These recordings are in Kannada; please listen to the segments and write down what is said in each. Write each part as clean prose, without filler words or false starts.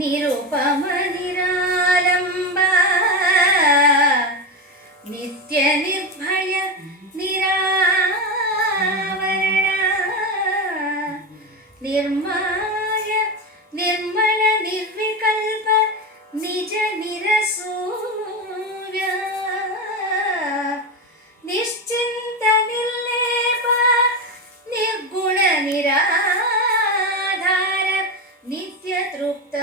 ನಿರುಪಮ ನಿರಾಲಂಬ ನಿತ್ಯ ನಿರ್ಭಯ ನಿರಾವರಣ ನಿರ್ಮಾಯ ನಿರ್ಮಲ ನಿರ್ವಿಕಲ್ಪ ನಿಜ ನಿರಸೂರ್ಯ ನಿಶ್ಚಿಂತ ನಿರ್ಲೇಪ ನಿರ್ಗುಣ ನಿರಾಧಾರ ನಿತ್ಯ ತೃಪ್ತ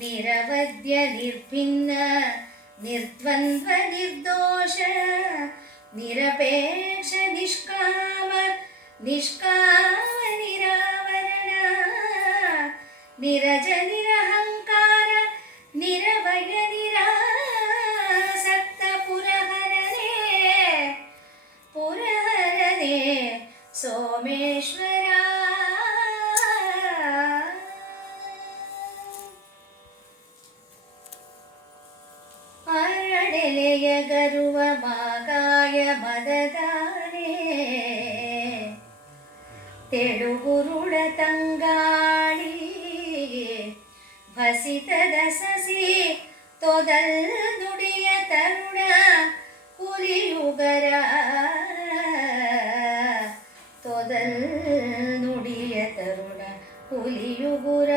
ನಿರವಧ್ಯ ನಿರ್ಭಿನ್ನ ನಿರ್ದ್ವಂದ್ವ ನಿರ್ದೋಷ ನಿರಪೇಕ್ಷ ನಿಷ್ಕಾಮ ನಿಷ್ಕಾಮ ನಿರಾವರಣ ನಿರಜ ನಿರಹಂಕಾರ ನಿರವಯ ನಿರಾಸಕ್ತ ಪುರಹರನೆ ಪುರಹರನೆ ಸೋಮೇಶ್ವರ. ಅರಡೆಲೆಯ ಗರುವ ಮಾಗಾಯ ಮದದಾನೆ ತೆಳುಗುರುಡ ತಂಗಾಳಿ ಭಸಿತದ ಸಸಿ ತೊದಲ್ ನುಡಿಯ ತರುಣ ಹುಲಿಯುಗರ ತೊದಲ್ ನುಡಿಯ ತರುಣ ಹುಲಿಯುಗುರ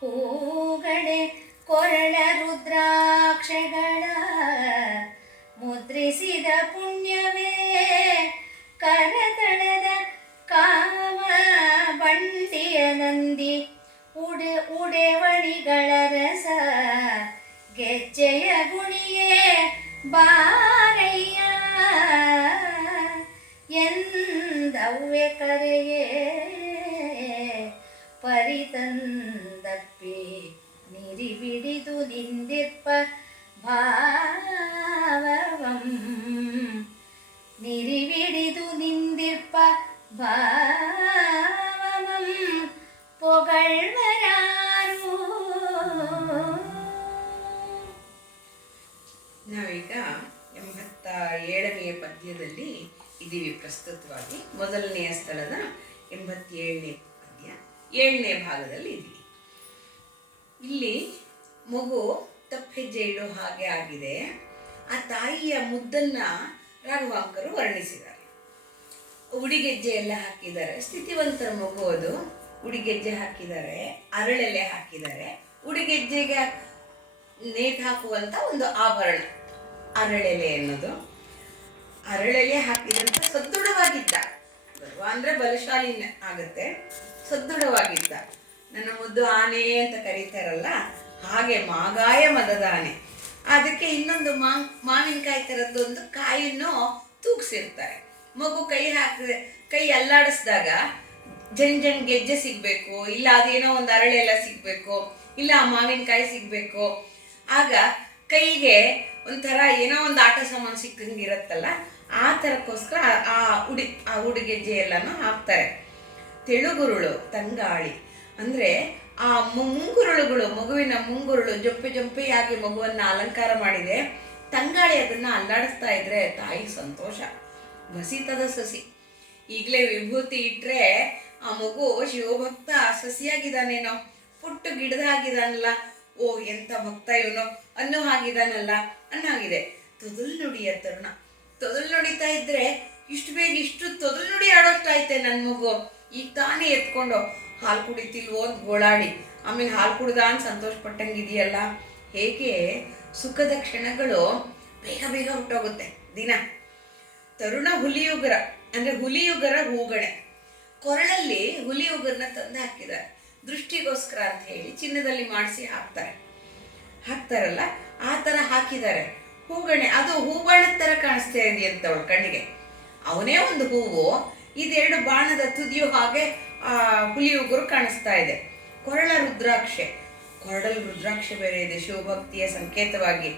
ಹೂಗಡೆ ಕೊರಳ ರುದ್ರಾಕ್ಷಗಳ ಮುದ್ರಿಸಿದ ಪುಣ್ಯವೇ ಕರತಳದ ಕಾಮ ಬಂಡಿಯ ನಂದಿ ಉಡೆವಣಿಗಳ ರಸ ಗೆಜ್ಜೆಯ ಗುಣಿಯೇ ಬಾರಯ್ಯ ಎಂದವ್ವೆ ಕರೆಯೇ ಪರಿತಂದಪ್ಪಿ ನಿರಿಬಿಡಿದು ನಿಂದಿರ್ಪ ಭಾವವಂ ನಿರಿಬಿಡಿದು ನಿಂದಿರ್ಪ ಭಾವವಂ ಪೊಗಳ್ವರಾರು. ನಾವೀಗ 87ನೇ ಪದ್ಯದಲ್ಲಿ ಇದ್ದೀವಿ. ಪ್ರಸ್ತುತವಾಗಿ ಮೊದಲನೆಯ ಸ್ಥಳದ 87ನೇ ಪದ್ಯ 7ನೇ ಭಾಗದಲ್ಲಿ ಇದ್ದೀವಿ. ಇಲ್ಲಿ ಮಗು ತಪ್ಪೆಜ್ಜೆ ಇಡೋ ಹಾಗೆ ಆಗಿದೆ. ಆ ತಾಯಿಯ ಮುದ್ದನ್ನ ರಾಘವಾಂಕರು ವರ್ಣಿಸಿದ್ದಾರೆ. ಉಡಿಗೆಜ್ಜೆ ಎಲ್ಲ ಹಾಕಿದ್ದಾರೆ. ಸ್ಥಿತಿವಂತರ ಮಗು ಅದು. ಉಡಿಗೆಜ್ಜೆ ಹಾಕಿದ್ದಾರೆ, ಅರಳೆಲೆ ಹಾಕಿದ್ದಾರೆ. ಉಡಿಗೆಜ್ಜೆಗೆ ನೇತು ಹಾಕುವಂತ ಒಂದು ಆಭರಣ ಅರಳೆಲೆ ಎನ್ನುವುದು. ಅರಳೆಲೆ ಹಾಕಿದಂತ ಸದೃಢವಾಗಿದ್ದ. ಗರ್ವ ಅಂದ್ರೆ ಬಲಶಾಲಿ ಆಗುತ್ತೆ. ಸದೃಢವಾಗಿದ್ದ. ನನ್ನ ಮುದ್ದು ಆನೆ ಅಂತ ಕರೀತಾರಲ್ಲ, ಹಾಗೆ ಮಾಗಾಯ ಮದದ ಆನೆ. ಅದಕ್ಕೆ ಇನ್ನೊಂದು ಮಾವಿನಕಾಯಿ ಥರದ್ದೊಂದು ಕಾಯನ್ನು ತೂಗಿಸಿರ್ತಾರೆ. ಮಗು ಕೈ ಅಲ್ಲಾಡಿಸಿದಾಗ ಜಣ್ ಗೆಜ್ಜೆ ಸಿಗ್ಬೇಕು, ಇಲ್ಲ ಅದೇನೋ ಒಂದು ಅರಳೆಲ್ಲ ಸಿಗ್ಬೇಕು, ಇಲ್ಲ ಆ ಮಾವಿನಕಾಯಿ ಸಿಗ್ಬೇಕು. ಆಗ ಕೈಗೆ ಒಂಥರ ಏನೋ ಒಂದು ಆಟ ಸಾಮಾನು ಸಿಕ್ಕಂಗಿರತ್ತಲ್ಲ, ಆ ಥರಕ್ಕೋಸ್ಕರ ಆ ಉಡಿಗೆಜ್ಜೆ ಎಲ್ಲನೂ ಹಾಕ್ತಾರೆ. ತೆಳುಗುರುಳು ತಂಗಾಳಿ ಅಂದ್ರೆ ಆ ಮುಂಗುರುಳುಗಳು, ಮಗುವಿನ ಮುಂಗುರುಳು ಜೊಂಪೆಯಾಗಿ ಮಗುವನ್ನ ಅಲಂಕಾರ ಮಾಡಿದೆ. ತಂಗಾಳಿ ಅದನ್ನ ಅಲ್ಲಾಡಿಸ್ತಾ ಇದ್ರೆ ತಾಯಿ ಸಂತೋಷ. ಭಸಿತದ ಸಸಿ, ಈಗಲೇ ವಿಭೂತಿ ಇಟ್ರೆ ಆ ಮಗು ಶಿವಭಕ್ತ ಸಸಿಯಾಗಿದ್ದಾನೇನೋ, ಪುಟ್ಟು ಗಿಡದಾಗಿದ್ದಾನಲ್ಲ, ಓ ಎಂತ ಭಕ್ತ ಇವನು ಅನ್ನೋ ಹಾಗಿದ್ದಾನಲ್ಲ ಅನ್ನಾಗಿದೆ. ತೊದಲ್ ನುಡಿಯ ತರುಣ, ತೊದಲ್ ನುಡಿತಾ ಇದ್ರೆ ಇಷ್ಟು ಬೇಗ ಇಷ್ಟು ತೊದಲ್ ನುಡಿ ಆಡೋಷ್ಟಾಯ್ತೆ ನನ್ನ ಮಗು. ಈಗ ತಾನೇ ಎತ್ಕೊಂಡು ಹಾಲು ಕುಡಿತಿಲ್ವೋ ಅಂತ ಗೋಳಾಡಿ ಆಮೇಲೆ ಹಾಲು ಕುಡ್ದ ಅಂತ ಸಂತೋಷ ಪಟ್ಟಂಗಿದೆಯಲ್ಲ. ಹೇಗೆ ಸುಖದ ಕ್ಷಣಗಳು ಬೇಗ ಬೇಗ ಹುಟ್ಟೋಗುತ್ತೆ ದಿನ. ತರುಣ ಹುಲಿಯುಗರ ಅಂದ್ರೆ ಹುಲಿಯುಗರ ಹೂಗಣೆ, ಕೊರಳಲ್ಲಿ ಹುಲಿಯುಗರನ್ನ ತಂದು ಹಾಕಿದ್ದಾರೆ. ದೃಷ್ಟಿಗೋಸ್ಕರ ಅಂತ ಹೇಳಿ ಚಿನ್ನದಲ್ಲಿ ಮಾಡಿಸಿ ಹಾಕ್ತಾರಲ್ಲ, ಆ ಥರ ಹಾಕಿದ್ದಾರೆ. ಹೂಗಣೆ ಅದು ಹೂಬಾಣದ ಥರ ಕಾಣಿಸ್ತಾ ಇದೆಯಂತ ಅವಳ ಕಣ್ಣಿಗೆ. ಅವನೇ ಒಂದು ಹೂವು, ಇದೆರಡು ಬಾಣದ ತುದಿಯು ಹಾಗೆ ಆ ಹುಲಿಯುಗುರು ಕಾಣಿಸ್ತಾ ಇದೆ. ಕೊರಳಲ್ಲಿ ರುದ್ರಾಕ್ಷೆ ಬೇರೆ ಇದೆ, ಶಿವಭಕ್ತಿಯ ಸಂಕೇತವಾಗಿ.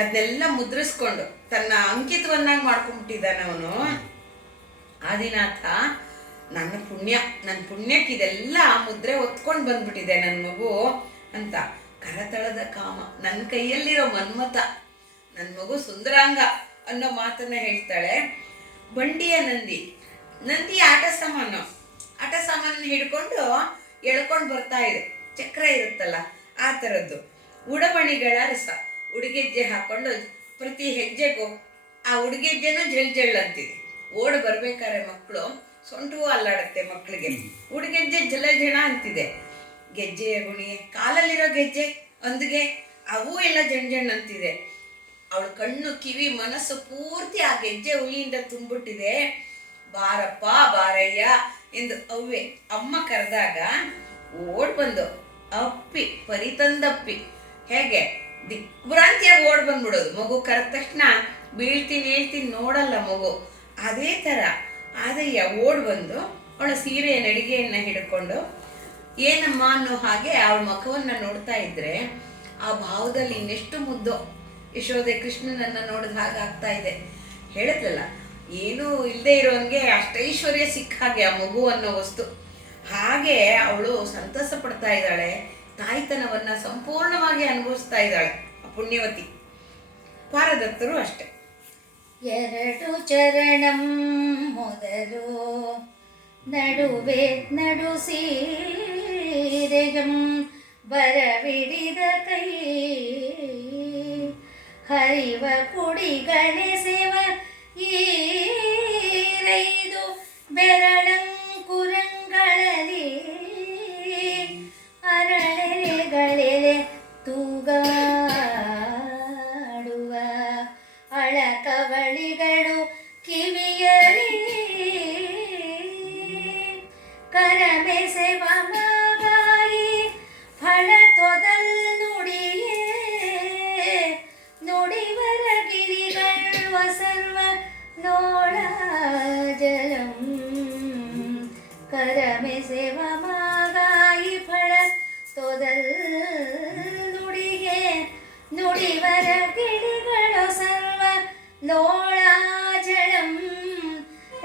ಅದನ್ನೆಲ್ಲ ಮುದ್ರಿಸ್ಕೊಂಡು ತನ್ನ ಅಂಕಿತವನ್ನಾಗಿ ಮಾಡ್ಕೊಂಡ್ಬಿಟ್ಟಿದ್ದಾನೆ ಅವನು. ಆದಿನಾಥ, ನನ್ನ ಪುಣ್ಯಕ್ಕೆ ಇದೆಲ್ಲ ಮುದ್ರೆ ಹೊತ್ಕೊಂಡು ಬಂದ್ಬಿಟ್ಟಿದೆ ನನ್ನ ಮಗು ಅಂತ. ಕರತಳದ ಕಾಮ, ನನ್ನ ಕೈಯಲ್ಲಿರೋ ಮನ್ಮಥ, ನನ್ನ ಮಗು ಸುಂದರಾಂಗ ಅನ್ನೋ ಮಾತನ್ನ ಹೇಳ್ತಾಳೆ. ಬಂಡಿಯ ನಂದಿ ಆಟ ಸಾಮಾನು ಹಿಡ್ಕೊಂಡು ಎಳ್ಕೊಂಡು ಬರ್ತಾ ಇದೆ. ಚಕ್ರ ಇರುತ್ತಲ್ಲ ಆ ಥರದ್ದು. ಉಡಮಣಿಗಳ ರಸ, ಉಡುಗೆಜ್ಜೆ ಹಾಕೊಂಡು ಪ್ರತಿ ಹೆಜ್ಜೆಗೂ ಆ ಉಡುಗೆಜ್ಜೆನೂ ಜಳ್ ಅಂತಿದೆ. ಓಡ್ ಬರ್ಬೇಕಾದ್ರೆ ಮಕ್ಕಳು ಸೊಂಟವೂ ಅಲ್ಲಾಡುತ್ತೆ ಮಕ್ಕಳಿಗೆ. ಉಡುಗೆಜ್ಜೆ ಜಲ ಅಂತಿದೆ. ಗೆಜ್ಜೆಯ ಗುಣಿ, ಕಾಲಲ್ಲಿರೋ ಗೆಜ್ಜೆ ಒಂದಿಗೆ ಅವು ಎಲ್ಲ ಜಣ್ ಅಂತಿದೆ. ಅವಳ ಕಣ್ಣು ಕಿವಿ ಮನಸ್ಸು ಪೂರ್ತಿ ಆ ಗೆಜ್ಜೆ ಹುಲಿಯಿಂದ ತುಂಬಿಟ್ಟಿದೆ. ಬಾರಪ್ಪ ಬಾರಯ್ಯ ಎಂದು ಅವ್ವೆ ಅಮ್ಮ ಕರೆದಾಗ ಓಡ್ ಬಂದು ಅಪ್ಪಿ ಪರಿತಂದಪ್ಪಿ. ಹೇಗೆ ದಿಗ್ಭ್ರಾಂತಿಯಾಗಿ ಓಡ್ ಬಂದ್ಬಿಡೋದು. ಮಗು ಕರೆದ ತಕ್ಷಣ ಬೀಳ್ತೀನಿ ಹೇಳ್ತೀನಿ ನೋಡಲ್ಲ ಮಗು. ಅದೇ ಥರ ಆದಯ್ಯ ಓಡ್ ಬಂದು ಅವಳ ಸೀರೆಯ ನಡಿಗೆಯನ್ನು ಹಿಡ್ಕೊಂಡು ಏನಮ್ಮ ಅನ್ನೋ ಹಾಗೆ ಅವಳ ಮುಖವನ್ನು ನೋಡ್ತಾ ಇದ್ರೆ ಆ ಭಾವದಲ್ಲಿ ಇನ್ನೆಷ್ಟು ಮುದ್ದು. ಯಶೋದೆ ಕೃಷ್ಣನನ್ನ ನೋಡಿದ ಹಾಗೆ ಆಗ್ತಾ ಇದೆ. ಹೇಳಿದ್ಲಲ್ಲ, ಏನೂ ಇಲ್ಲದೆ ಇರೋನ್ಗೆ ಅಷ್ಟೈಶ್ವರ್ಯ ಸಿಕ್ಕ ಹಾಗೆ ಆ ಮಗು ಅನ್ನೋ ವಸ್ತು. ಹಾಗೆ ಅವಳು ಸಂತಸ ಪಡ್ತಾ ಇದ್ದಾಳೆ. ತಾಯ್ತನವನ್ನ ಸಂಪೂರ್ಣವಾಗಿ ಅನುಭವಿಸ್ತಾ ಇದ್ದಾಳೆ ಆ ಪುಣ್ಯವತಿ. ಪಾರದತ್ತರು ಅಷ್ಟೆ. ಎರಡು ಚರಣಂ ಮೊದಲು ನಡುವೆ ನಡು ಸೀರೆಯಂ ಬರವಿಡಿದ ಕೈ ಹರಿವ ಕುಡಿಗಣೆಸೆವ ಈರೈದು ಬೆರಳಂಕುರಂಗಳಲ್ಲಿ ಅರಳೆಲೆಗಳೆಲೆ ತೂಗಾಡುವ ಅಳಕವಳಿಗಳು ಕಿವಿಯಲಿ ಕರಮೆಸೆವ ಮಗಾಯಿ ಫಳ ತೊದಲ್ ನುಡಿಯೇ ನುಡಿವರ ಗಿರಿಗಳ ಸರ್ವ ನೋಳ ಜಲಂ ಕರಮೆಸೆವ ಮಗಾಯಿ ಫಳ ತೊದಲ್ ನುಡಿಯೇ ನುಡಿವರ ಗಿರಿಗಳು ಸರ್ವ ಲೋಳಾಜಳಂ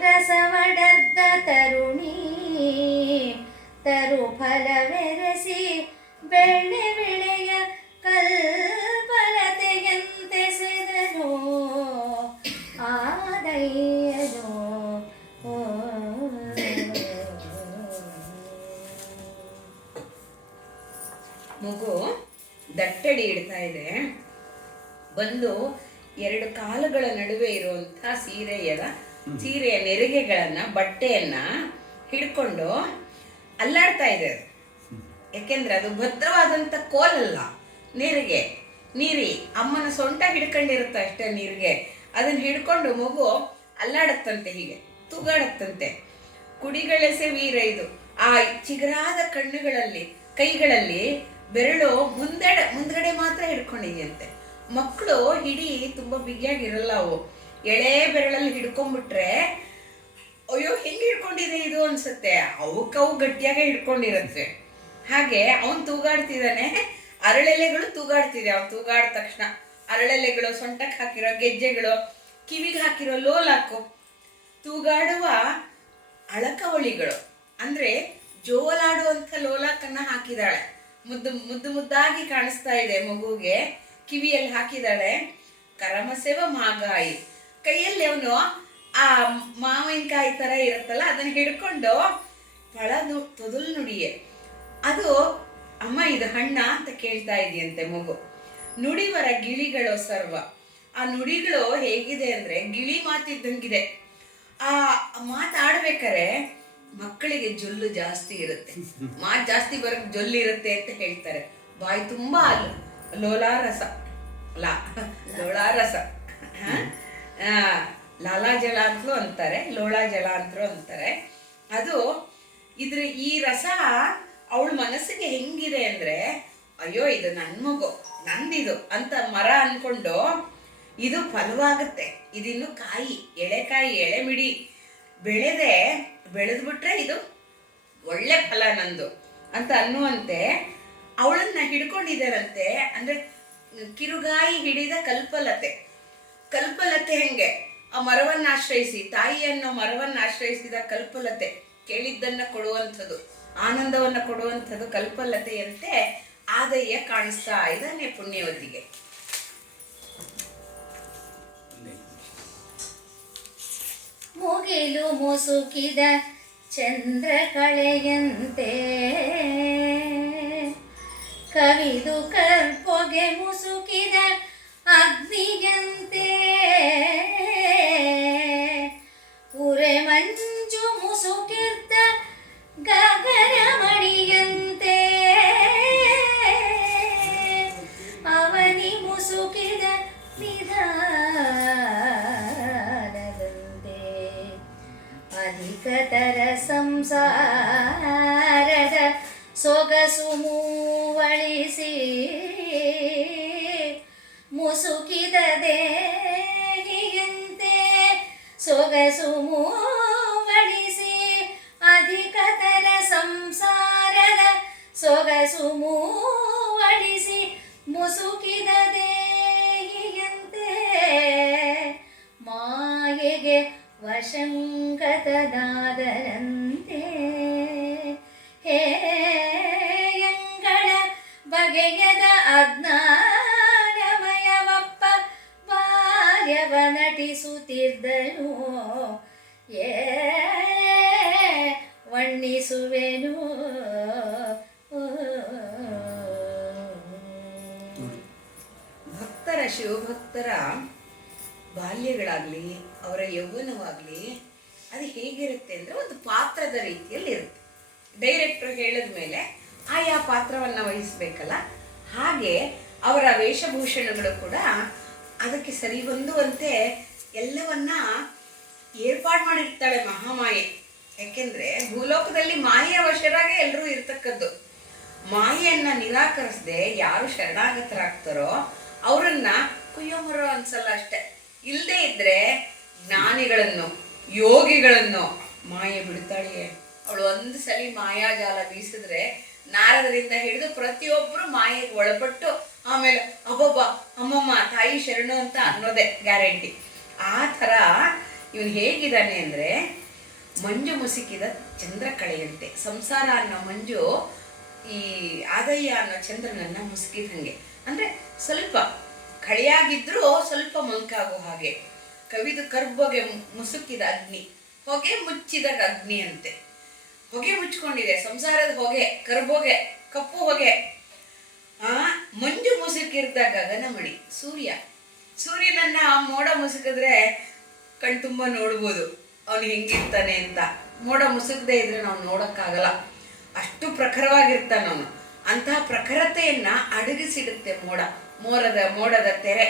ರಸವಡದ್ದ ತರುಣಿ ತರು ಫಲವೆರಸಿ ಬೆಣ್ಣೆ ಬೆಳೆಯ ಕಲ್ಪಲತೆಯಂತೆ ಸೆದನು ಆದಯ್ಯನು. ಮಗು ದಟ್ಟಡಿ ಇಡ್ತಾ ಇದೆ. ಬಂದು ಎರಡು ಕಾಲುಗಳ ನಡುವೆ ಇರುವಂಥ ಸೀರೆಯ ನೆರಿಗೆಗಳನ್ನ ಬಟ್ಟೆಯನ್ನ ಹಿಡ್ಕೊಂಡು ಅಲ್ಲಾಡ್ತಾ ಇದೆ. ಅದು ಯಾಕೆಂದ್ರೆ ಅದು ಭದ್ರವಾದಂಥ ಕೋಲಲ್ಲ, ನೀರಿಗೆ ನೀರಿ ಅಮ್ಮನ ಸೊಂಟ ಹಿಡ್ಕೊಂಡಿರುತ್ತೆ ಅಷ್ಟೇ ನೀರಿಗೆ. ಅದನ್ನ ಹಿಡ್ಕೊಂಡು ಮಗು ಅಲ್ಲಾಡತ್ತಂತೆ, ಹೀಗೆ ತೂಗಾಡತ್ತಂತೆ. ಕುಡಿಗಳೆಸೆ ವೀರ ಇದು. ಆ ಚಿಗುರಾದ ಕಣ್ಣುಗಳಲ್ಲಿ ಕೈಗಳಲ್ಲಿ ಬೆರಳು ಮುಂದ್ಗಡೆ ಮಾತ್ರ ಹಿಡ್ಕೊಂಡಿದೆಯಂತೆ. ಮಕ್ಕಳು ಹಿಡಿ ತುಂಬಾ ಬಿಗಿಯಾಗಿರಲ್ಲ, ಅವು ಎಳೆ ಬೆರಳಲ್ಲಿ ಹಿಡ್ಕೊಂಡ್ಬಿಟ್ರೆ ಅಯ್ಯೋ ಹೆಂಗೆ ಹಿಡ್ಕೊಂಡಿದೆ ಇದು ಅನ್ಸುತ್ತೆ. ಅವಕ್ಕವು ಗಟ್ಟಿಯಾಗೆ ಹಿಡ್ಕೊಂಡಿರತ್ತೆ. ಹಾಗೆ ಅವನ್ ತೂಗಾಡ್ತಿದ್ದಾನೆ, ಅರಳೆಲೆಗಳು ತೂಗಾಡ್ತಿದೆ. ಅವ್ನು ತೂಗಾಡಿದ ತಕ್ಷಣ ಅರಳೆಲೆಗಳು, ಸೊಂಟಕ್ಕೆ ಹಾಕಿರೋ ಗೆಜ್ಜೆಗಳು, ಕಿವಿಗೆ ಹಾಕಿರೋ ಲೋಲಾಕು, ತೂಗಾಡುವ ಅಳಕವಳಿಗಳು ಅಂದ್ರೆ ಜೋಲಾಡುವಂಥ ಲೋಲಾಕನ್ನ ಹಾಕಿದಾಳೆ. ಮುದ್ದಾಗಿ ಕಾಣಿಸ್ತಾ ಇದೆ ಮಗುಗೆ. ಕಿವಿಯಲ್ಲಿ ಹಾಕಿದಾಳೆ. ಕರಮಸೆವ ಮಾಗಾಯಿ, ಕೈಯಲ್ಲಿ ಅವನು ಆ ಮಾವಿನಕಾಯಿ ತರ ಇರುತ್ತಲ್ಲ ಅದನ್ನ ಹಿಡ್ಕೊಂಡು ತೊದಲ್ ನುಡಿಯೇ. ಅದು ಅಮ್ಮ ಇದು ಹಣ್ಣ ಅಂತ ಕೇಳ್ತಾ ಇದೆಯಂತೆ ಮಗು. ನುಡಿವರ ಗಿಳಿಗಳು ಸರ್ವ. ಆ ನುಡಿಗಳು ಹೇಗಿದೆ ಅಂದ್ರೆ ಗಿಳಿ ಮಾತಿದ್ದಂಗಿದೆ. ಆ ಮಾತಾಡ್ಬೇಕಾರೆ ಮಕ್ಕಳಿಗೆ ಜೊಲ್ಲು ಜಾಸ್ತಿ ಇರುತ್ತೆ, ಮಾತು ಜಾಸ್ತಿ ಬರಕ್ ಜೊಲ್ಲು ಇರುತ್ತೆ ಅಂತ ಹೇಳ್ತಾರೆ. ಬಾಯಿ ತುಂಬಾ ಲೋಲಾರಸ ಲಾಲಾಜಲ ಅಂತಲೂ ಅಂತಾರೆ, ಲೋಳಾಜಲ ಅಂತಲೂ ಅಂತಾರೆ. ಅದು ಈ ರಸ ಅವಳ ಮನಸ್ಸಿಗೆ ಹೆಂಗಿದೆ ಅಂದ್ರೆ ಅಯ್ಯೋ ಇದು ನನ್ನ ಮಗು, ನಂದಿದು ಅಂತ ಮರ ಅನ್ಕೊಂಡು ಇದು ಫಲವಾಗುತ್ತೆ. ಇದಿನ್ನು ಕಾಯಿ, ಎಳೆಕಾಯಿ, ಎಳೆಮಿಡಿ ಬೆಳೆದ್ಬಿಟ್ರೆ ಇದು ಒಳ್ಳೆ ಫಲ ನಂದು ಅಂತ ಅನ್ನುವಂತೆ ಅವಳನ್ನ ಹಿಡ್ಕೊಂಡಿದ್ದಾರಂತೆ. ಅಂದ್ರೆ ಕಿರುಗಾಯಿ ಹಿಡಿದ ಕಲ್ಪಲತೆ ಹೆಂಗೆ ಆ ಮರವನ್ನ ಆಶ್ರಯಿಸಿ, ತಾಯಿಯನ್ನು ಮರವನ್ನ ಆಶ್ರಯಿಸಿದ ಕಲ್ಪಲತೆ, ಕೇಳಿದ್ದನ್ನ ಕೊಡುವಂಥದ್ದು, ಆನಂದವನ್ನ ಕೊಡುವಂಥದ್ದು ಕಲ್ಪಲತೆಯಂತೆ ಆದಯ್ಯ ಕಾಣಿಸ್ತಾ ಇದ್ದಾನೆ ಪುಣ್ಯವತಿಗೆ. ಮುಗಿಲು ಮುಸುಕಿದ ಚಂದ್ರ ಕಳೆಯಂತೆ ಕವಿದು ಕರ್ಪೊಗೆ ಮುಸುಕಿದ ಅಗ್ನಿಯಂತೆ ಉರೆ ಮಂಜು ಮುಸುಕಿರ್ತ ಗಗನ ಮಣಿಯಂತೆ ಅವನಿ ಮುಸುಕಿದ ನಿಧಾನದಂತೆ ಅಧಿಕತರ ಸಂಸಾರದ ಸೊಗಸು ಮೂವಳಿಸಿ ಮುಸುಕಿದ ದೇಹಿಯಂತೆ ಸೊಗಸು ಮೂವಳಿಸಿ ಅಧಿಕತರ ಸಂಸಾರದ ಸೊಗಸು ಮೂವಳಿಸಿ ಮುಸುಕಿದ ದೇಹಿಯಂತೆ ಮಾಯೆಗೆ ವಶಂಗತನಾದರಂತೆ ಹೇಯಂಗಳ ಬಗೆಯದ ಅಜ್ಞಾನಮಯವಪ್ಪ ಬಾಲ್ಯವ ನಟಿಸುತ್ತಿದ್ದನು ವರ್ಣಿಸುವೆನು. ಭಕ್ತರ ಶಿವಭಕ್ತರ ಬಾಲ್ಯಗಳಾಗಲಿ ಅವರ ಯೌವನವಾಗಲಿ ಅದು ಹೇಗಿರುತ್ತೆ ಅಂದರೆ ಒಂದು ಪಾತ್ರದ ರೀತಿಯಲ್ಲಿ ಇರುತ್ತೆ. ಡೈರೆಕ್ಟ್ರು ಹೇಳಿದ ಮೇಲೆ ಆಯಾ ಪಾತ್ರವನ್ನು ವಹಿಸಬೇಕಲ್ಲ, ಹಾಗೆ ಅವರ ವೇಷಭೂಷಣಗಳು ಕೂಡ ಅದಕ್ಕೆ ಸರಿ ಹೊಂದುವಂತೆ ಎಲ್ಲವನ್ನ ಏರ್ಪಾಡು ಮಾಡಿರ್ತಾಳೆ ಮಹಾಮಾಯೆ. ಯಾಕೆಂದರೆ ಭೂಲೋಕದಲ್ಲಿ ಮಾಯೆಯ ವಶರಾಗೆ ಎಲ್ಲರೂ ಇರ್ತಕ್ಕದ್ದು. ಮಾಯೆಯನ್ನು ನಿರಾಕರಿಸದೆ ಯಾರು ಶರಣಾಗತರಾಗ್ತಾರೋ ಅವರನ್ನ ಕುಯ್ಯಮರೋ ಅನ್ಸಲ್ಲ ಅಷ್ಟೆ. ಇಲ್ಲದೆ ಇದ್ರೆ ಜ್ಞಾನಿಗಳನ್ನು ಯೋಗಿಗಳನ್ನು ಮಾಯೆ ಬಿಡ್ತಾಳೆಯೇ. ಅವಳು ಒಂದು ಸಲ ಮಾಯಾಜಾಲ ಬೀಸಿದ್ರೆ ನಾರದರಿಂದ ಹಿಡಿದು ಪ್ರತಿಯೊಬ್ಬರು ಮಾಯೆಗೆ ಒಳಪಟ್ಟು ಆಮೇಲೆ ಅಬ್ಬಬ್ಬ ಅಮ್ಮಮ್ಮ ತಾಯಿ ಶರಣು ಅಂತ ಅನ್ನೋದೇ ಗ್ಯಾರಂಟಿ. ಆ ಥರ ಇವನು ಹೇಗಿದ್ದಾನೆ ಅಂದರೆ ಮಂಜು ಮುಸುಕಿದ ಚಂದ್ರ ಕಳೆಯಂತೆ. ಸಂಸಾರ ಅನ್ನೋ ಮಂಜು ಈ ಆದಯ್ಯ ಅನ್ನೋ ಚಂದ್ರನನ್ನ ಮುಸುಕಿದಂಗೆ, ಅಂದರೆ ಸ್ವಲ್ಪ ಕಳೆಯಾಗಿದ್ರೂ ಸ್ವಲ್ಪ ಮಂಕಾಗೋ ಹಾಗೆ. ಕವಿದು ಕರ್ಬೊಗೆ ಮುಸುಕಿದ ಅಗ್ನಿ, ಹೊಗೆ ಮುಚ್ಚಿದ ಅಗ್ನಿ ಅಂತೆ. ಹೊಗೆ ಮುಚ್ಕೊಂಡಿದೆ ಸಂಸಾರದ ಹೊಗೆ, ಕರ್ಬೊಗೆ ಕಪ್ಪು ಹೊಗೆ. ಮಂಜು ಮುಸುಕಿರ್ದ ಗಗನಮಣಿ ಸೂರ್ಯ. ಸೂರ್ಯನನ್ನ ಮೋಡ ಮುಸುಕಿದ್ರೆ ಕಣ್ ತುಂಬ ನೋಡ್ಬೋದು ಅವನು ಹೆಂಗಿರ್ತಾನೆ ಅಂತ. ಮೋಡ ಮುಸುಕದೆ ಇದ್ರೆ ನಾವು ನೋಡೋಕ್ಕಾಗಲ್ಲ, ಅಷ್ಟು ಪ್ರಖರವಾಗಿರ್ತಾನೆ ಅವನು. ಅಂತಹ ಪ್ರಖರತೆಯನ್ನ ಅಡಗಿಸಿಡುತ್ತೆ ಮೋಡದ ತೆರೆ.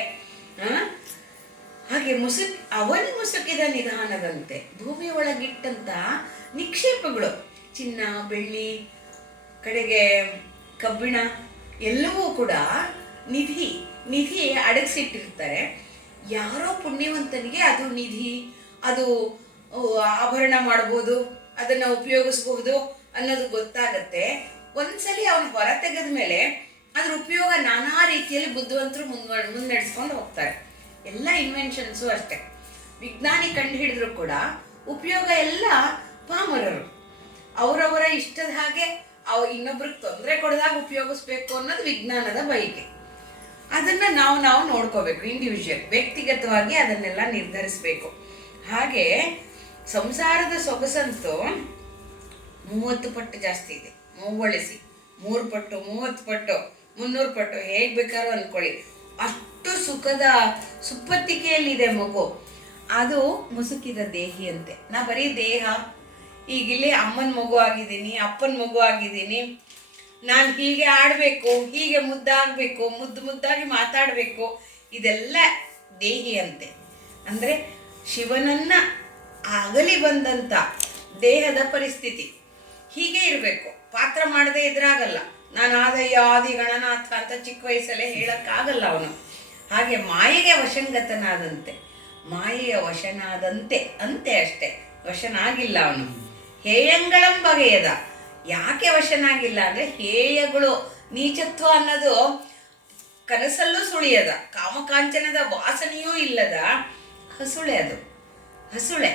ಹಾಗೆ ಅವನು ಮುಸುಕಿದ ನಿಧಾನದಂತೆ ಭೂಮಿ ಒಳಗಿಟ್ಟಂತ ನಿಕ್ಷೇಪಗಳು, ಚಿನ್ನ ಬೆಳ್ಳಿ ಕಡೆಗೆ ಕಬ್ಬಿಣ ಎಲ್ಲವೂ ಕೂಡ ನಿಧಿ ಅಡಗಿಸಿಟ್ಟಿರ್ತಾರೆ. ಯಾರೋ ಪುಣ್ಯವಂತನಿಗೆ ಅದು ನಿಧಿ, ಅದು ಆಭರಣ ಮಾಡ್ಬೋದು, ಅದನ್ನು ಉಪಯೋಗಿಸ್ಬಹುದು ಅನ್ನೋದು ಗೊತ್ತಾಗತ್ತೆ. ಒಂದ್ಸಲಿ ಅವನು ಹೊರ ತೆಗೆದ ಮೇಲೆ ಅದ್ರ ಉಪಯೋಗ ನಾನಾ ರೀತಿಯಲ್ಲಿ ಬುದ್ಧಿವಂತರು ಮುನ್ನಡೆಸ್ಕೊಂಡು ಹೋಗ್ತಾರೆ. ಎಲ್ಲ ಇನ್ವೆನ್ಷನ್ಸು ಅಷ್ಟೆ. ವಿಜ್ಞಾನಿ ಕಂಡು ಹಿಡಿದ್ರು ಕೂಡ ಉಪಯೋಗ ಎಲ್ಲ ಪಾಮರರು. ಅವರವರ ಇಷ್ಟದ ಹಾಗೆ ಇನ್ನೊಬ್ರಿಗೆ ತೊಂದರೆ ಕೊಡದಾಗ ಉಪಯೋಗಿಸ್ಬೇಕು ಅನ್ನೋದು ವಿಜ್ಞಾನದ ಬಯಕೆ. ಅದನ್ನ ನಾವು ನೋಡ್ಕೋಬೇಕು, ಇಂಡಿವಿಜುವಲ್ ವ್ಯಕ್ತಿಗತವಾಗಿ ಅದನ್ನೆಲ್ಲ ನಿರ್ಧರಿಸಬೇಕು. ಹಾಗೆ ಸಂಸಾರದ ಸೊಗಸಂತೂ 30 ಪಟ್ಟು ಜಾಸ್ತಿ ಇದೆ. ಮೂವಳಿಸಿ 3 ಪಟ್ಟು 30 ಪಟ್ಟು 300 ಪಟ್ಟು ಹೇಗೆ ಬೇಕಾದ್ರೂ ಅಂದ್ಕೊಳ್ಳಿ, ಅಷ್ಟು ಸುಖದ ಸುಪ್ಪತ್ತಿಗೆಯಲ್ಲಿದೆ ಮಗು. ಅದು ಮುಸುಕಿದ ದೇಹಿಯಂತೆ. ನಾ ಬರೀ ದೇಹ, ಈಗಿಲ್ಲಿ ಅಮ್ಮನ ಮಗು ಆಗಿದ್ದೀನಿ, ಅಪ್ಪನ ಮಗು ಆಗಿದ್ದೀನಿ, ನಾನು ಹೀಗೆ ಆಡಬೇಕು, ಹೀಗೆ ಮುದ್ದಾಗಬೇಕು, ಮುದ್ದಾಗಿ ಮಾತಾಡಬೇಕು, ಇದೆಲ್ಲ ದೇಹಿಯಂತೆ. ಅಂದರೆ ಶಿವನನ್ನ ಅಗಲಿ ಬಂದಂಥ ದೇಹದ ಪರಿಸ್ಥಿತಿ ಹೀಗೆ ಇರಬೇಕು. ಪಾತ್ರ ಮಾಡದೇ ಇದ್ರಾಗಲ್ಲ. ನಾನು ಆದಯ್ಯ ಆದಿ ಗಣನಾಥ ಅಂತ ಚಿಕ್ಕ ವಯಸ್ಸಲ್ಲೇ ಹೇಳಕ್ಕಾಗಲ್ಲ ಅವನು. ಹಾಗೆ ಮಾಯೆಗೆ ವಶಂಗತನಾದಂತೆ, ಮಾಯೆಯ ವಶನಾದಂತೆ ಅಂತೆ ಅಷ್ಟೆ, ವಶನಾಗಿಲ್ಲ ಅವನು. ಹೇಯಂಗಳಂ ಬಗೆಯದ. ಯಾಕೆ ವಶನಾಗಿಲ್ಲ ಅಂದರೆ ಹೇಯಗಳು, ನೀಚತ್ವ ಅನ್ನೋದು ಕನಸಲ್ಲೂ ಸುಳಿಯದ, ಕಾಮಕಾಂಚನದ ವಾಸನೆಯೂ ಇಲ್ಲದ ಹಸುಳೆ. ಅದು ಹಸುಳೆ,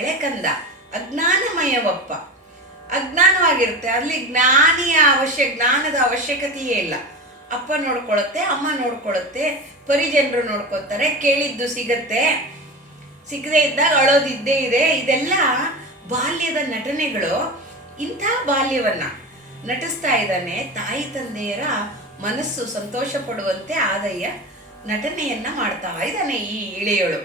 ಎಳೆಕಂದ, ಅಜ್ಞಾನಮಯವಪ್ಪ. ಅಜ್ಞಾನವಾಗಿರುತ್ತೆ. ಅಲ್ಲಿ ಜ್ಞಾನದ ಅವಶ್ಯಕತೆಯೇ ಇಲ್ಲ. ಅಪ್ಪ ನೋಡ್ಕೊಳ್ಳುತ್ತೆ, ಅಮ್ಮ ನೋಡ್ಕೊಳ್ಳುತ್ತೆ, ಪರಿಜನರು ನೋಡ್ಕೊತಾರೆ, ಕೇಳಿದ್ದು ಸಿಗತ್ತೆ, ಸಿಗದೇ ಇದ್ದಾಗ ಅಳೋದಿದ್ದೇ ಇದೆ. ಇದೆಲ್ಲ ಬಾಲ್ಯದ ನಟನೆಗಳು ಇಂಥ ಬಾಲ್ಯವನ್ನ ನಟಿಸ್ತಾ ಇದ್ದಾನೆ. ತಾಯಿ ತಂದೆಯರ ಮನಸ್ಸು ಸಂತೋಷ ಪಡುವಂತೆ ಆದಯ್ಯ ನಟನೆಯನ್ನ ಮಾಡ್ತಾ ಇದ್ದಾನೆ ಈ ಇಳೆಯಳು.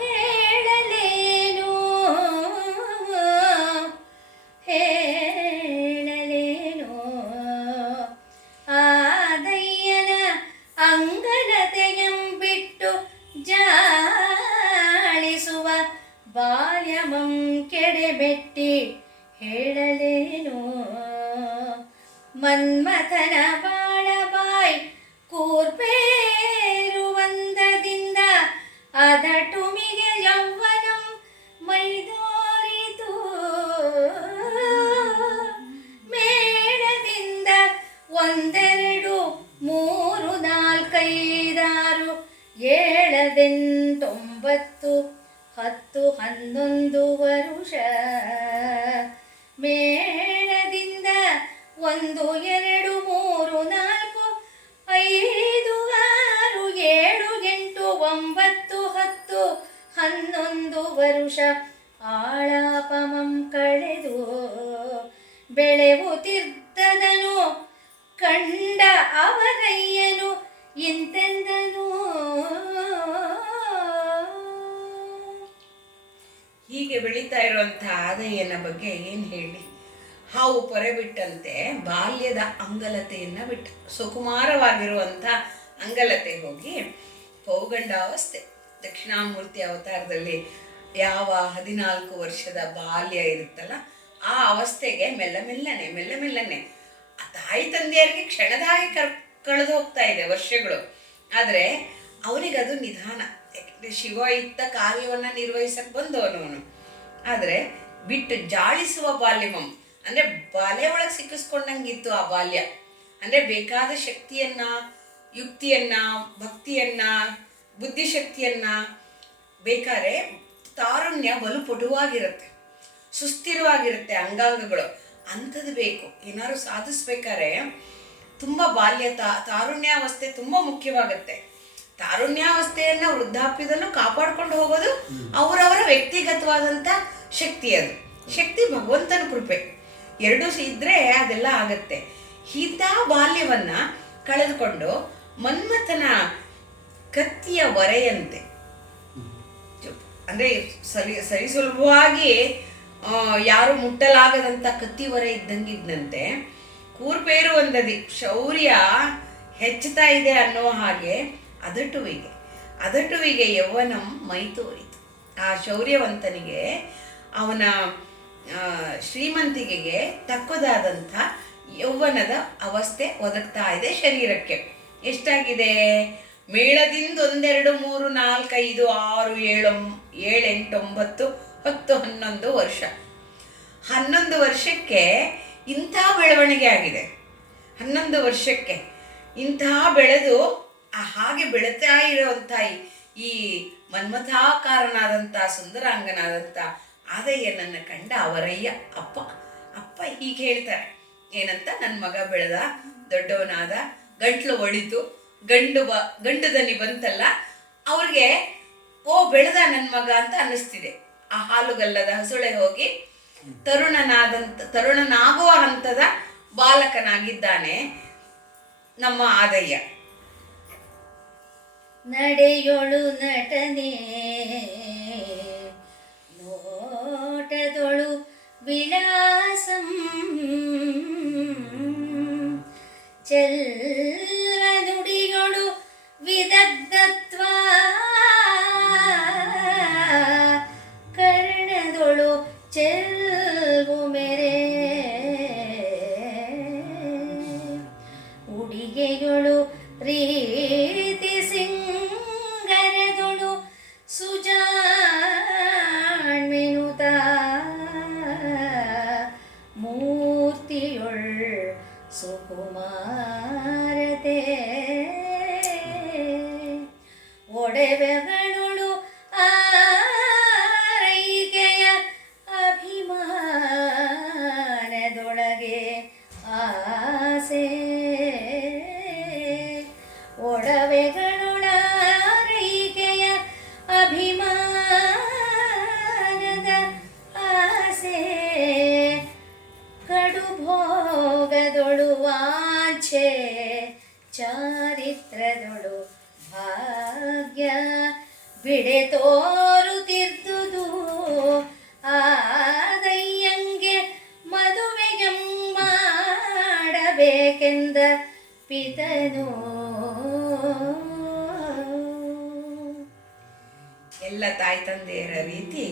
ಹೇಳಲೇನು ಹೇಳಲೇನು ಆದಯ್ಯನ ಅಂಗನತೆಯಂಬಿಟ್ಟು ಜಾಳಿಸುವ ಬಾಲ್ಯಮಂ ಕೆಡೆಬೆಟ್ಟಿ ಹೇಳಲೇನು ಮನ್ಮಥನ ಬಾಳಬಾಯ್ ಕೂರ್ಪೇರುವಂದದಿಂದ ಅದಟುಮಿಗೆ ಯೌವನಂ ಮೈದೋರಿತು ಮೇಳದಿಂದ 1 2 3 4 5 6 7 8 9 10 11 ವರುಷ ಮೇಳದಿಂದ 1 2 3 4 5 6 7 8 9 10 11 ವರುಷ ಆಳಾಪಮಂ ಕಳೆದು ಬೆಳೆಯುತ್ತಿದ್ದದನು ಕಂಡ ಅವರಯ್ಯನು ಇಂತೆಂದನು. ಹೀಗೆ ಬೆಳೀತಾ ಇರುವಂತಹ ಆದಯ್ಯನ ಬಗ್ಗೆ ಏನು ಹೇಳಿ. ಹಾವು ಪೊರೆ ಬಿಟ್ಟಂತೆ ಬಾಲ್ಯದ ಅಂಗಲತೆಯನ್ನ ಬಿಟ್ಟ. ಸುಕುಮಾರವಾಗಿರುವಂಥ ಅಂಗಲತೆ ಹೋಗಿ ಪೌಗಂಡಾವಸ್ಥೆ ದಕ್ಷಿಣಾಮೂರ್ತಿ ಅವತಾರದಲ್ಲಿ ಯಾವ 14 ವರ್ಷದ ಬಾಲ್ಯ ಇರುತ್ತಲ್ಲ ಆ ಅವಸ್ಥೆಗೆ ಮೆಲ್ಲ ಮೆಲ್ಲನೆ ಆ ತಾಯಿ ತಂದೆಯರಿಗೆ ಕ್ಷಣದಾಗಿ ಕಳೆದು ಹೋಗ್ತಾ ಇದೆ ವರ್ಷಗಳು. ಆದರೆ ಅವನಿಗದು ನಿಧಾನ. ಯಾಕಂದರೆ ಶಿವ ಇತ್ತ ಕಾರ್ಯವನ್ನ ನಿರ್ವಹಿಸಕ್ಕೆ ಬಂದವನು. ಆದರೆ ಬಿಟ್ಟು ಜಾಳಿಸುವ ಬಾಲ್ಯಮಂ ಅಂದರೆ ಬಾಲ್ಯ ಒಳಗೆ ಸಿಕ್ಕಿಸ್ಕೊಂಡಂಗಿತ್ತು ಆ ಬಾಲ್ಯ. ಅಂದರೆ ಬೇಕಾದ ಶಕ್ತಿಯನ್ನ, ಯುಕ್ತಿಯನ್ನ, ಭಕ್ತಿಯನ್ನ, ಬುದ್ಧಿಶಕ್ತಿಯನ್ನ ಬೇಕಾದ್ರೆ ತಾರುಣ್ಯ ಬಲು ಪಟುವಾಗಿರುತ್ತೆ, ಸುಸ್ಥಿರವಾಗಿರುತ್ತೆ ಅಂಗಾಂಗಗಳು. ಅಂಥದ್ದು ಬೇಕು. ಏನಾದ್ರು ಸಾಧಿಸ್ಬೇಕಾದ್ರೆ ತುಂಬ ಬಾಲ್ಯ ತಾರುಣ್ಯಾವಸ್ಥೆ ತುಂಬ ಮುಖ್ಯವಾಗುತ್ತೆ. ತಾರುಣ್ಯಾವಸ್ಥೆಯನ್ನು ವೃದ್ಧಾಪ್ಯದಲ್ಲೂ ಕಾಪಾಡ್ಕೊಂಡು ಹೋಗೋದು ಅವರವರ ವ್ಯಕ್ತಿಗತವಾದಂಥ ಶಕ್ತಿ. ಅದು ಶಕ್ತಿ ಭಗವಂತನ ಕೃಪೆ. ಎರಡೂ ಇದ್ರೆ ಅದೆಲ್ಲ ಆಗತ್ತೆ. ಇಂಥ ಬಾಲ್ಯವನ್ನ ಕಳೆದುಕೊಂಡು ಮನ್ಮಥನ ಕತ್ತಿಯ ಹೊರೆಯಂತೆ ಅಂದ್ರೆ ಸರಿ ಸುಲಭವಾಗಿ ಯಾರು ಮುಟ್ಟಲಾಗದಂಥ ಕತ್ತಿ ಹೊರೆ ಇದ್ದಂಗಿದ್ದಂತೆ ಕೂರ್ಪೇರುವಂದದಿ ಶೌರ್ಯ ಹೆಚ್ಚುತ್ತಾ ಇದೆ ಅನ್ನೋ ಹಾಗೆ ಅದಟುವಿಗೆ ಯೌವನಂ ಮೈ ತೋರಿತು. ಆ ಶೌರ್ಯವಂತನಿಗೆ ಅವನ ಶ್ರೀಮಂತಿಕೆಗೆ ತಕ್ಕದಾದಂಥ ಯೌವನದ ಅವಸ್ಥೆ ಒದಗ್ತಾ ಇದೆ ಶರೀರಕ್ಕೆ. ಎಷ್ಟಾಗಿದೆ? ಮೇಳದಿಂದ 1 2 3 4 5 6 7 8 9 10 11 ವರ್ಷ. 11 ವರ್ಷಕ್ಕೆ ಇಂಥ ಬೆಳವಣಿಗೆ ಆಗಿದೆ. 11 ವರ್ಷಕ್ಕೆ ಇಂತಹ ಬೆಳೆದು ಹಾಗೆ ಬೆಳೀತಾ ಇರುವಂಥ ಈ ಮನ್ಮಥಾಕಾರನಾದಂಥ ಸುಂದರಾಂಗನಾದಂಥ ಆದಯ್ಯನನ್ನ ಕಂಡ ಅವರಯ್ಯ ಅಪ್ಪ ಹೀಗೆ ಹೇಳ್ತಾರೆ. ಏನಂತ? ನನ್ನ ಮಗ ಬೆಳೆದ, ದೊಡ್ಡವನಾದ, ಗಂಟ್ಲು ಒಡಿತು, ಗಂಡು ದನಿ ಬಂತಲ್ಲ, ಅವ್ರಿಗೆ ಓ ಬೆಳೆದ ನನ್ನ ಮಗ ಅಂತ ಅನ್ನಿಸ್ತಿದೆ. ಆ ಹಾಲುಗಲ್ಲದ ಹಸುಳೆ ಹೋಗಿ ತರುಣನಾಗುವ ಹಂತದ ಬಾಲಕನಾಗಿದ್ದಾನೆ ನಮ್ಮ ಆದಯ್ಯ. ನಡೆಯೊಳು ನಟನೆ ನೋಟದೊಳು ವಿಲಾಸಂ ಚೆಲ್ವ ನುಡಿಯೊಳು ವಿದಗ್ಧತ್ವ ಕರ್ಣದೊಳು ಚೆಲ್ವು ಮೆರೆ ಉಡಿಗೆಯೊಳು ರೀತಿ ಸಿಂಗರದೊಳು ಸುಜಾಣ್ಮೆನುತ ಮೂರ್ತಿಯೊಳ್ ಸುಕುಮಾರತೆ ಒಡೆವೆ ಬಿಡೆ ತೋರುತ್ತಿದ್ದುದು ಆದಯ್ಯಂಗೆ ಮದುವೆಯಂ ಮಾಡಬೇಕೆಂದ ಪಿತನು. ಎಲ್ಲ ತಾಯಿ ತಂದೆಯರ ರೀತಿ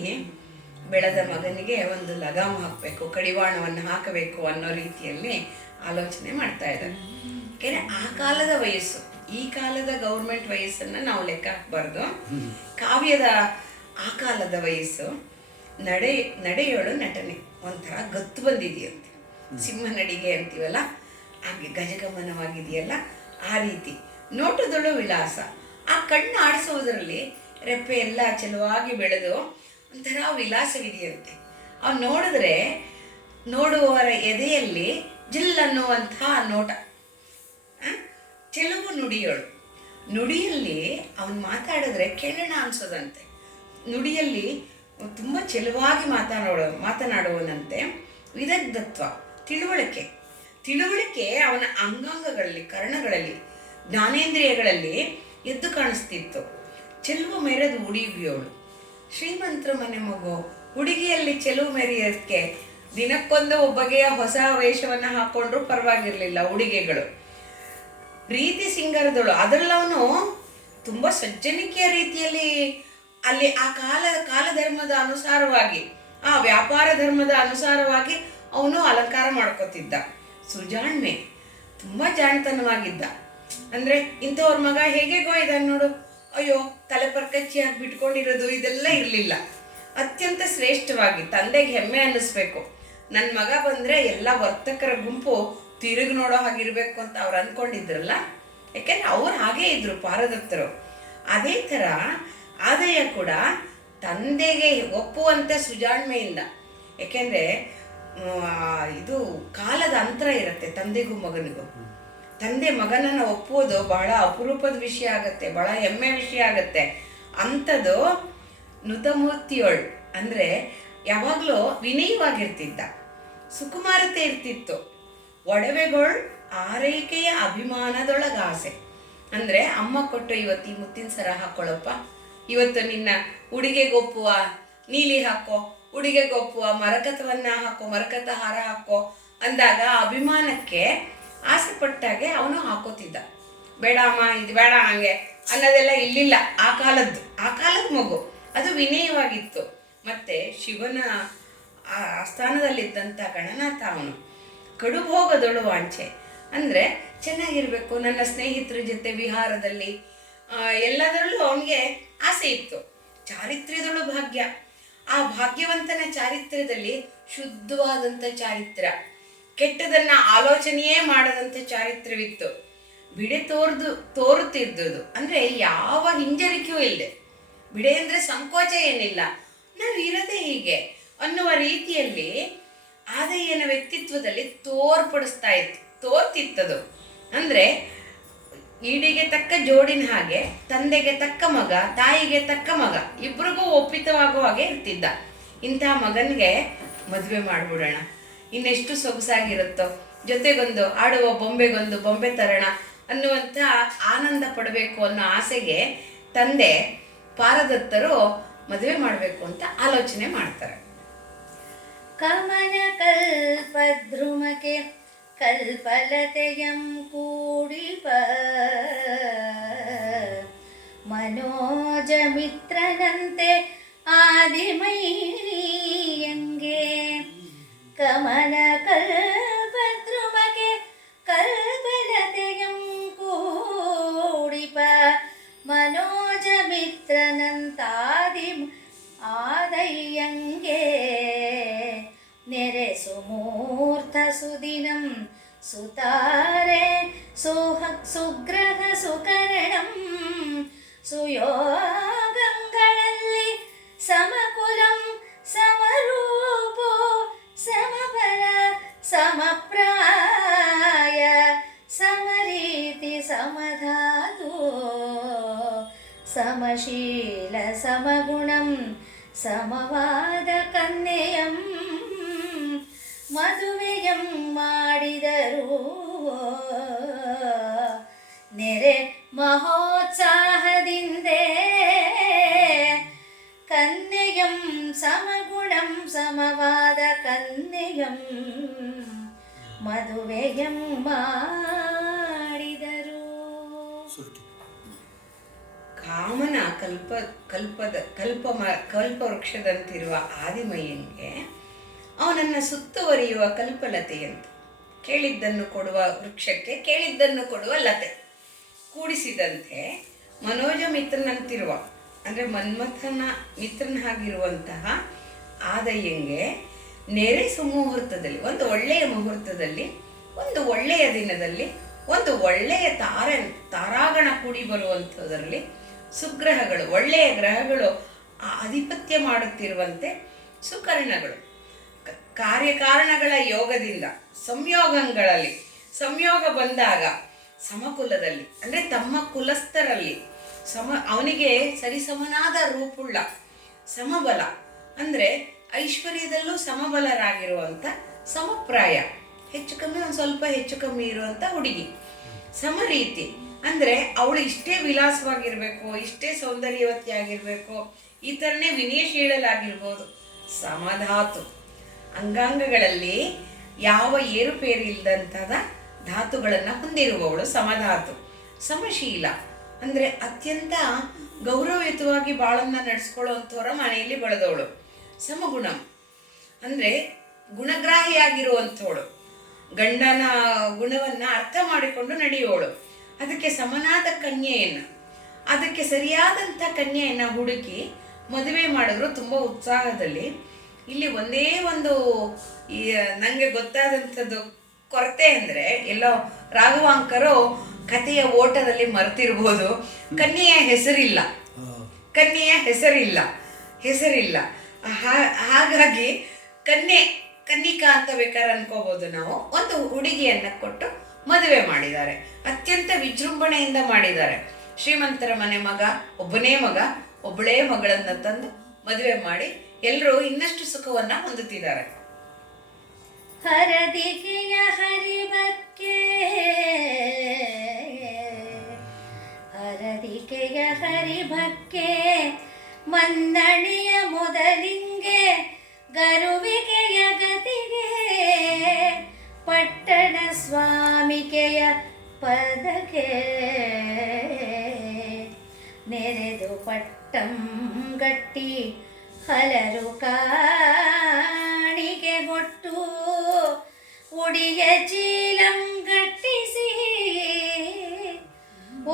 ಬೆಳೆದ ಮಗನಿಗೆ ಒಂದು ಲಗಾಮ್ ಹಾಕಬೇಕು, ಕಡಿವಾಣವನ್ನು ಹಾಕಬೇಕು ಅನ್ನೋ ರೀತಿಯಲ್ಲಿ ಆಲೋಚನೆ ಮಾಡ್ತಾ ಇದ್ದಾರೆ. ಯಾಕೆಂದರೆ ಆ ಕಾಲದ ವಯಸ್ಸು, ಈ ಕಾಲದ ಗೌರ್ಮೆಂಟ್ ವಯಸ್ಸನ್ನು ನಾವು ಲೆಕ್ಕ ಹಾಕಬಾರ್ದು. ಕಾವ್ಯದ ಆ ಕಾಲದ ವಯಸ್ಸು, ನಡೆಯೋಳು ನಟನೆ ಒಂಥರ ಗತ್ತು ಬಂದಿದೆಯಂತೆ, ಸಿಂಹ ನಡಿಗೆ ಅಂತೀವಲ್ಲ ಹಾಗೆ ಗಜಗಮನವಾಗಿದೆಯಲ್ಲ ಆ ರೀತಿ. ನೋಟದಳು ವಿಲಾಸ, ಆ ಕಣ್ಣು ಆಡಿಸೋದ್ರಲ್ಲಿ ರೆಪ್ಪೆ ಎಲ್ಲ ಚೆಲುವಾಗಿ ಬೆಳೆದು ಒಂಥರ ವಿಲಾಸವಿದೆಯಂತೆ. ಅವ್ನು ನೋಡಿದ್ರೆ ನೋಡುವವರ ಎದೆಯಲ್ಲಿ ಜಿಲ್ ಅನ್ನುವಂಥ ನೋಟ. ಚೆಲುವು ನುಡಿಯೋಳು, ನುಡಿಯಲ್ಲಿ ಅವನು ಮಾತಾಡಿದ್ರೆ ಕೇಳೋಣ ಅನ್ಸೋದಂತೆ. ನುಡಿಯಲ್ಲಿ ತುಂಬ ಚೆಲುವಾಗಿ ಮಾತನಾಡುವನಂತೆ. ವಿದಗ್ಧತ್ವ, ತಿಳುವಳಿಕೆ ಅವನ ಅಂಗಾಂಗಗಳಲ್ಲಿ, ಕರ್ಣಗಳಲ್ಲಿ, ಜ್ಞಾನೇಂದ್ರಿಯಗಳಲ್ಲಿ ಎದ್ದು ಕಾಣಿಸ್ತಿತ್ತು. ಚೆಲುವು ಮೆರೆದು ಹುಡುಗಿಯೋಳು, ಶ್ರೀಮಂತರ ಮನೆ ಮಗು. ಹುಡುಗಿಯಲ್ಲಿ ಚೆಲುವು ಮೆರೆಯೋದಕ್ಕೆ ದಿನಕ್ಕೊಂದು ಬಗೆಯ ಹೊಸ ವೇಷವನ್ನು ಹಾಕೊಂಡ್ರು ಪರವಾಗಿರಲಿಲ್ಲ ಹುಡುಗಿಗಳು. ಪ್ರೀತಿ ಸಿಂಗಾರದಳು, ಅದರಲ್ಲವನು ತುಂಬ ಸಜ್ಜನಿಕೆಯ ರೀತಿಯಲ್ಲಿ ಅಲ್ಲಿ ಆ ಕಾಲಧರ್ಮದ ಅನುಸಾರವಾಗಿ, ಆ ವ್ಯಾಪಾರ ಧರ್ಮದ ಅನುಸಾರವಾಗಿ ಅವನು ಅಲಂಕಾರ ಮಾಡ್ಕೋತಿದ್ದ. ಸುಜಾಣ್ಮೆ, ತುಂಬ ಜಾಣತನವಾಗಿದ್ದ. ಅಂದರೆ ಇಂಥವ್ರ ಮಗ ಹೇಗೇಗೋ ಇದ್ದಾನೆ ನೋಡು, ಅಯ್ಯೋ ತಲೆ ಪರ್ಕಚ್ಚಿ ಹಾಕಿ ಬಿಟ್ಕೊಂಡಿರೋದು ಇದೆಲ್ಲ ಇರಲಿಲ್ಲ. ಅತ್ಯಂತ ಶ್ರೇಷ್ಠವಾಗಿ ತಂದೆಗೆ ಹೆಮ್ಮೆ ಅನ್ನಿಸ್ಬೇಕು, ನನ್ನ ಮಗ ಬಂದರೆ ಎಲ್ಲ ವರ್ತಕರ ಗುಂಪು ತಿರುಗಿ ನೋಡೋ ಹಾಗಿರ್ಬೇಕು ಅಂತ ಅವ್ರು ಅಂದ್ಕೊಂಡಿದ್ರಲ್ಲ. ಯಾಕೆಂದರೆ ಅವ್ರು ಹಾಗೇ ಇದ್ರು ಪಾರದತ್ತರು. ಅದೇ ಥರ ಆದಾಯ ಕೂಡ ತಂದೆಗೆ ಒಪ್ಪುವಂಥ ಸುಜಾಣ್ಮೆಯಿಂದ. ಯಾಕೆಂದರೆ ಇದು ಕಾಲದ ಅಂತರ ಇರುತ್ತೆ ತಂದೆಗೂ ಮಗನಿಗೂ. ತಂದೆ ಮಗನನ್ನು ಒಪ್ಪುವುದು ಬಹಳ ಅಪರೂಪದ ವಿಷಯ ಆಗತ್ತೆ, ಬಹಳ ಹೆಮ್ಮೆ ವಿಷಯ ಆಗತ್ತೆ. ಅಂಥದ್ದು ನುತಮೂರ್ತಿಯೋಳು ಅಂದರೆ ಯಾವಾಗಲೂ ವಿನಯವಾಗಿರ್ತಿದ್ದ, ಸುಕುಮಾರತೆ ಇರ್ತಿತ್ತು. ಒಡವೆಗಳು ಆರೈಕೆಯ ಅಭಿಮಾನದೊಳಗಾಸೆ. ಅಂದರೆ ಅಮ್ಮ ಕೊಟ್ಟು ಇವತ್ತು ಈ ಮುತ್ತಿನ ಸರ ಹಾಕ್ಕೊಳ್ಳಪ್ಪ, ಇವತ್ತು ನಿನ್ನ ಉಡುಗೆಗೊಪ್ಪುವ ನೀಲಿ ಹಾಕೋ, ಉಡುಗೆಗೊಪ್ಪುವ ಮರಕತವನ್ನು ಹಾಕೋ, ಮರಕತ ಹಾರ ಹಾಕೋ ಅಂದಾಗ ಅಭಿಮಾನಕ್ಕೆ ಆಸೆ ಪಟ್ಟಾಗೆ ಅವನು ಹಾಕೋತಿದ್ದ. ಬೇಡ ಅಮ್ಮ ಇದು ಬೇಡ ಹಂಗೆ ಅನ್ನೋದೆಲ್ಲ ಇಲ್ಲಿಲ್ಲ. ಆ ಕಾಲದ ಮಗು ಅದು ವಿನಯವಾಗಿತ್ತು. ಮತ್ತು ಶಿವನ ಆಸ್ಥಾನದಲ್ಲಿದ್ದಂಥ ಗಣನಾಥ ಅವನು. ಕಡುಭೋಗದೊಳು ವಾಂಚೆ ಅಂದರೆ ಚೆನ್ನಾಗಿರಬೇಕು, ನನ್ನ ಸ್ನೇಹಿತರ ಜೊತೆ ವಿಹಾರದಲ್ಲಿ ಎಲ್ಲದರಲ್ಲೂ ಅವನಿಗೆ ಆಸೆ ಇತ್ತು. ಚಾರಿತ್ರ್ಯದೊಳು ಭಾಗ್ಯ, ಆ ಭಾಗ್ಯವಂತನ ಚಾರಿತ್ರ್ಯದಲ್ಲಿ ಶುದ್ಧವಾದಂಥ ಚಾರಿತ್ರ್ಯ, ಕೆಟ್ಟದನ್ನು ಆಲೋಚನೆಯೇ ಮಾಡದಂಥ ಚಾರಿತ್ರ್ಯವಿತ್ತು. ಬಿಡೆ ತೋರುತ್ತಿದ್ದುದು ಅಂದರೆ ಯಾವ ಹಿಂಜರಿಕೆಯೂ ಇಲ್ಲದೆ, ಬಿಡೆ ಅಂದರೆ ಸಂಕೋಚ ಏನಿಲ್ಲ, ನಾವು ಇರೋದೇ ಹೀಗೆ ಅನ್ನುವ ರೀತಿಯಲ್ಲಿ ಆದಯ್ಯನ ವ್ಯಕ್ತಿತ್ವದಲ್ಲಿ ತೋರ್ತಿತ್ತದು. ಅಂದರೆ ಈಡಿಗೆ ತಕ್ಕ ಜೋಡಿನ ಹಾಗೆ ತಂದೆಗೆ ತಕ್ಕ ಮಗ, ತಾಯಿಗೆ ತಕ್ಕ ಮಗ, ಇಬ್ರಿಗೂ ಒಪ್ಪಿತವಾಗುವ ಹಾಗೆ ಇರ್ತಿದ್ದ. ಇಂಥ ಮಗನಿಗೆ ಮದುವೆ ಮಾಡಿಬಿಡೋಣ, ಇನ್ನೆಷ್ಟು ಸೊಗಸಾಗಿರುತ್ತೋ, ಜೊತೆಗೊಂದು ಆಡುವ ಬೊಂಬೆಗೊಂದು ಬೊಂಬೆ ತರೋಣ ಅನ್ನುವಂಥ ಆನಂದ ಪಡಬೇಕು ಅನ್ನೋ ಆಸೆಗೆ ತಂದೆ ಪಾರದತ್ತರು ಮದುವೆ ಮಾಡಬೇಕು ಅಂತ ಆಲೋಚನೆ ಮಾಡ್ತಾರೆ. ಕಮನ ಕಲ್ಪದ್ರುಮಕ್ಕೆ ಕಲ್ಪಲತೆಯಂ ಕೂಡಿಪ ಮನೋಜ ಮಿತ್ರನಂತೆ ಆದಿಮೈಯಂಗೆ. ಕಮನ ಕಲ್ಪದ್ರುಮಕ್ಕೆ ಕಲ್ಪಲತೆಯಂ ಕೂಡಿಪ ಮನೋಜ ಮಿತ್ರನಂತಾದಯ್ಯಂಗೆ. ನೆರೆ ಸುಮೂರ್ತ ಸುದಿನಂ ಸುತಾರೆ ಸುಗ್ರಹ ಸುಕರಣಂ ಸುಯೋಗಂಗಳಲ್ಲಿ ಸಮಕುಲಂ ಸಮರೂಪೋ ಸಮಬಲ ಸಮಪ್ರಾಯ ಸಮರೀತಿ ಸಮಧಾತು ಸಮಶೀಲ ಸಮಗುಣಂ ಸಮವಾದ ಕನ್ಯೆಯಂ ಮದುವೆಯಂ ಮಾಡಿದರು. ನೆರೆ ಮಹೋತ್ಸಾಹದಿಂದೇ ಕನ್ಯೆಯಂ ಸಮಗುಣಂ ಸಮವಾದ ಕನ್ಯೆಯಂ ಮದುವೆಯಂ ಮಾಡಿದರು. ಕಾಮನ ಕಲ್ಪವೃಕ್ಷದಂತಿರುವ ಆದಿಮಯ್ಯನಿಗೆ ಅವನನ್ನು ಸುತ್ತುವರಿಯುವ ಕಲ್ಪಲತೆಯಂತೆ, ಕೇಳಿದ್ದನ್ನು ಕೊಡುವ ವೃಕ್ಷಕ್ಕೆ ಕೇಳಿದ್ದನ್ನು ಕೊಡುವ ಲತೆ ಕೂಡಿಸಿದಂತೆ ಮನೋಜ ಮಿತ್ರನಂತಿರುವ ಅಂದರೆ ಮನ್ಮಥನ ಮಿತ್ರನಾಗಿರುವಂತಹ ಆದಯ್ಯಂಗೆ ನೆರೆ ಸುಮುಹೂರ್ತದಲ್ಲಿ, ಒಂದು ಒಳ್ಳೆಯ ಮುಹೂರ್ತದಲ್ಲಿ, ಒಂದು ಒಳ್ಳೆಯ ದಿನದಲ್ಲಿ, ಒಂದು ಒಳ್ಳೆಯ ತಾರಾಗಣ ಕೂಡಿ ಬರುವಂಥದ್ರಲ್ಲಿ ಸುಗ್ರಹಗಳು, ಒಳ್ಳೆಯ ಗ್ರಹಗಳು ಆಧಿಪತ್ಯ ಮಾಡುತ್ತಿರುವಂತೆ ಸುಕರ್ಣಗಳು ಕಾರ್ಯಕಾರಣಗಳ ಯೋಗದಿಂದ ಸಂಯೋಗಗಳಲ್ಲಿ, ಸಂಯೋಗ ಬಂದಾಗ ಸಮಕುಲದಲ್ಲಿ ಅಂದರೆ ತಮ್ಮ ಕುಲಸ್ಥರಲ್ಲಿ ಅವನಿಗೆ ಸರಿಸಮನಾದ ರೂಪುಳ್ಳ ಸಮಬಲ ಅಂದರೆ ಐಶ್ವರ್ಯದಲ್ಲೂ ಸಮಬಲರಾಗಿರುವಂಥ ಸಮಪ್ರಾಯ, ಹೆಚ್ಚು ಕಮ್ಮಿ ಒಂದು ಸ್ವಲ್ಪ ಹೆಚ್ಚು ಕಮ್ಮಿ ಇರುವಂಥ ಹುಡುಗಿ, ಸಮರೀತಿ ಅಂದರೆ ಅವಳು ಇಷ್ಟೇ ವಿಲಾಸವಾಗಿರಬೇಕು, ಇಷ್ಟೇ ಸೌಂದರ್ಯವತಿ ಆಗಿರಬೇಕು, ಈ ಥರನೇ ವಿನಯಶೀಲಲಾಗಿರ್ಬೋದು. ಸಮಧಾತು ಅಂಗಾಂಗಗಳಲ್ಲಿ ಯಾವ ಏರುಪೇರು ಇಲ್ಲದಂಥದ ಧಾತುಗಳನ್ನು ಹೊಂದಿರುವವಳು ಸಮಧಾತು. ಸಮಶೀಲ ಅಂದರೆ ಅತ್ಯಂತ ಗೌರವಯುತವಾಗಿ ಬಾಳನ್ನು ನಡೆಸ್ಕೊಳ್ಳುವಂಥವರ ಮನೆಯಲ್ಲಿ ಬೆಳೆದವಳು. ಸಮಗುಣಂ ಅಂದರೆ ಗುಣಗ್ರಾಹಿಯಾಗಿರುವಂಥವಳು, ಗಂಡನ ಗುಣವನ್ನು ಅರ್ಥ ಮಾಡಿಕೊಂಡು ನಡೆಯುವವಳು. ಅದಕ್ಕೆ ಸಮನಾದ ಕನ್ಯೆಯನ್ನು, ಅದಕ್ಕೆ ಸರಿಯಾದಂಥ ಕನ್ಯೆಯನ್ನು ಹುಡುಕಿ ಮದುವೆ ಮಾಡಿದ್ರು ತುಂಬ ಉತ್ಸಾಹದಲ್ಲಿ. ಇಲ್ಲಿ ಒಂದೇ ಒಂದು ನನಗೆ ಗೊತ್ತಾದಂಥದ್ದು ಕೊರತೆ ಅಂದರೆ, ಎಲ್ಲೋ ರಾಘವಾಂಕರು ಕಥೆಯ ಓಟದಲ್ಲಿ ಮರೆತಿರ್ಬೋದು, ಕನ್ಯೆಯ ಹೆಸರಿಲ್ಲ. ಹಾಗಾಗಿ ಕನ್ನಿಕಾ ಅಂತ ಬೇಕಾದ್ರೆ ಅನ್ಕೋಬಹುದು ನಾವು. ಒಂದು ಹುಡುಗಿಯನ್ನ ಕೊಟ್ಟು ಮದುವೆ ಮಾಡಿದ್ದಾರೆ, ಅತ್ಯಂತ ವಿಜೃಂಭಣೆಯಿಂದ ಮಾಡಿದ್ದಾರೆ. ಶ್ರೀಮಂತರ ಮನೆ ಮಗ, ಒಬ್ಬಳೇ ಮಗಳನ್ನ ತಂದು ಮದುವೆ ಮಾಡಿ ಎಲ್ಲರೂ ಇನ್ನಷ್ಟು ಸುಖವನ್ನ ಹೊಂದುತ್ತಿದ್ದಾರೆ. ಹರದಿಗೆಯ ಹರಿಭಕ್ಕೆ ಮನ್ನಣೆಯ ಮೊದಲಿಂಗೆ ಗರುವಿಗೆಯ ಗತಿಗೆ ಪಟ್ಟಣ ಸ್ವಾಮಿಕೆಯ ಪದಕ್ಕೆ ನೆರೆದು ಪಟ್ಟಂ ಗಟ್ಟಿ ಹಲರು ಕಾಣಿಕೆ ಕೊಟ್ಟು ಉಡಿಯ ಚೀಲಂ ಗಟ್ಟಿಸಿ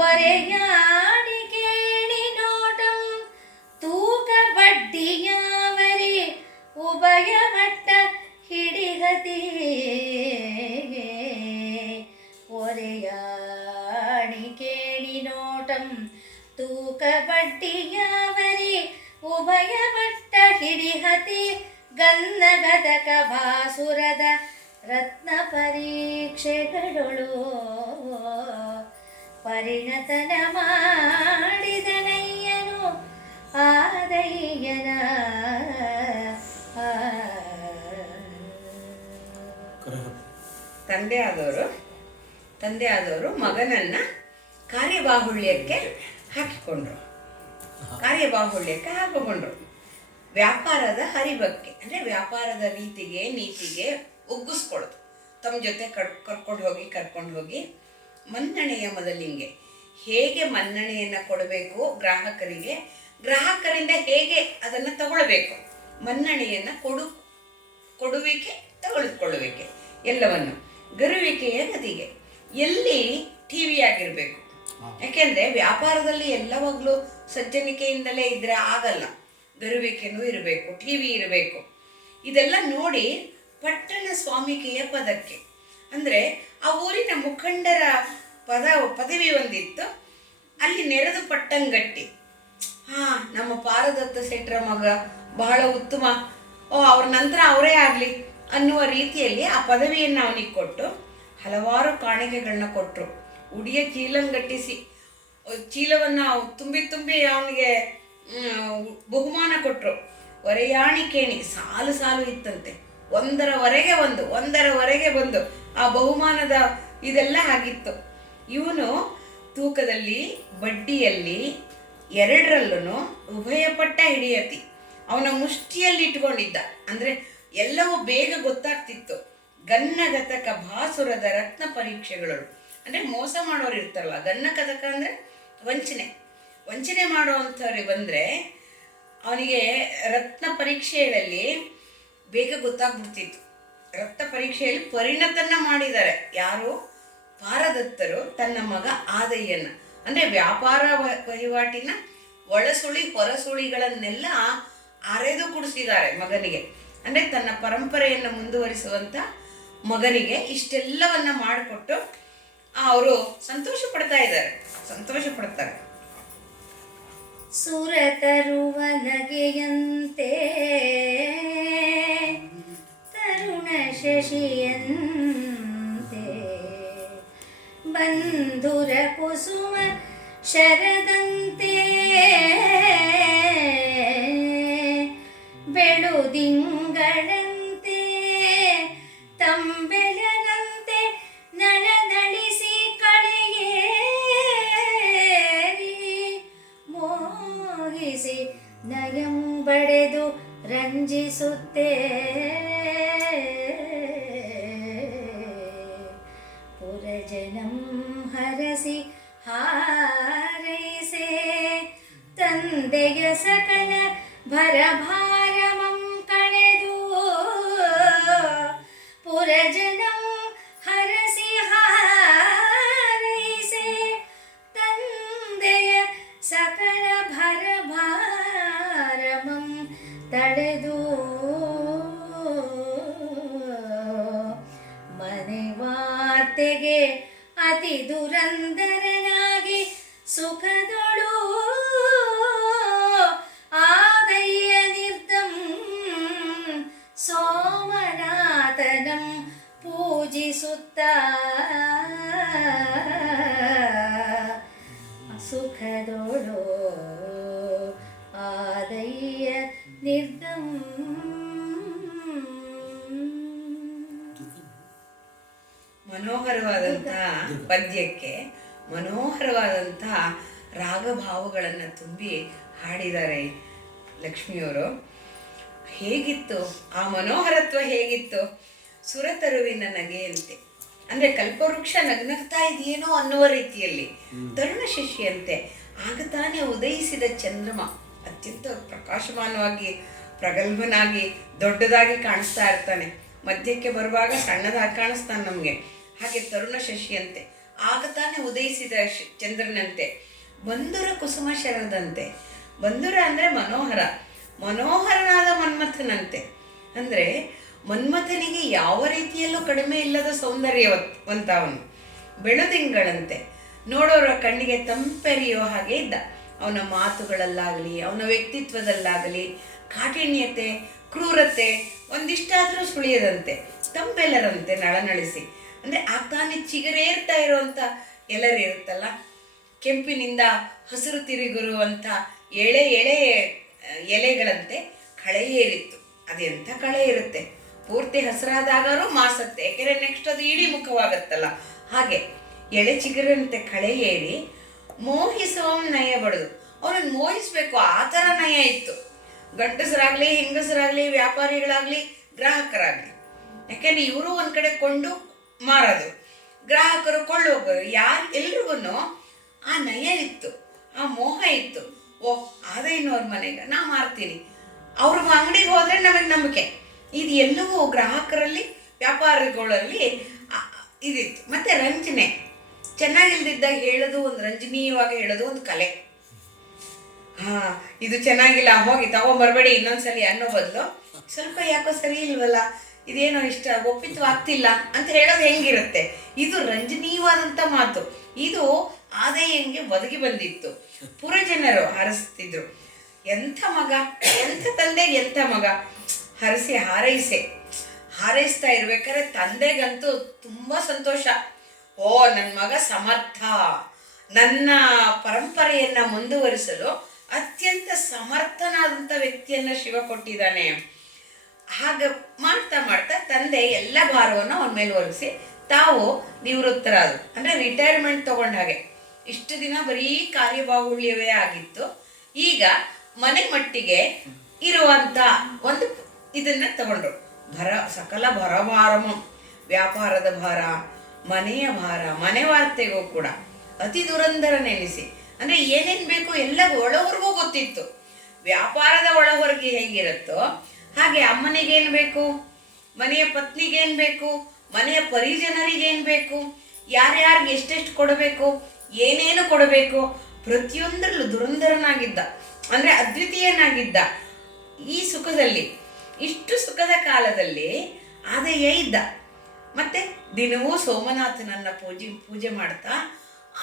ಒರೆಯಾಡಿ ಕೇಳಿ ನೋಟಂ ತೂಕ ಬಡ್ಡಿಯಾವರಿ ಉಭಯ ಮಟ್ಟ ಹಿಡಿಗತಿ ಒರೆಯಾಡಿ ಕೇಳಿ ನೋಟಂ ತೂಕ ಬಡ್ಡಿಯಾವರಿ ಉಭಯ ಮಟ್ಟ ಹಿಡಿಹತಿ ಗನ್ನಗದಕ ಭಾಸುರದ ರತ್ನ ಪರೀಕ್ಷೆಗಳೊಳು ಪರಿಣತನ ಮಾಡಿದನಯ್ಯನು ಆದಯ್ಯನ. ತಂದೆ ಆದವರು ಮಗನನ್ನ ಕಾರ್ಯಬಾಹುಳ್ಯಕ್ಕೆ ಹಾಕಿಕೊಂಡ್ರು. ವ್ಯಾಪಾರದ ಹರಿಭಕ್ಕೆ ಅಂದರೆ ವ್ಯಾಪಾರದ ರೀತಿಗೆ ನೀತಿಗೆ ಒಗ್ಗಿಸ್ಕೊಳ್ಳೋದು, ತಮ್ಮ ಜೊತೆ ಕರ್ಕೊಂಡು ಹೋಗಿ ಮನ್ನಣೆಯ ಮೊದಲಿಂಗೆ ಹೇಗೆ ಮನ್ನಣೆಯನ್ನು ಕೊಡಬೇಕು ಗ್ರಾಹಕರಿಂದ ಹೇಗೆ ಅದನ್ನು ತಗೊಳ್ಬೇಕು, ಮನ್ನಣೆಯನ್ನು ಕೊಡುವಿಕೆ ತೆಗೆದುಕೊಳ್ಳುವಿಕೆ ಎಲ್ಲವನ್ನು, ಗರುವಿಕೆಯ ಗತಿಗೆ ಎಲ್ಲಿ ಟಿವಿ ಆಗಿರಬೇಕು. ಯಾಕೆಂದರೆ ವ್ಯಾಪಾರದಲ್ಲಿ ಎಲ್ಲವಾಗಲೂ ಸಜ್ಜನಿಕೆಯಿಂದಲೇ ಇದ್ರೆ ಆಗಲ್ಲ, ಗರುವಿಕೆನೂ ಇರಬೇಕು, ಟಿವಿ ಇರಬೇಕು. ಇದೆಲ್ಲ ನೋಡಿ ಪಟ್ಟಣ ಸ್ವಾಮಿಕೆಯ ಪದಕ್ಕೆ ಅಂದರೆ ಆ ಊರಿನ ಮುಖಂಡರ ಪದವಿ ಒಂದಿತ್ತು, ಅಲ್ಲಿ ನೆರೆದು ಪಟ್ಟಂಗಟ್ಟಿ. ನಮ್ಮ ಪಾರದತ್ತ ಶೆಟ್ಟರ ಮಗ ಬಹಳ ಉತ್ತಮ, ಅವ್ರ ನಂತರ ಅವರೇ ಆಗಲಿ ಅನ್ನುವ ರೀತಿಯಲ್ಲಿ ಆ ಪದವಿಯನ್ನು ಅವನಿಗೆ ಕೊಟ್ಟು ಹಲವಾರು ಕಾಣಿಕೆಗಳನ್ನ ಕೊಟ್ಟರು. ಉಡಿಯ ಚೀಲಂಗಟ್ಟಿಸಿ ಚೀಲವನ್ನು ತುಂಬಿ ಅವನಿಗೆ ಬಹುಮಾನ ಕೊಟ್ಟರು. ಒರೆಯಾಣಿಕೇಣಿ ಸಾಲು ಇತ್ತಂತೆ, ಒಂದರವರೆಗೆ ಬಂದು ಆ ಬಹುಮಾನದ ಇದೆಲ್ಲ ಆಗಿತ್ತು. ಇವನು ತೂಕದಲ್ಲಿ ಬಡ್ಡಿಯಲ್ಲಿ ಎರಡರಲ್ಲೂ ಉಭಯ ಪಟ್ಟ ಹಿಡಿಯತಿ ಅವನ ಮುಷ್ಟಿಯಲ್ಲಿ ಇಟ್ಕೊಂಡಿದ್ದ. ಅಂದರೆ ಎಲ್ಲವೂ ಬೇಗ ಗೊತ್ತಾಗ್ತಿತ್ತು. ಗನ್ನಗತಕ ಭಾಸುರದ ರತ್ನ ಪರೀಕ್ಷೆಗಳು ಅಂದರೆ ಮೋಸ ಮಾಡೋರು ಇರ್ತಾರಲ್ಲ, ಗನ್ನಗತಕ ಅಂದರೆ ವಂಚನೆ ಮಾಡುವಂಥವ್ರಿಗೆ ಬಂದರೆ ಅವನಿಗೆ ರತ್ನ ಪರೀಕ್ಷೆಗಳಲ್ಲಿ ಬೇಗ ಗೊತ್ತಾಗ್ಬಿಡ್ತಿತ್ತು. ರಕ್ತ ಪರೀಕ್ಷೆಯಲ್ಲಿ ಪರಿಣತನ್ನ ಮಾಡಿದ್ದಾರೆ ಯಾರು? ಪಾರದತ್ತರು ತನ್ನ ಮಗ ಆದಯ್ಯನ. ಅಂದರೆ ವ್ಯಾಪಾರ ವಹಿವಾಟಿನ ಒಳಸುಳಿ ಹೊರಸುಳಿಗಳನ್ನೆಲ್ಲ ಅರೆದು ಕುಡಿಸಿದ್ದಾರೆ ಮಗನಿಗೆ. ಅಂದರೆ ತನ್ನ ಪರಂಪರೆಯನ್ನು ಮುಂದುವರಿಸುವಂಥ ಮಗನಿಗೆ ಇಷ್ಟೆಲ್ಲವನ್ನ ಮಾಡಿಕೊಟ್ಟು ಅವರು ಸಂತೋಷ ಪಡ್ತಾರೆ. ಸುರತರುವ ನಗೆಯಂತೆ ತರುಣ ಶಶಿಯಂತೆ ಬಂಧುರ ಕುಸುಮ ಶರದಂತೆ ಬೆಳುದಿಂಗಳಂತೆ ತಂಬೆಲರಂತೆ ನಳನಳಿಸಿ ಕಳೆಯೇರಿ ಮೋಹಿಸಿ ನಯಂ ಬಡೆದು ರಂಜಿಸುತ್ತೆ ಪುರಜನಂ ಹರಸಿ ಹಾರೈಸೆ ತಂದೆಯ ಸಕಲ ಭರಭಾರಮಂ ಕಳೆದು ಪುರಜನಂ ಹರಸಿ ಹಾರೈಸೆ ತಂದೆಯ ಸಕಲ ಭರಭಾರಮಂ ತಡೆದು ಮನೆ ವಾರ್ತೆಗೆ ಅತಿ ದುರಂದರನಾಗಿ ಸುಖದೊಳು ಆದಯ್ಯ ನಿರ್ದಂ ಸೋಮನಾಥನಂ ಪೂಜಿಸುತ್ತ ಸುಖದೊಳು ಆದಯ್ಯ ನಿರ್ದಂ. ಮನೋಹರವಾದಂತಹ ಪದ್ಯಕ್ಕೆ ಮನೋಹರವಾದಂತಹ ರಾಗಭಾವಗಳನ್ನು ತುಂಬಿ ಹಾಡಿದ್ದಾರೆ ಲಕ್ಷ್ಮಿಯವರು. ಹೇಗಿತ್ತು ಆ ಮನೋಹರತ್ವ, ಹೇಗಿತ್ತು! ಸುರತರುವಿನ ನಗೆಯಂತೆ ಅಂದರೆ ಕಲ್ಪವೃಕ್ಷ ನಗ್ನಗ್ತಾ ಇದೆಯೇನೋ ಅನ್ನುವ ರೀತಿಯಲ್ಲಿ, ತರುಣ ಶಿಷ್ಯಂತೆ ಆಗ ತಾನೇ ಉದಯಿಸಿದ ಚಂದ್ರಮ ಅತ್ಯಂತ ಪ್ರಕಾಶಮಾನವಾಗಿ ಪ್ರಗಲ್ಭನಾಗಿ ದೊಡ್ಡದಾಗಿ ಕಾಣಿಸ್ತಾ ಇರ್ತಾನೆ. ಮಧ್ಯಕ್ಕೆ ಬರುವಾಗ ಸಣ್ಣದಾಗಿ ಕಾಣಿಸ್ತಾನೆ ನಮಗೆ. ಹಾಗೆ ತರುಣ ಶಶಿಯಂತೆ ಆಗ ತಾನೇ ಉದಯಿಸಿದ ಚಂದ್ರನಂತೆ, ಬಂಧುರ ಕುಸುಮ ಶರದಂತೆ. ಬಂಧುರ ಅಂದರೆ ಮನೋಹರನಾದ ಮನ್ಮಥನಂತೆ. ಅಂದರೆ ಮನ್ಮಥನಿಗೆ ಯಾವ ರೀತಿಯಲ್ಲೂ ಕಡಿಮೆ ಇಲ್ಲದ ಸೌಂದರ್ಯವಂತ ಅವನು. ಬೆಳುದಿಂಗಳಂತೆ ನೋಡೋರ ಕಣ್ಣಿಗೆ ತಂಪೆರೆಯೋ ಹಾಗೆ ಇದ್ದ. ಅವನ ಮಾತುಗಳಲ್ಲಾಗಲಿ ಅವನ ವ್ಯಕ್ತಿತ್ವದಲ್ಲಾಗಲಿ ಕಾಠಿಣ್ಯತೆ ಕ್ರೂರತೆ ಒಂದಿಷ್ಟಾದರೂ ಸುಳಿಯದಂತೆ, ತಂಪೆಲ್ಲರಂತೆ ನಳನಳಿಸಿ. ಅಂದರೆ ಆಗ್ತಾನೆ ಚಿಗರೇರ್ತಾ ಇರುವಂಥ ಎಲರಿರುತ್ತಲ್ಲ, ಕೆಂಪಿನಿಂದ ಹಸಿರು ತಿರುಗಿರುವಂಥ ಎಳೆ ಎಲೆಗಳಂತೆ ಕಳೆ ಏರಿತ್ತು. ಅದೆಂಥ ಕಳೆ ಇರುತ್ತೆ, ಪೂರ್ತಿ ಹಸಿರಾದಾಗೂ ಮಾಸತ್ತೆ, ಯಾಕೆಂದರೆ ನೆಕ್ಸ್ಟ್ ಅದು ಇಡೀ ಮುಖವಾಗತ್ತಲ್ಲ. ಹಾಗೆ ಎಳೆ ಚಿಗುರಂತೆ ಕಳೆ ಏರಿ ಮೋಹಿಸುವ ನಯ ಬಡದು, ಅವನನ್ನು ಮೋಹಿಸ್ಬೇಕು ಆ ಥರ ನಯ ಇತ್ತು. ಗಂಡಸರಾಗಲಿ ಹೆಂಗಸರಾಗಲಿ ವ್ಯಾಪಾರಿಗಳಾಗಲಿ ಗ್ರಾಹಕರಾಗಲಿ, ಯಾಕೆಂದರೆ ಇವರು ಒಂದು ಕಡೆ ಕೊಂಡು ಮಾರೋದು, ಗ್ರಾಹಕರು ಕೊಳ್ಳೋಗೋದು, ಎಲ್ರಿಗೂ ಆ ನಯ ಇತ್ತು, ಆ ಮೋಹ ಇತ್ತು. ಓಹ್ ಆದಯ್ಯನವ್ರ ಮನೆಗೆ ನಾ ಮಾರ್ತೀನಿ, ಅವ್ರ ಅಂಗಡಿಗೆ ಹೋದರೆ ನಮಗೆ ನಂಬಿಕೆ. ಇದು ಎಲ್ಲವೂ ಗ್ರಾಹಕರಲ್ಲಿ ವ್ಯಾಪಾರಿಗಳಲ್ಲಿ ಇದಿತ್ತು. ಮತ್ತು ರಂಜನೆ, ಚೆನ್ನಾಗಿಲ್ದಿದ್ದಾಗ ಹೇಳೋದು, ಒಂದು ರಂಜನೀಯವಾಗಿ ಹೇಳೋದು ಒಂದು ಕಲೆ. ಇದು ಚೆನ್ನಾಗಿಲ್ಲ, ಹೋಗಿ ತಗೊಂಬರ್ಬೇಡಿ ಇನ್ನೊಂದ್ಸಲಿ ಅನ್ನೋ ಬದಲು ಸ್ವಲ್ಪ ಯಾಕೋ ಸರಿ ಇಲ್ವಲ್ಲ, ಇದೇನೋ ಇಷ್ಟ ಒಪ್ಪಿತವಾಗ್ತಿಲ್ಲ ಅಂತ ಹೇಳೋದು ಹೆಂಗಿರುತ್ತೆ. ಇದು ರಂಜನೀಯವಾದಂಥ ಮಾತು. ಇದು ಆದಯ್ಯಂಗೆ ಒದಗಿ ಬಂದಿತ್ತು. ಪುರಜನರು ಹರಸ್ತಿದ್ರು. ಎಂಥ ಮಗ, ಎಂಥ ತಂದೆಗೆ ಎಂಥ ಮಗ. ಹರಸಿ ಹಾರೈಸ್ತಾ ಇರ್ಬೇಕಾದ್ರೆ ತಂದೆಗಂತೂ ತುಂಬ ಸಂತೋಷ. ಓ ನನ್ನ ಮಗ ಸಮರ್ಥ, ನನ್ನ ಪರಂಪರೆಯನ್ನು ಮುಂದುವರಿಸಲು ಅತ್ಯಂತ ಸಮರ್ಥನಾದಂಥ ವ್ಯಕ್ತಿಯನ್ನು ಶಿವ ಕೊಟ್ಟಿದ್ದಾನೆ. ಹಾಗೆ ಮಾಡ್ತಾ ಮಾಡ್ತಾ ತಂದೆ ಎಲ್ಲ ಭಾರವನ್ನು ಅವನ ಮೇಲೆ ಹೊರಿಸಿ ತಾವು ನಿವೃತ್ತರಾದರು. ಅಂದರೆ ರಿಟೈರ್ಮೆಂಟ್ ತಗೊಂಡ ಹಾಗೆ. ಇಷ್ಟು ದಿನ ಬರೀ ಕಾರ್ಯಬಾಹುಳ್ಯವೇ ಆಗಿತ್ತು, ಈಗ ಮನೆ ಮಟ್ಟಿಗೆ ಇರುವಂತ ಒಂದು ಇದನ್ನ ತಗೊಂಡ್ರು. ಸಕಲ ಭರಭಾರಮ, ವ್ಯಾಪಾರದ ಭಾರ, ಮನೆಯ ಭಾರ, ಮನೆ ವಾರ್ತೆಗೂ ಕೂಡ ಅತಿ ದುರಂಧರ ನೆನೆಸಿ. ಅಂದ್ರೆ ಏನೇನ್ ಬೇಕು ಎಲ್ಲ ಒಳವರೆಗೂ ಗೊತ್ತಿತ್ತು. ವ್ಯಾಪಾರದ ಒಳಹೊರಗೆ ಹೇಗಿರುತ್ತೋ ಹಾಗೆ ಅಮ್ಮನಿಗೇನ್ ಬೇಕು, ಮನೆಯ ಪತ್ನಿಗೇನ್ ಬೇಕು, ಮನೆಯ ಪರಿಜನರಿಗೇನ್ ಬೇಕು, ಯಾರ್ಯಾರಿಗೆ ಎಷ್ಟೆಷ್ಟು ಕೊಡಬೇಕು, ಏನೇನು ಕೊಡಬೇಕು, ಪ್ರತಿಯೊಂದರಲ್ಲೂ ದುರಂಧರನಾಗಿದ್ದ. ಅಂದ್ರೆ ಅದ್ವಿತೀಯನಾಗಿದ್ದ. ಈ ಸುಖದಲ್ಲಿ, ಇಷ್ಟು ಸುಖದ ಕಾಲದಲ್ಲಿ ಆದಯ್ಯ ಇದ್ದ. ಮತ್ತೆ ದಿನವೂ ಸೋಮನಾಥನನ್ನ ಪೂಜೆ ಮಾಡ್ತಾ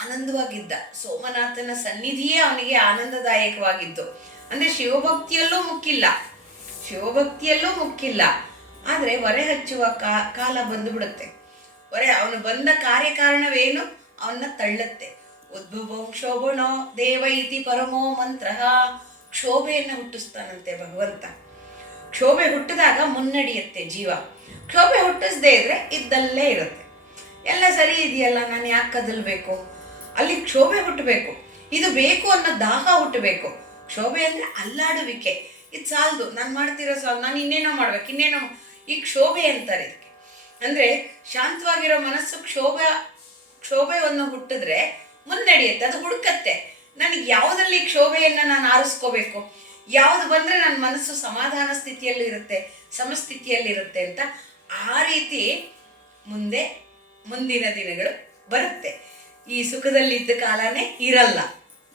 ಆನಂದವಾಗಿದ್ದ. ಸೋಮನಾಥನ ಸನ್ನಿಧಿಯೇ ಅವನಿಗೆ ಆನಂದದಾಯಕವಾಗಿತ್ತು. ಅಂದ್ರೆ ಶಿವಭಕ್ತಿಯಲ್ಲೂ ಮುಕ್ಕಿಲ್ಲ. ಆದ್ರೆ ಹೊರೆ ಹಚ್ಚುವ ಕಾಲ ಬಂದು ಬಿಡುತ್ತೆ. ಅವನು ಬಂದ ಕಾರ್ಯಕಾರಣವೇನು ಅವನ್ನ ತಳ್ಳತ್ತೆ. ಉದ್ಭವಂ ಶೋಭನೋ ದೇವ ಇತಿ ಪರಮೋ ಮಂತ್ರ. ಕ್ಷೋಭೆಯನ್ನು ಹುಟ್ಟಿಸ್ತಾನಂತೆ ಭಗವಂತ. ಕ್ಷೋಭೆ ಹುಟ್ಟಿದಾಗ ಮುನ್ನಡೆಯುತ್ತೆ ಜೀವ. ಕ್ಷೋಭೆ ಹುಟ್ಟಿಸದೇ ಇದ್ರೆ ಇದ್ದಲ್ಲೇ ಇರುತ್ತೆ. ಎಲ್ಲ ಸರಿ ಇದೆಯಲ್ಲ, ನಾನು ಯಾಕೆ ಕದಲ್ಬೇಕು? ಅಲ್ಲಿ ಕ್ಷೋಭೆ ಹುಟ್ಟಬೇಕು. ಇದು ಬೇಕು ಅನ್ನೋ ದಾಹ ಹುಟ್ಟಬೇಕು. ಕ್ಷೋಭೆ ಅಂದ್ರೆ ಅಲ್ಲಾಡುವಿಕೆ. ಇದು ಸಾಲದು, ನಾನು ಮಾಡ್ತಿರೋ ಸಾಲದು, ನಾನು ಇನ್ನೇನೋ ಮಾಡ್ಬೇಕು, ಈ ಕ್ಷೋಭೆ ಅಂತಾರೆ ಇದಕ್ಕೆ. ಅಂದ್ರೆ ಶಾಂತವಾಗಿರೋ ಮನಸ್ಸು ಕ್ಷೋಭೆಯನ್ನು ಹುಟ್ಟಿದ್ರೆ ಮುನ್ನಡೆಯುತ್ತೆ. ಅದು ಹುಡುಕತ್ತೆ, ನನಗೆ ಯಾವುದ್ರಲ್ಲಿ ಕ್ಷೋಭೆಯನ್ನ ನಾನು ಆರಿಸ್ಕೋಬೇಕು, ಯಾವುದು ಬಂದ್ರೆ ನನ್ನ ಮನಸ್ಸು ಸಮಾಧಾನ ಸ್ಥಿತಿಯಲ್ಲಿ ಇರುತ್ತೆ, ಸಮಸ್ಥಿತಿಯಲ್ಲಿರುತ್ತೆ ಅಂತ. ಆ ರೀತಿ ಮುಂದಿನ ದಿನಗಳು ಬರುತ್ತೆ. ಈ ಸುಖದಲ್ಲಿದ್ದ ಕಾಲನೇ ಇರಲ್ಲ.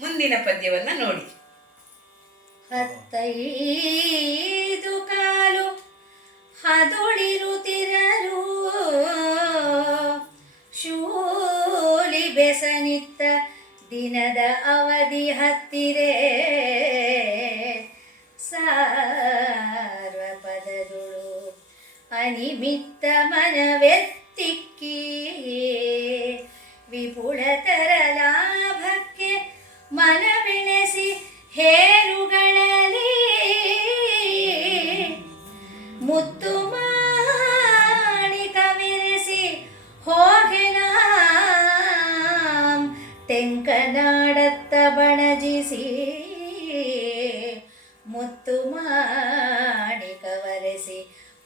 ಮುಂದಿನ ಪದ್ಯವನ್ನ ನೋಡಿ. 15 ಕಾಲು ಹದುಳಿರುತ್ತಿರಲು ಶೂಲಿ ಬೆಸನಿತ್ತ ದಿನದ ಅವಧಿ ಹತ್ತಿರೆ ಸಾರ್ವ ಪದದುಳು ಅನಿಮಿತ್ತ ಮನವೆತ್ತಿಕ್ಕಿ ವಿಪುಳತರ ಲಾಭಕ್ಕೆ ಮನವೆಳೆಸಿ ಹೇರುಗಳಲ್ಲಿ ಮುತ್ತು ಮಾಣಿಕ ಮೆರೆಸಿ ಹೋಗೆನಾಂ ತೆಂಕನಾಡತ್ತ ಬಣಜಿಸಿ ಮುತ್ತು ಮಾಣಿಕ ವರೆಸಿ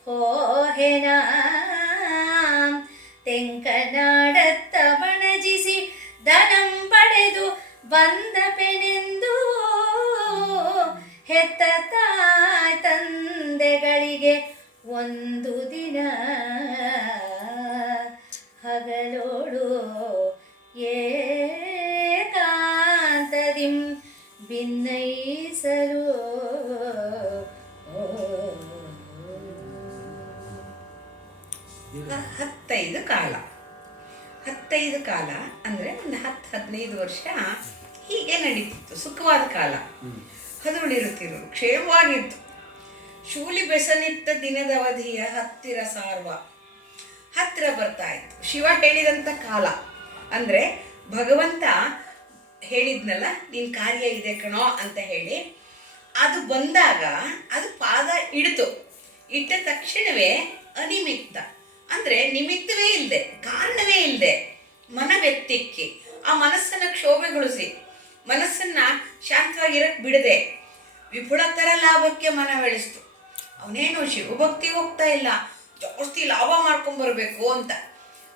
ಹೋಗೆನಾಂ ತೆಂಕನಾಡತ್ತ ಬಣಜಿಸಿ ದನಂ ಪಡೆದು ಬಂದ ಪೆನೆಂದು ಹೆತ್ತ ತಾಯಿ ತಂದೆಗಳಿಗೆ ಒಂದು ದಿನ ಹಗಲೋಡು ಏಕಾಂತದಿಂ ಭಿನ್ನೈಸಲು. ಹತ್ತೈದು ಕಾಲ ಅಂದ್ರೆ ಒಂದು 10-15 ವರ್ಷ ಹೀಗೆ ನಡೀತಿತ್ತು. ಸುಖವಾದ ಕಾಲ, ಹದುಳಿರುತ್ತಿರು, ಕ್ಷೇಮವಾಗಿತ್ತು. ಶೂಲಿ ಬೆಸನಿತ್ತ ದಿನದ ಅವಧಿಯ ಹತ್ತಿರ ಹತ್ತಿರ ಬರ್ತಾ ಇತ್ತು. ಶಿವ ಹೇಳಿದಂತ ಕಾಲ ಅಂದ್ರೆ ಭಗವಂತ ಹೇಳಿದ್ನಲ್ಲ, ನಿನ್ ಕಾರ್ಯ ಇದೆ ಕಣೋ ಅಂತ ಹೇಳಿ, ಅದು ಬಂದಾಗ ಅದು ಪಾದ ಇಟ್ಟ ತಕ್ಷಣವೇ ಅನಿಮಿತ್ತ ಅಂದ್ರೆ ನಿಮಿತ್ತವೇ ಇಲ್ಲದೆ, ಕಾರಣವೇ ಇಲ್ಲದೆ ಮನವೆತ್ತಿಕ್ಕಿ ಆ ಮನಸ್ಸನ್ನ ಕ್ಷೋಭೆಗೊಳಿಸಿ, ಮನಸ್ಸನ್ನ ಶಾಂತವಾಗಿರಕ್ ಬಿಡದೆ ವಿಪುಳತರ ಲಾಭಕ್ಕೆ ಮನವೆಳೆಸ್ತು. ಅವನೇನು ಶಿವಭಕ್ತಿ ಹೋಗ್ತಾ ಇಲ್ಲ, ಜಾಸ್ತಿ ಲಾಭ ಮಾಡ್ಕೊಂಡ್ಬರ್ಬೇಕು ಅಂತ.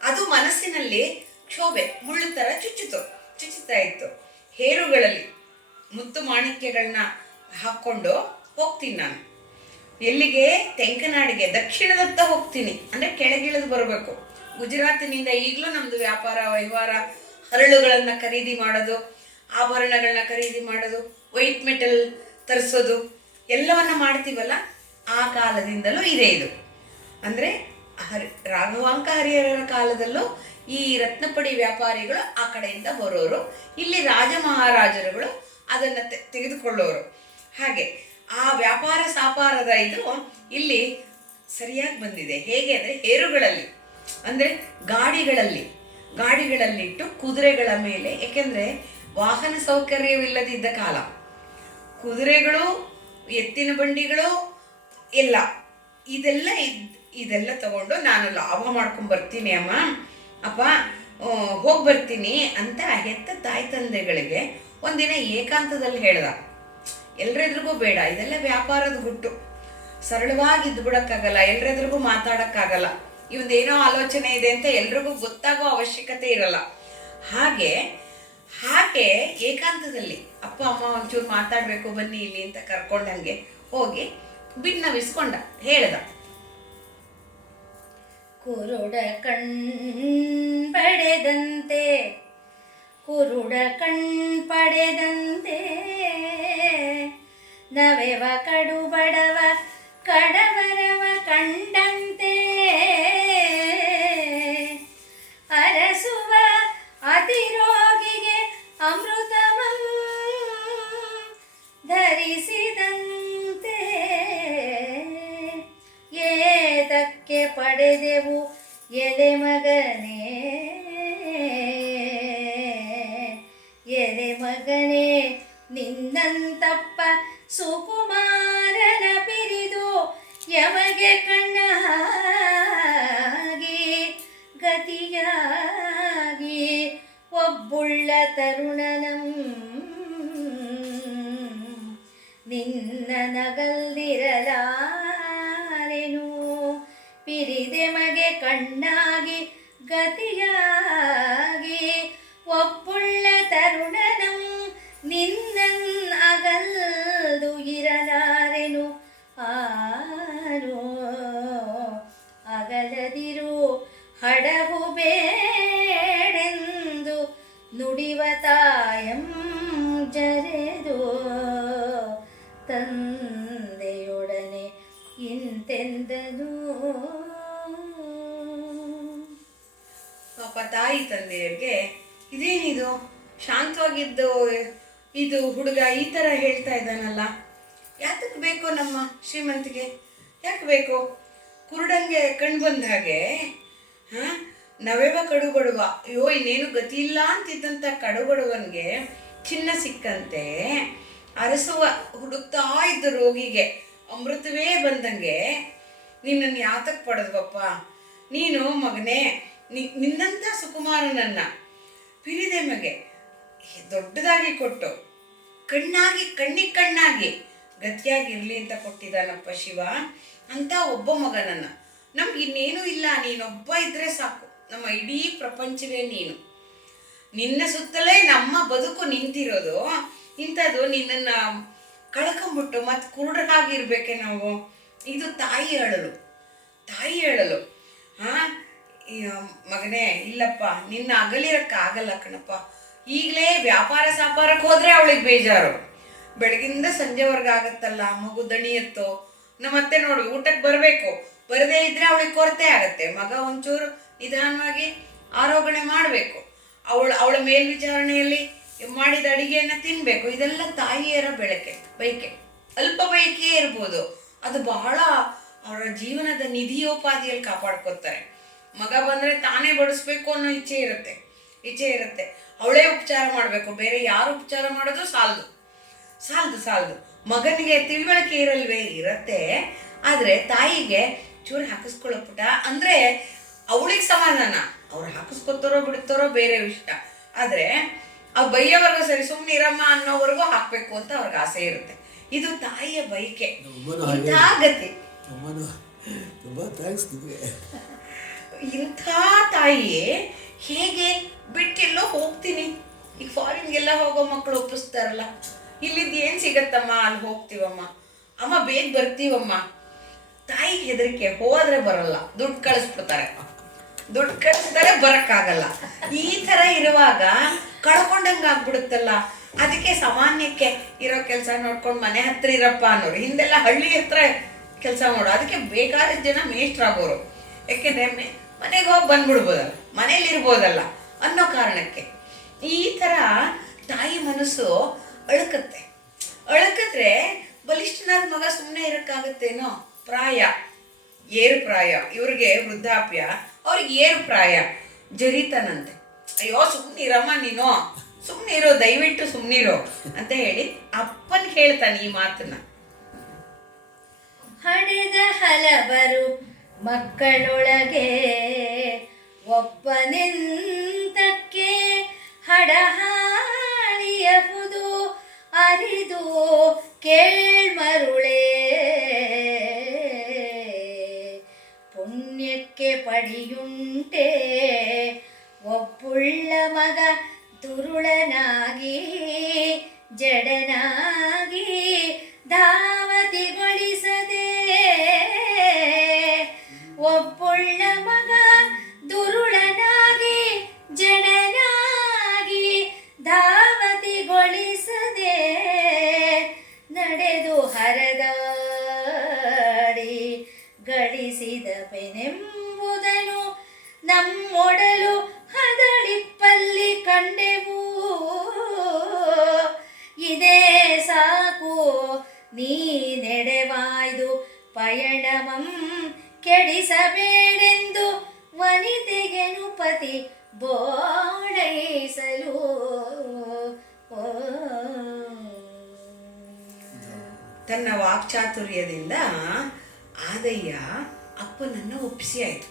ಅದು ಮನಸ್ಸಿನಲ್ಲಿ ಕ್ಷೋಭೆ ಮುಳ್ಳು ತರ ಚುಚ್ಚುತ್ತಾ ಇತ್ತು. ಹೇರುಗಳಲ್ಲಿ ಮುತ್ತು ಮಾಣಿಕ್ಯಗಳನ್ನ ಹಾಕೊಂಡು ಹೋಗ್ತೀನಿ ನಾನು. ಎಲ್ಲಿಗೆ? ತೆಂಕನಾಡಿಗೆ, ದಕ್ಷಿಣದತ್ತ ಹೋಗ್ತೀನಿ. ಅಂದ್ರೆ ಕೆಳಗಿಳಿದು ಬರಬೇಕು. ಗುಜರಾತಿನಿಂದ ಈಗಲೂ ನಮ್ದು ವ್ಯಾಪಾರ ವಹಿವಾರ, ಹರಳುಗಳನ್ನ ಖರೀದಿ ಮಾಡೋದು, ಆಭರಣಗಳನ್ನ ಖರೀದಿ ಮಾಡೋದು, ವೈಟ್ ಮೆಟಲ್ ತರಿಸೋದು ಎಲ್ಲವನ್ನ ಮಾಡ್ತೀವಲ್ಲ, ಆ ಕಾಲದಿಂದಲೂ ಇದೆ ಇದು. ಅಂದ್ರೆ ರಾಘವಾಂಕ ಹರಿಹರರ ಕಾಲದಲ್ಲೂ ಈ ರತ್ನಪಡಿ ವ್ಯಾಪಾರಿಗಳು ಆ ಕಡೆಯಿಂದ ಬರೋರು, ಇಲ್ಲಿ ರಾಜ ಮಹಾರಾಜರುಗಳು ಅದನ್ನ ತೆಗೆದುಕೊಳ್ಳೋರು. ಹಾಗೆ ಆ ವ್ಯಾಪಾರ ಸಾಪಾರದ ಇದು ಇಲ್ಲಿ ಸರಿಯಾಗಿ ಬಂದಿದೆ. ಹೇಗೆ ಅಂದ್ರೆ ಹೇರುಗಳಲ್ಲಿ, ಅಂದ್ರೆ ಗಾಡಿಗಳಲ್ಲಿಟ್ಟು ಕುದುರೆಗಳ ಮೇಲೆ, ಏಕೆಂದ್ರೆ ವಾಹನ ಸೌಕರ್ಯವಿಲ್ಲದಿದ್ದ ಕಾಲ, ಕುದುರೆಗಳು, ಎತ್ತಿನ ಬಂಡಿಗಳು ಇಲ್ಲ, ಇದೆಲ್ಲ ತಗೊಂಡು ನಾನು ಲಾಭ ಮಾಡ್ಕೊಂಡ್ ಬರ್ತೀನಿ ಅಪ್ಪ ಹೋಗಿ ಬರ್ತೀನಿ ಅಂತ ಹೆತ್ತ ತಾಯಿ ತಂದೆಗಳಿಗೆ ಒಂದಿನ ಏಕಾಂತದಲ್ಲಿ ಹೇಳ್ದ. ಎಲ್ರೆದ್ರಿಗೂ ಬೇಡ, ಇದೆಲ್ಲ ವ್ಯಾಪಾರದ ಗುಟ್ಟು. ಸರಳವಾಗಿ ಇದ್ದು ಬಿಡಕ್ಕಾಗಲ್ಲ, ಎಲ್ರೆದ್ರಿಗೂ ಮಾತಾಡಕ್ಕಾಗಲ್ಲ. ಇವಂದೇನೋ ಆಲೋಚನೆ ಇದೆ ಅಂತ ಎಲ್ರಿಗೂ ಗೊತ್ತಾಗೋ ಅವಶ್ಯಕತೆ ಇರಲ್ಲ. ಹಾಗೆ ಹಾಗೆ ಏಕಾಂತದಲ್ಲಿ ಅಪ್ಪ ಅಮ್ಮ ಒಂಚೂರು ಮಾತಾಡಬೇಕು ಬನ್ನಿ ಇಲ್ಲಿ ಅಂತ ಕರ್ಕೊಂಡಂಗೆ ಹೋಗಿ ಭಿನ್ನವಿಸ್ಕೊಂಡ, ಹೇಳ್ದ. ಕುರುಡ ಪಡೆದಂತೆ ಕುರುಡ ಪಡೆದಂತೆ ನವೆವ ಕಡು ಬಡವ ಕಡವರವ ಕಂಡಂತೆ ಅರಸುವ ಅತಿರೋಗಿಗೆ ಅಮೃತವಂ ಧರಿಸಿದಂತೆ ಏತಕ್ಕೆ ಪಡೆದೆವು ಎಲೆ ಮಗನೇ, ಎಲೆ ಮಗನೇ ನಿನ್ನಂತಪ್ಪ ಸುಕುಮಾರನ ಪಿರಿದು ಯಮಗೆ ಕಣ್ಣಾಗಿ ಗತಿಯಾಗಿ ಒಬ್ಬುಳ್ಳ ತರುಣನಂ ನಿನ್ನ ನಗಲ್ದಿರಲಾರೆನು ಪಿರಿದೆ ಮಗೆ ಕಣ್ಣಾಗಿ ಗತಿಯಾಗಿ ಒಬ್ಬುಳ್ಳ ತರುಣನಂ ನಿನ್ನನ್ ಅಗಲ್ದು ಇರಲಾರೆನು ಆರೋ ಅಗಲದಿರು ಹಡಹು ಬೇಡೆಂದು ನುಡಿವ ತಾಯಂ ಜರೆದು ತಂದೆಯೊಡನೆ ಇಂತೆಂದನು. ಪಾಪ ತಾಯಿ ತಂದೆಯರಿಗೆ ಇದೇನಿದು ಶಾಂತವಾಗಿದ್ದು ಇದು ಹುಡುಗ ಈ ಥರ ಹೇಳ್ತಾ ಇದ್ದಾನಲ್ಲ, ಯಾತಕ್ಕೆ ಬೇಕು ನಮ್ಮ ಶ್ರೀಮಂತಿಗೆ, ಯಾಕೆ ಬೇಕು? ಕುರುಡಂಗೆ ಕಣ್ಣು ಬಂದ ಹಾಗೆ ನವೆವ ಕಡುಬಡುವ, ಅಯ್ಯೋ ಇನ್ನೇನು ಗತಿ ಇಲ್ಲ ಅಂತಿದ್ದಂಥ ಕಡುಬಡುವನ್ಗೆ ಚಿನ್ನ ಸಿಕ್ಕಂತೆ ಅರಸುವ ಹುಡುಕ್ತಾ ಇದ್ದ ರೋಗಿಗೆ ಅಮೃತವೇ ಬಂದಂಗೆ ನಿನ್ನನ್ನು ಯಾತಕ್ಕೆ ಪಡೆದ್ವಪ್ಪ ನೀನು ಮಗನೇ, ನಿನ್ನಂಥ ಸುಕುಮಾರನನ್ನ ಪಿರಿದೆ ಮಗೆ ದೊಡ್ಡದಾಗಿ ಕೊಟ್ಟು ಕಣ್ಣಿಗೆ ಕಣ್ಣಾಗಿ ಗತಿಯಾಗಿರ್ಲಿ ಅಂತ ಕೊಟ್ಟಿದ್ದಾನಪ್ಪ ಶಿವ. ಅಂತ ಒಬ್ಬ ಮಗನನ್ನ ನಮ್ಗೆ ಇನ್ನೇನು ಇಲ್ಲ, ನೀನೊಬ್ಬ ಇದ್ರೆ ಸಾಕು, ನಮ್ಮ ಇಡೀ ಪ್ರಪಂಚವೇ ನೀನು. ನಿನ್ನ ಸುತ್ತಲೇ ನಮ್ಮ ಬದುಕು ನಿಂತಿರೋದು. ಇಂಥದ್ದು ನಿನ್ನನ್ನ ಕಳ್ಕೊಂಬಿಟ್ಟು ಮತ್ತೆ ಕುರುಡರಾಗಿರ್ಬೇಕೆ ನಾವು? ಇದು ತಾಯಿ ಹೇಳಲು ಮಗನೇ ಇಲ್ಲಪ್ಪ, ನಿನ್ನ ಅಗಲಿರಕ್ಕಾಗಲ್ಲ ಕಣಪ್ಪ. ಈಗಲೇ ವ್ಯಾಪಾರ ಸಾಪಾರಕ್ಕೆ ಹೋದ್ರೆ ಅವಳಿಗೆ ಬೇಜಾರು, ಬೆಳಗಿಂದ ಸಂಜೆವರೆಗೆ ಆಗತ್ತಲ್ಲ, ಮಗು ದಣಿಯತ್ತೋ, ಮತ್ತೆ ನೋಡಿ ಊಟಕ್ಕೆ ಬರಬೇಕು, ಬರದೇ ಇದ್ರೆ ಅವಳಿಗೆ ಕೊರತೆ ಆಗತ್ತೆ. ಮಗ ಒಂಚೂರು ನಿಧಾನವಾಗಿ ಆರೋಗಣೆ ಮಾಡಬೇಕು, ಅವಳ ಮೇಲ್ವಿಚಾರಣೆಯಲ್ಲಿ ಮಾಡಿದ ಅಡಿಗೆಯನ್ನ ತಿನ್ಬೇಕು. ಇದೆಲ್ಲ ತಾಯಿಯರ ಬಯಕೆ. ಅಲ್ಪ ಬಯಕೆಯೇ ಇರ್ಬೋದು, ಅದು ಬಹಳ ಅವರ ಜೀವನದ ನಿಧಿಯೋಪಾದಿಯಲ್ಲಿ ಕಾಪಾಡ್ಕೊತಾರೆ. ಮಗ ಬಂದ್ರೆ ತಾನೇ ಬಡಿಸ್ಬೇಕು ಅನ್ನೋ ಇಚ್ಛೆ ಇರುತ್ತೆ. ಅವಳೇ ಉಪಚಾರ ಮಾಡಬೇಕು, ಬೇರೆ ಯಾರು ಉಪಚಾರ ಮಾಡೋದು ಸಾಲದು. ಮಗನಿಗೆ ತಿಳುವಳಿಕೆ ಇರತ್ತೆ, ಆದ್ರೆ ತಾಯಿಗೆ ಚೂರು ಹಾಕಿಸ್ಕೊಳ್ಳೋ ಪುಟ ಅಂದ್ರೆ ಅವಳಿಗೆ ಸಮಾಧಾನ. ಅವ್ರು ಹಾಕಿಸ್ಕೊತಾರೋ ಬಿಡ್ತಾರೋ ಬೇರೆ ವಿಷಯ, ಆದ್ರೆ ಆ ಬೈಯವರೆಗೂ ಸರಿ ಸುಮ್ಮನೆ ಇರಮ್ಮ ಅನ್ನೋವರೆಗೂ ಹಾಕ್ಬೇಕು ಅಂತ ಅವ್ರಿಗೆ ಆಸೆ ಇರುತ್ತೆ. ಇದು ತಾಯಿಯ ಬಯಕೆ, ಗತಿ. ಇಂಥ ತಾಯಿ ಹೇಗೆ ಬಿಟ್ಟೆಲ್ಲೋ ಹೋಗ್ತೀನಿ, ಈಗ ಫಾರಿನ್ಗೆಲ್ಲ ಹೋಗೋ ಮಕ್ಕಳು ಒಪ್ಪಿಸ್ತಾರಲ್ಲ, ಇಲ್ಲಿದ್ದು ಏನು ಸಿಗತ್ತಮ್ಮ, ಅಲ್ಲಿ ಹೋಗ್ತೀವಮ್ಮ, ಅಮ್ಮ ಬೇಗ ಬರ್ತೀವಮ್ಮ. ತಾಯಿಗೆ ಹೆದರಿಕೆ, ಹೋದ್ರೆ ಬರಲ್ಲ, ದುಡ್ಡು ಕಳಿಸ್ಬಿಡ್ತಾರೆ, ಬರಕ್ಕಾಗಲ್ಲ. ಈ ಥರ ಇರುವಾಗ ಕಳ್ಕೊಂಡಂಗೆ ಆಗ್ಬಿಡುತ್ತಲ್ಲ. ಅದಕ್ಕೆ ಸಾಮಾನ್ಯಕ್ಕೆ ಇರೋ ಕೆಲಸ ನೋಡ್ಕೊಂಡು ಮನೆ ಹತ್ರ ಇರಪ್ಪ ಅನ್ನೋರು, ಹಿಂದೆಲ್ಲ ಹಳ್ಳಿ ಹತ್ರ ಕೆಲಸ ಮಾಡೋ, ಅದಕ್ಕೆ ಬೇಕಾದಷ್ಟು ಜನ ಮೇಷ್ಟ್ರಾಗೋರು. ಯಾಕೆಂದ್ರೆ ಮನೆಗೆ ಹೋಗಿ ಬಂದ್ಬಿಡ್ಬೋದಲ್ಲ, ಮನೇಲಿ ಇರ್ಬೋದಲ್ಲ ಅನ್ನೋ ಕಾರಣಕ್ಕೆ. ಈ ಥರ ತಾಯಿ ಮನಸ್ಸು ಅಳಕತ್ರೆ ಬಲಿಷ್ಠನಾದ ಮಗ ಸುಮ್ಮನೆ ಇರಕ್ಕಾಗತ್ತೇನೋ? ಏರು ಪ್ರಾಯ, ಇವ್ರಿಗೆ ವೃದ್ಧಾಪ್ಯ, ಅವ್ರಿಗೆ ಏರು ಪ್ರಾಯ, ಜರಿತಾನಂತೆ. ಅಯ್ಯೋ ಸುಮ್ಮನಿರಮ್ಮ ನೀನು, ಸುಮ್ಮನಿರೋ, ದಯವಿಟ್ಟು ಸುಮ್ಮನಿರೋ ಅಂತ ಹೇಳಿ ಅಪ್ಪನ್ ಹೇಳ್ತಾನೆ ಈ ಮಾತನ್ನ. ಹಡೆದ ಹಲವರು ಮಕ್ಕಳೊಳಗೆ ಒಬ್ಬನೆಂತಕ್ಕೆ ಹಡಹಾಳಿಯಹುದು ಅರಿದು ಕೇಳ್ಮರುಳೇ ಪುಣ್ಯಕ್ಕೆ ಪಡಿಯುಂಟೆ ಒಬ್ಬುಳ್ಳ ಮಗ ದುರುಳನಾಗಿ ಜಡನಾಗಿ ಧಾವತಿಗೊಳಿಸದೆ ಒಬ್ಬುಳ್ಳ ಮಗ ದುರುಳನಾಗಿ ಜಡನಾಗಿ ಧಾವತಿಗೊಳಿಸದೆ ನಡೆದು ಹರದಾಡಿ ಗಳಿಸಿದ ಬೆನೆಂಬುದನು ನಮ್ಮೊಡಲು ಹದಳಿಪ್ಪಲ್ಲಿ ಕಂಡೆವು ಇದೇ ಸಾಕು ನೀ ನೆಡೆವಾಯ್ದು ಪಯಣವಂ ಕೆಡಿಸಬೇಡೆಂದು ವನಿತೆಗೆನು ಪತಿ ಬೋಡೈಸಲು ತನ್ನ ವಾಕ್ಚಾತುರ್ಯದಿಂದ ಆದಯ್ಯ ಅಪ್ಪನನ್ನು ಒಪ್ಪಿಸಿ ಆಯಿತು.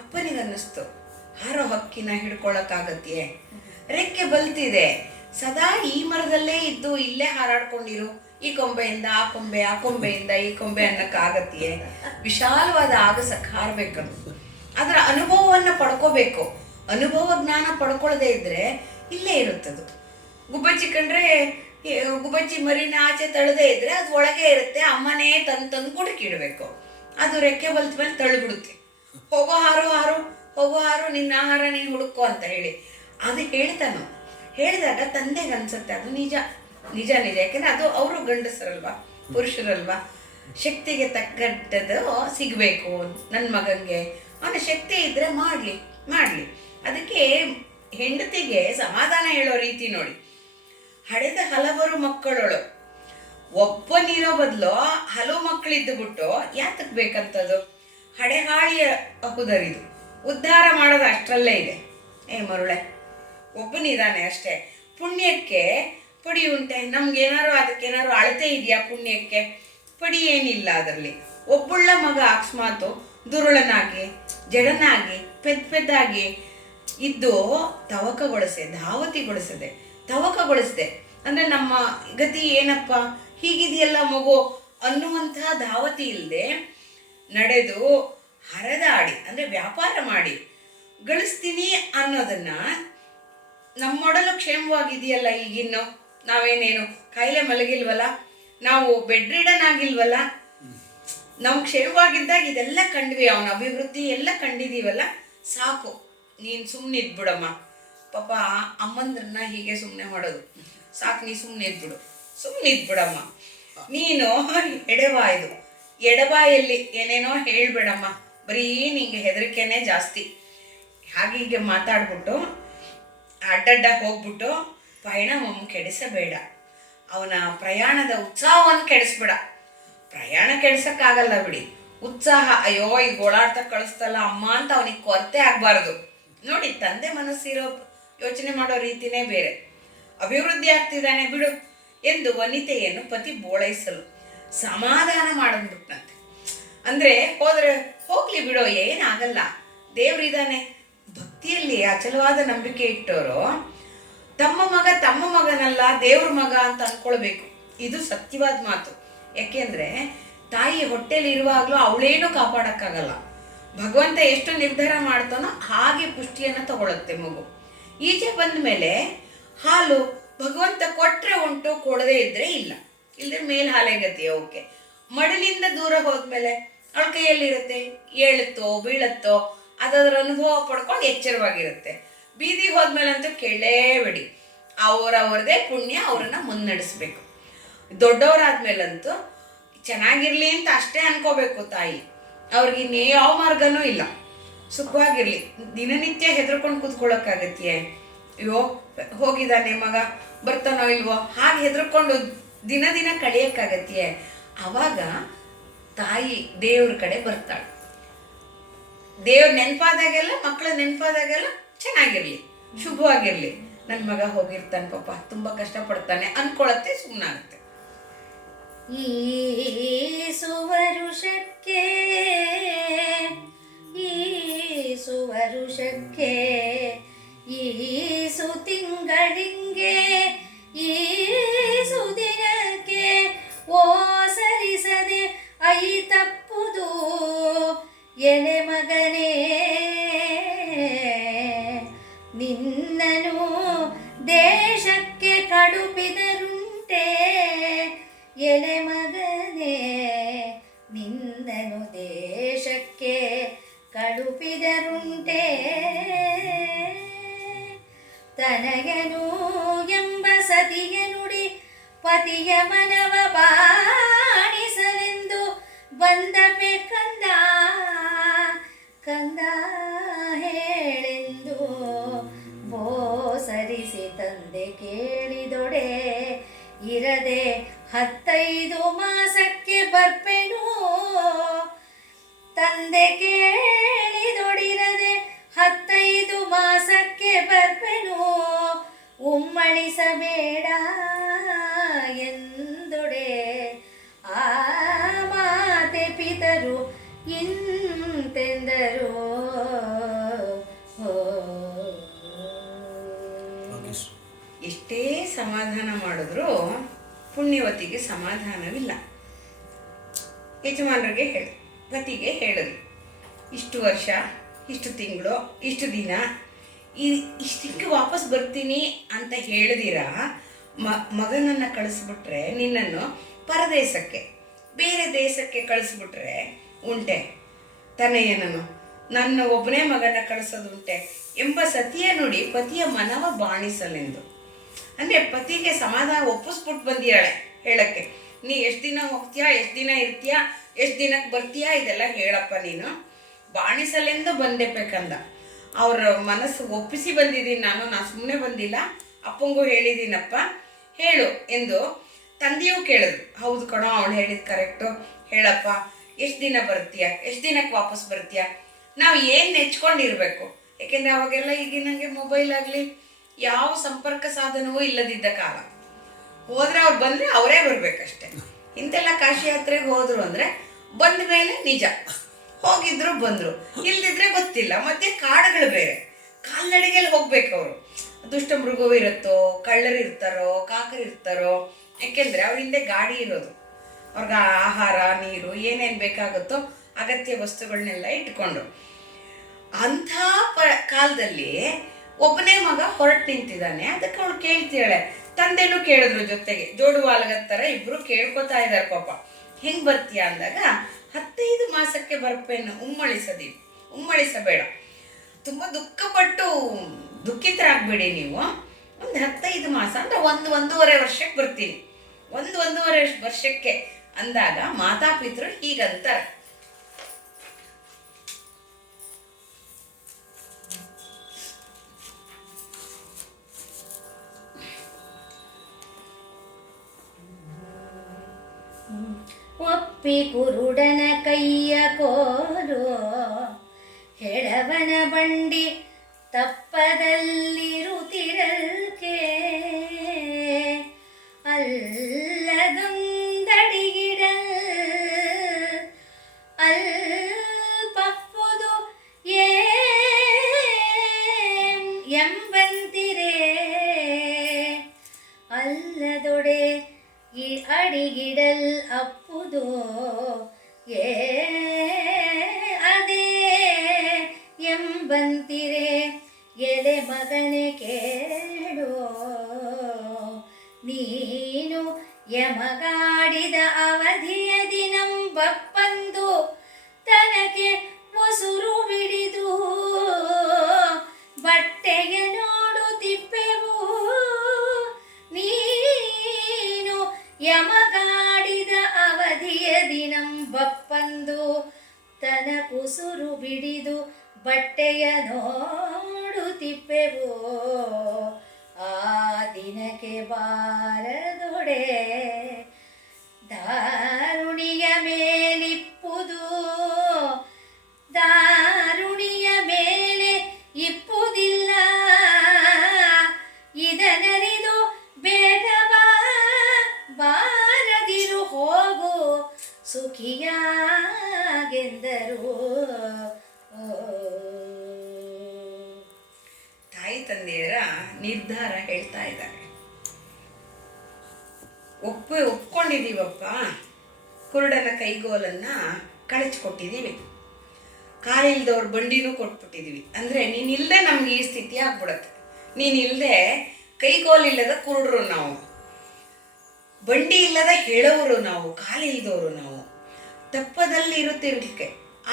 ಅಪ್ಪನಿಗನ್ನಿಸ್ತು ಹಾರೋ ಹಕ್ಕಿನ ಹಿಡ್ಕೊಳಕ್ಕಾಗತ್ಯೆ, ರೆಕ್ಕೆ ಬಲ್ತಿದೆ, ಸದಾ ಈ ಮರದಲ್ಲೇ ಇದ್ದು ಇಲ್ಲೇ ಹಾರಾಡ್ಕೊಂಡಿರು, ಈ ಕೊಂಬೆಯಿಂದ ಆ ಕೊಂಬೆ, ಆ ಕೊಂಬೆಯಿಂದ ಈ ಕೊಂಬೆ ಅನ್ನಕ್ಕಾಗತ್ಯೆ, ವಿಶಾಲವಾದ ಆಗಸಕ್ಕೆ ಹಾರಬೇಕಂತ ಅದರ ಅನುಭವವನ್ನು ಪಡ್ಕೋಬೇಕು. ಅನುಭವ ಜ್ಞಾನ ಪಡ್ಕೊಳ್ಳದೆ ಇದ್ರೆ ಇಲ್ಲೇ ಇರುತ್ತದು. ಗುಬ್ಬಚ್ಚಿ ಕಂಡ್ರೆ ಗುಬ್ಬಚ್ಚಿ ಮರಿನ ಆಚೆ ತಳ್ಳದೇ ಇದ್ರೆ ಅದು ಒಳಗೆ ಇರುತ್ತೆ, ಅಮ್ಮನೇ ತಂದು ಕುಟಕಿಡ್ಬೇಕು. ಅದು ರೆಕ್ಕೆ ಬಲ್ತ ಮೇಲೆ ತಳ್ಳಿಬಿಡುತ್ತೆ. ಹೋಗೋ ಹಾರು ಹಾರು, ಹೋಗೋ ಹಾರು, ನಿನ್ನ ಆಹಾರ ನೀನು ಹುಡುಕೋ ಅಂತ ಹೇಳಿ ಅದು ಹೇಳ್ತಾನೋ. ಹೇಳಿದಾಗ ತಂದೆಗೆ ಅನ್ಸುತ್ತೆ ಅದು ನಿಜ ನಿಜ ನಿಜ, ಯಾಕೆಂದ್ರೆ ಅದು ಅವರು ಗಂಡಸರಲ್ವಾ, ಪುರುಷರಲ್ವಾ, ಶಕ್ತಿಗೆ ತಕ್ಕಂಥದ್ದು ಸಿಗಬೇಕು ನನ್ನ ಮಗಂಗೆ, ಅವನ ಶಕ್ತಿ ಇದ್ರೆ ಮಾಡಲಿ ಮಾಡಲಿ. ಅದಕ್ಕೆ ಹೆಂಡತಿಗೆ ಸಮಾಧಾನ ಹೇಳೋ ರೀತಿ ನೋಡಿ. ಹಡೆದ ಹಲವರು ಮಕ್ಕಳಳು ಒಬ್ಬನಿರೋ ಬದಲು ಹಲವು ಮಕ್ಕಳಿದ್ದು ಬಿಟ್ಟು ಯಾತಕ್ ಬೇಕಂತದು? ಹಡೆಹಾಳಿಯ ಹುದರಿದು ಉದ್ಧಾರ ಮಾಡೋದು ಅಷ್ಟರಲ್ಲೇ ಇದೆ. ಮರುಳೆ ಒಬ್ಬನಿದ್ದಾನೆ ಅಷ್ಟೇ. ಪುಣ್ಯಕ್ಕೆ ಪಡಿ ಉಂಟೆ? ನಮ್ಗೇನಾರು ಅದಕ್ಕೇನಾರು ಅಳತೆ ಇದೆಯಾ? ಪುಣ್ಯಕ್ಕೆ ಪಡಿ ಏನಿಲ್ಲ ಅದರಲ್ಲಿ. ಒಬ್ಬುಳ್ಳ ಮಗ ಅಕಸ್ಮಾತು ದುರುಳನಾಗಿ ಜಡನಾಗಿ ಪೆದ್ದಾಗಿ ಇದ್ದು ತವಕಗೊಳಿಸದೆ ಅಂದ್ರೆ ನಮ್ಮ ಗತಿ ಏನಪ್ಪ ಹೀಗಿದೆಯಲ್ಲ ಮಗು ಅನ್ನುವಂತಹ ಧಾವತಿ ಇಲ್ಲದೆ ನಡೆದು ಹರದಾಡಿ ಅಂದ್ರೆ ವ್ಯಾಪಾರ ಮಾಡಿ ಗಳಿಸ್ತೀನಿ ಅನ್ನೋದನ್ನ ನಮ್ಮೊಡಲು ಕ್ಷೇಮವಾಗಿದೆಯಲ್ಲ. ಈಗಿನ್ನು ನಾವೇನೇನು ಕಾಯಿಲೆ ಮಲಗಿಲ್ವಲ್ಲ, ನಾವು ಬೆಡ್ ರಿಡನ್ ಆಗಿಲ್ವಲ್ಲ, ನಾವು ಕ್ಷೇಮವಾಗಿದ್ದಾಗ ಇದೆಲ್ಲ ಕಂಡ್ವಿ, ಅವನ ಅಭಿವೃದ್ಧಿ ಎಲ್ಲ ಕಂಡಿದೀವಲ್ಲ, ಸಾಕು ನೀನು ಸುಮ್ಮನೆ ಇದ್ಬಿಡಮ್ಮ. ಪಾಪ ಅಮ್ಮಂದ್ರನ್ನ ಹೀಗೆ ಸುಮ್ಮನೆ ಮಾಡೋದು, ಸಾಕು ನೀ ಸುಮ್ಮನೆ ಇದ್ಬಿಡಮ್ಮ. ನೀನು ಎಡಬಾಯಲ್ಲಿ ಏನೇನೋ ಹೇಳ್ಬೇಡಮ್ಮ, ಬರೀ ನಿಂಗೆ ಹೆದರಿಕೆನೇ ಜಾಸ್ತಿ. ಹಾಗೀಗೆ ಮಾತಾಡ್ಬಿಟ್ಟು ಅಡ್ಡಡ್ಡ ಹೋಗ್ಬಿಟ್ಟು ಪಯಣವನ್ನು ಕೆಡಿಸಬೇಡ, ಅವನ ಪ್ರಯಾಣದ ಉತ್ಸಾಹವನ್ನು ಕೆಡಿಸ್ಬೇಡ. ಪ್ರಯಾಣ ಕೆಡ್ಸಕ್ಕಾಗಲ್ಲ ಬಿಡಿ, ಉತ್ಸಾಹ ಅಯ್ಯೋ ಈಗ ಓಡಾಡ್ತಾ ಕಳಿಸ್ತಲ್ಲ ಅಮ್ಮ ಅಂತ ಅವನಿಗೆ ಕೊರತೆ ಆಗಬಾರ್ದು. ನೋಡಿ, ತಂದೆ ಮನಸ್ಸಿರೋ ಯೋಚನೆ ಮಾಡೋ ರೀತಿನೇ ಬೇರೆ. ಅಭಿವೃದ್ಧಿ ಆಗ್ತಿದ್ದಾನೆ ಬಿಡು ಎಂದು ವನಿತೆಯನ್ನು ಪತಿ ಬೋಳೈಸಲು ಸಮಾಧಾನ ಮಾಡಂದ್ಬಿಟ್ನಂತೆ. ಅಂದ್ರೆ ಹೋದ್ರೆ ಹೋಗ್ಲಿ ಬಿಡೋ, ಏನಾಗಲ್ಲ, ದೇವ್ರಿದ್ದಾನೆ. ಭಕ್ತಿಯಲ್ಲಿ ಅಚಲವಾದ ನಂಬಿಕೆ ಇಟ್ಟವರು ತಮ್ಮ ಮಗನಲ್ಲ ದೇವ್ರ ಮಗ ಅಂತ ಅನ್ಕೊಳ್ಬೇಕು. ಇದು ಸತ್ಯವಾದ ಮಾತು. ಯಾಕೆಂದ್ರೆ ತಾಯಿ ಹೊಟ್ಟೆಲಿ ಇರುವಾಗ್ಲೂ ಅವಳೇನು ಕಾಪಾಡಕ್ಕಾಗಲ್ಲ. ಭಗವಂತ ಎಷ್ಟು ನಿರ್ಧಾರ ಮಾಡ್ತಾನೋ ಹಾಗೆ ಪುಷ್ಟಿಯನ್ನ ತಗೊಳುತ್ತೆ ಮಗು. ಈಚೆ ಬಂದ ಮೇಲೆ ಹಾಲು ಭಗವಂತ ಕೊಟ್ರೆ ಉಂಟು, ಕೊಡದೇ ಇದ್ರೆ ಇಲ್ಲ, ಇಲ್ದ್ರೆ ಮೇಲ್ ಹಾಲೇ ಗತಿ. ಓಕೆ, ಮಡಿಲಿಂದ ದೂರ ಹೋದ್ಮೇಲೆ ಅವಳ ಕೈಯಲ್ಲಿರುತ್ತೆ, ಏಳುತ್ತೋ ಬೀಳತ್ತೋ ಅದರ ಅನುಭವ ಪಡ್ಕೊಂಡು ಎಚ್ಚರವಾಗಿರುತ್ತೆ. ಬೀದಿ ಹೋದ್ಮೇಲೆ ಅಂತೂ ಕೇಳಲೇಬೇಡಿ, ಅವರವ್ರದೇ ಪುಣ್ಯ ಅವರನ್ನ ಮುನ್ನಡೆಸ್ಬೇಕು. ದೊಡ್ಡವರಾದ್ಮೇಲಂತೂ ಚೆನ್ನಾಗಿರ್ಲಿ ಅಂತ ಅಷ್ಟೇ ಅನ್ಕೋಬೇಕು ತಾಯಿ. ಅವ್ರಿಗೆ ಯಾವ ಮಾರ್ಗನೂ ಇಲ್ಲ, ಸುಖವಾಗಿರ್ಲಿ. ದಿನನಿತ್ಯ ಹೆದರ್ಕೊಂಡು ಕೂತ್ಕೊಳ್ಳೋಕ್ಕಾಗತ್ಯೆ? ಅಯ್ಯೋ ಹೋಗಿದ್ದಾನೆ ಮಗ, ಬರ್ತಾನೋ ಇಲ್ವೋ, ಹಾಗೆ ಹೆದರ್ಕೊಂಡು ದಿನ ಕಳಿಯಕ್ಕಾಗತ್ಯೆ? ಅವಾಗ ತಾಯಿ ದೇವ್ರ ಕಡೆ ಬರ್ತಾಳೆ. ದೇವ್ರ ನೆನಪಾದಾಗೆಲ್ಲ, ಮಕ್ಕಳ ನೆನಪಾದಾಗೆಲ್ಲ ಚೆನ್ನಾಗಿರ್ಲಿ, ಶುಭವಾಗಿರ್ಲಿ. ನನ್ನ ಮಗ ಹೋಗಿರ್ತಾನೆ, ಪಾಪ ತುಂಬಾ ಕಷ್ಟಪಡ್ತಾನೆ ಅನ್ಕೊಳತ್ತೆ, ಸುಮ್ಮನಾಗುತ್ತೆ. ಈ ಸುವರುಷಕ್ಕೆ ಈ ಸುತಿಂಗಳಿಂಗೆ ಈ ಸುದಿನಕ್ಕೆ ಪತಿಯ ಮನವ ಬಾಣಿಸಲೆಂದು ಬಂದಪೆ ಕಂದ ಕಂದ ಹೇಳೆಂದು ಬೋಸರಿಸಿ ತಂದೆ ಕೇಳಿದೊಡೆ ಇರದೆ 15 ಮಾಸಕ್ಕೆ ಬರ್ಪೆನು ತಂದೆ ಕೇಳಿದೊಡಿರದೆ 15 ಮಾಸಕ್ಕೆ ಬರ್ಪೆನು ಉಮ್ಮಳಿಸಬೇಡ ಎಂದೊಡೆ ಆ ಮಾತೆ ಪಿತರು ಇಂತೆಂದರು. ಎಷ್ಟೇ ಸಮಾಧಾನ ಮಾಡಿದ್ರೂ ಪುಣ್ಯವತಿಗೆ ಸಮಾಧಾನವಿಲ್ಲ. ಯಜಮಾನರಿಗೆ ಪತಿಗೆ ಹೇಳಿದ್ರು, ಇಷ್ಟು ವರ್ಷ, ಇಷ್ಟು ತಿಂಗಳು, ಇಷ್ಟು ದಿನ, ಇಷ್ಟಕ್ಕೆ ವಾಪಸ್ ಬರ್ತೀನಿ ಅಂತ ಹೇಳಿದಿರಾ ಮಗನನ್ನು ಕಳಿಸ್ಬಿಟ್ರೆ, ನಿನ್ನನ್ನು ಪರದೇಶಕ್ಕೆ ಬೇರೆ ದೇಶಕ್ಕೆ ಕಳಿಸ್ಬಿಟ್ರೆ ಉಂಟೆ ತನಯ್ಯನನ್ನು ನನ್ನ ಒಬ್ಬನೇ ಮಗನ ಕಳಿಸೋದುಂಟೆ ಎಂಬ ಸತಿಯ ನುಡಿ ಪತಿಯ ಮನವ ಬಾಣಿಸಲೆಂದು. ಅಂದರೆ ಪತಿಗೆ ಸಮಾಧಾನ ಒಪ್ಪಿಸ್ಬಿಟ್ಟು ಬಂದಿಯಾಳೆ ಹೇಳಕ್ಕೆ. ನೀ ಎಷ್ಟು ದಿನ ಹೋಗ್ತೀಯಾ, ಎಷ್ಟು ದಿನ ಇರ್ತೀಯಾ, ಎಷ್ಟು ದಿನಕ್ಕೆ ಬರ್ತೀಯಾ, ಇದೆಲ್ಲ ಹೇಳಪ್ಪ ನೀನು. ಬಾಣಿಸಲೆಂದು ಬಂದೆಬೇಕಂದ. ಅವ್ರ ಮನಸ್ಸು ಒಪ್ಪಿಸಿ ಬಂದಿದ್ದೀನಿ ನಾನು ಸುಮ್ಮನೆ ಬಂದಿಲ್ಲ, ಅಪ್ಪಂಗೂ ಹೇಳಿದ್ದೀನಪ್ಪ ಹೇಳು ಎಂದು ತಂದೆಯೂ ಕೇಳಿದ್ರು. ಹೌದು ಕಣೋ, ಅವಳು ಹೇಳಿದ್ದು ಕರೆಕ್ಟು, ಹೇಳಪ್ಪ ಎಷ್ಟು ದಿನ ಬರ್ತೀಯ, ಎಷ್ಟು ದಿನಕ್ಕೆ ವಾಪಸ್ ಬರ್ತೀಯ. ನಾವು ಏನು ನೆಚ್ಕೊಂಡಿರ್ಬೇಕು, ಏಕೆಂದರೆ ಅವಾಗೆಲ್ಲ ಈಗಿನಂಗೆ ಮೊಬೈಲ್ ಆಗಲಿ ಯಾವ ಸಂಪರ್ಕ ಸಾಧನವೂ ಇಲ್ಲದಿದ್ದ ಕಾಲ. ಹೋದರೆ ಅವ್ರು ಬಂದರೆ ಅವರೇ ಬರಬೇಕಷ್ಟೆ. ಇಂತೆಲ್ಲ ಕಾಶಿ ಯಾತ್ರೆಗೆ ಹೋದರು ಅಂದರೆ ಬಂದ ಮೇಲೆ ನಿಜ, ಹೋಗಿದ್ರು ಬಂದರು, ಇಲ್ದಿದ್ರೆ ಗೊತ್ತಿಲ್ಲ. ಮತ್ತೆ ಕಾಡುಗಳು ಬೇರೆ, ಕಾಲ್ನಡಿಗೆಯಲ್ಲಿ ಹೋಗ್ಬೇಕು ಅವರು. ದುಷ್ಟ ಮೃಗವೂ ಇರುತ್ತೋ, ಕಳ್ಳರಿರ್ತಾರೋ, ಕಾಕರಿರ್ತಾರೋ, ಯಾಕೆಂದರೆ ಅವ್ರ ಹಿಂದೆ ಗಾಡಿ ಇರೋದು. ಅವ್ರಿಗೆ ಆಹಾರ, ನೀರು ಏನೇನು ಬೇಕಾಗುತ್ತೋ ಅಗತ್ಯ ವಸ್ತುಗಳನ್ನೆಲ್ಲ ಇಟ್ಕೊಂಡು. ಅಂಥ ಕಾಲದಲ್ಲಿ ಒಬ್ಬನೇ ಮಗ ಹೊರಟು ನಿಂತಿದ್ದಾನೆ. ಅದಕ್ಕೆ ಅವಳು ಕೇಳ್ತಾಳೆ, ತಂದೆನೂ ಕೇಳಿದ್ರು ಜೊತೆಗೆ, ಜೋಡು ವಾಲ್ಗತ್ತರ ಇಬ್ಬರು ಕೇಳ್ಕೊತಾ ಇದ್ದಾರೆ ಪಾಪ. ಹೆಂಗೆ ಬರ್ತೀಯ ಅಂದಾಗ 15 ಮಾಸಕ್ಕೆ ಬರ್ಪೇನು, ಉಮ್ಮಳಿಸಬೇಡ, ತುಂಬ ದುಃಖಪಟ್ಟು ದುಃಖಿತರಾಗಬೇಡಿ ನೀವು. ಒಂದು 15 ಮಾಸ ಅಂದರೆ 1-1.5 ವರ್ಷಕ್ಕೆ ಬರ್ತೀನಿ, 1-1.5 ವರ್ಷಕ್ಕೆ ಅಂದಾಗ ಮಾತಾಪಿತರು ಹೀಗಂತಾರೆ. ಒಪ್ಪಿ ಕುರುಡನ ಕೈಯ ಕೋಲು ಹೆಳವನ ಬಂಡಿ ತಪ್ಪದಲ್ಲಿರುತ್ತಿರಲ್ಕೆ ಅಲ್ಲದೊಂದಡಿಗಿಡಲ್ ಅಲ್ಪಪ್ಪುದು ಎಂಬಂತಿರೇ ಅಲ್ಲದೊಡೆ ಈ ಅಡಿಗಿಡಲ್ ಅಪ್ಪುದು ಅದೇ ಎಂಬಂತಿರೆ ಎಲೆ ಮಗನೆ ಕೇಳು ನೀನು ಯಮಗಾಡಿದ ಅವಧಿಯ ದಿನಂ ಬಪ್ಪಂದು ತನಗೆ ಮೊಸುರು ಬಿಡಿದು ಬಟ್ಟೆಯ ನೋಡುತ್ತಿಪ್ಪೆವು ನೀನು ಯಮಗಾಡಿದ ಅವಧಿಯ ದಿನಂ ಬಪ್ಪಂದು ತನ ಕುಸುರು ಬಿಡಿದು ಬಟ್ಟೆಯ ನೋಡುತ್ತಿಪ್ಪೆವು ಆ ದಿನಕ್ಕೆ ಬಾರದೊಡೆ ದಾರುಣಿಯ ಮೇಲಿಪ್ಪುದು ದಾರುಣಿಯ ಮೇಲೆ ಇಪ್ಪುದಿಲ್ಲ ಇದನರಿದು ಬೇಗವಾ ಬಾರದಿರು ಹೋಗು ಸುಖಿಯಾಗೆಂದರು. ತಾಯಿ ತಂದೆಯರ ನಿರ್ಧಾರ ಹೇಳ್ತಾ ಇದ್ದಾರೆ. ಒಪ್ಕೊಂಡಿದ್ದೀವಪ್ಪ, ಕುರುಡನ ಕೈಗೋಲನ್ನು ಕಳಚಿಕೊಟ್ಟಿದ್ದೀವಿ, ಕಾಲಿಲ್ದವ್ರ ಬಂಡಿನೂ ಕೊಟ್ಬಿಟ್ಟಿದ್ದೀವಿ. ಅಂದರೆ ನೀನಿಲ್ಲದೆ ನಮ್ಗೆ ಈ ಸ್ಥಿತಿ ಆಗ್ಬಿಡತ್ತೆ. ನೀನಿಲ್ಲದೆ ಕೈಗೋಲಿಲ್ಲದ ಕುರುಡರು ನಾವು, ಬಂಡಿ ಇಲ್ಲದ ಹೇಳೋರು ನಾವು, ಕಾಲಿಲ್ದವರು ನಾವು, ತಪ್ಪದಲ್ಲಿ ಇರುತ್ತಿರ್ಲಿಕ್ಕೆ.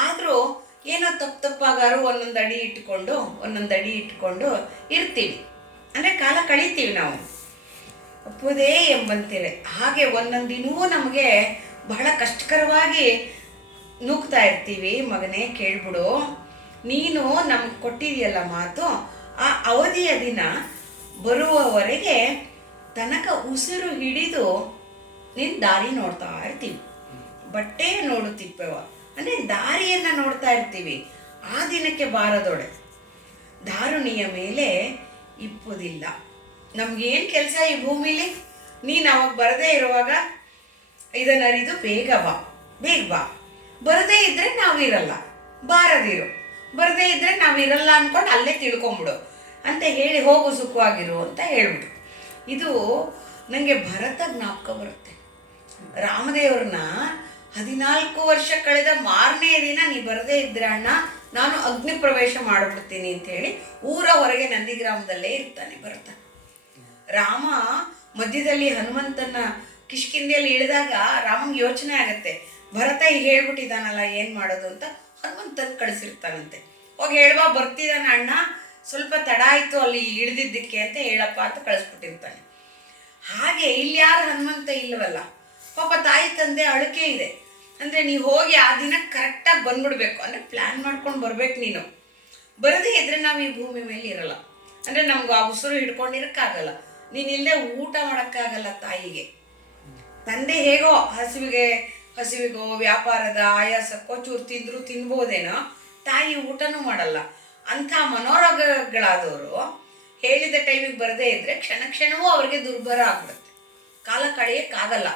ಆದರೂ ಏನೋ ತಪ್ಪಾಗಾರು ಒಂದೊಂದು ಅಡಿ ಇಟ್ಕೊಂಡು ಇರ್ತೀವಿ. ಅಂದರೆ ಕಾಲ ಕಳೀತೀವಿ ನಾವು. ಒಪ್ಪುವುದೇ ಎಂಬಂತೇವೆ. ಹಾಗೆ ಒಂದೊಂದಿನೂ ನಮಗೆ ಬಹಳ ಕಷ್ಟಕರವಾಗಿ ನೂಗ್ತಾ ಇರ್ತೀವಿ. ಮಗನೇ ಕೇಳ್ಬಿಡು, ನೀನು ನಮ್ಗೆ ಕೊಟ್ಟಿದೆಯಲ್ಲ ಮಾತು, ಆ ಅವಧಿಯ ದಿನ ಬರುವವರೆಗೆ ತನಕ ಉಸಿರು ಹಿಡಿದು ನೀನು ದಾರಿ ನೋಡ್ತಾ ಇರ್ತೀವಿ. ಬಟ್ಟೆ ನೋಡುತ್ತಿಪ್ಪವ ಅಂದರೆ ದಾರಿಯನ್ನು ನೋಡ್ತಾ ಇರ್ತೀವಿ. ಆ ದಿನಕ್ಕೆ ಬಾರದೊಡೆ ದಾರುಣಿಯ ಮೇಲೆ ಇಪ್ಪುವುದಿಲ್ಲ. ನಮ್ಗೇನು ಕೆಲಸ ಈ ಭೂಮಿಲಿ? ನೀನು ಅವಾಗ ಬರದೇ ಇರುವಾಗ ಇದನ್ನು ಅರಿದು ಬೇಗ ಬಾ. ಬರದೇ ಇದ್ರೆ ನಾವಿರಲ್ಲ, ಬಾರದಿರು. ಬರದೇ ಇದ್ರೆ ನಾವಿರಲ್ಲ ಅಂದ್ಕೊಂಡು ಅಲ್ಲೇ ತಿಳ್ಕೊಂಬಿಡು ಅಂತ ಹೇಳಿ ಹೋಗು, ಸುಖವಾಗಿರು ಅಂತ ಹೇಳ್ಬಿಟ್ಟು. ಇದು ನನಗೆ ಭರತ ಜ್ಞಾಪಕ ಬರುತ್ತೆ. ರಾಮದೇವ್ರನ್ನ 14 ವರ್ಷ ಕಳೆದ ಮಾರನೇ ದಿನ ನೀ ಬರದೇ ಇದ್ರೆ ಅಣ್ಣ ನಾನು ಅಗ್ನಿ ಪ್ರವೇಶ ಮಾಡಿಬಿಡ್ತೀನಿ ಅಂತ ಹೇಳಿ ಊರ ಹೊರಗೆ ನಂದಿಗ್ರಾಮದಲ್ಲೇ ಇರ್ತಾನೆ ಭರತ. ರಾಮ ಮಧ್ಯದಲ್ಲಿ ಹನುಮಂತನ ಕಿಷ್ಕಿಂದೆಯಲ್ಲಿ ಇಳಿದಾಗ ರಾಮಂಗೆ ಯೋಚನೆ ಆಗತ್ತೆ, ಭರತ ಈಗ ಹೇಳ್ಬಿಟ್ಟಿದ್ದಾನಲ್ಲ ಏನು ಮಾಡೋದು ಅಂತ ಹನುಮಂತನ ಕಳಿಸಿರ್ತಾನಂತೆ. ಹೋಗಿ ಹೇಳ್ಬಾ, ಬರ್ತಿದ್ದಾನೆ ಅಣ್ಣ, ಸ್ವಲ್ಪ ತಡ ಆಯಿತು ಅಲ್ಲಿ ಇಳಿದಿದ್ದಕ್ಕೆ ಅಂತ ಹೇಳಪ್ಪ ಅಂತ ಕಳಿಸ್ಬಿಟ್ಟಿರ್ತಾನೆ. ಹಾಗೆ ಇಲ್ಲಿ ಯಾರು ಹನುಮಂತ ಇಲ್ಲವಲ್ಲ, ಪಾಪ ತಾಯಿ ತಂದೆ ಅಳುಕೆ ಇದೆ. ಅಂದರೆ ನೀವು ಹೋಗಿ ಆ ದಿನ ಕರೆಕ್ಟಾಗಿ ಬಂದ್ಬಿಡ್ಬೇಕು, ಅಂದರೆ ಪ್ಲ್ಯಾನ್ ಮಾಡ್ಕೊಂಡು ಬರ್ಬೇಕು. ನೀನು ಬರದೇ ಇದ್ರೆ ನಾವು ಈ ಭೂಮಿ ಮೇಲೆ ಇರಲ್ಲ. ಅಂದರೆ ನಮ್ಗೆ ಆ ಉಸಿರು ಹಿಡ್ಕೊಂಡಿರೋಕ್ಕಾಗಲ್ಲ, ನೀನಿಲ್ಲದೆ ಊಟ ಮಾಡೋಕ್ಕಾಗಲ್ಲ. ತಾಯಿಗೆ ತಂದೆ ಹೇಗೋ ಹಸಿವಿಗೋ ವ್ಯಾಪಾರದ ಆಯಾಸಕ್ಕೋ ಚೂರು ತಿಂದರೂ ತಿನ್ಬೋದೇನೋ, ತಾಯಿ ಊಟನೂ ಮಾಡಲ್ಲ. ಅಂಥ ಮನೋರೋಗಗಳಾದವರು ಹೇಳಿದ ಟೈಮಿಗೆ ಬರದೇ ಇದ್ದರೆ ಕ್ಷಣ ಕ್ಷಣವೂ ಅವ್ರಿಗೆ ದುರ್ಬರ ಆಗ್ಬಿಡುತ್ತೆ, ಕಾಲ ಕಳೆಯೋಕ್ಕಾಗಲ್ಲ.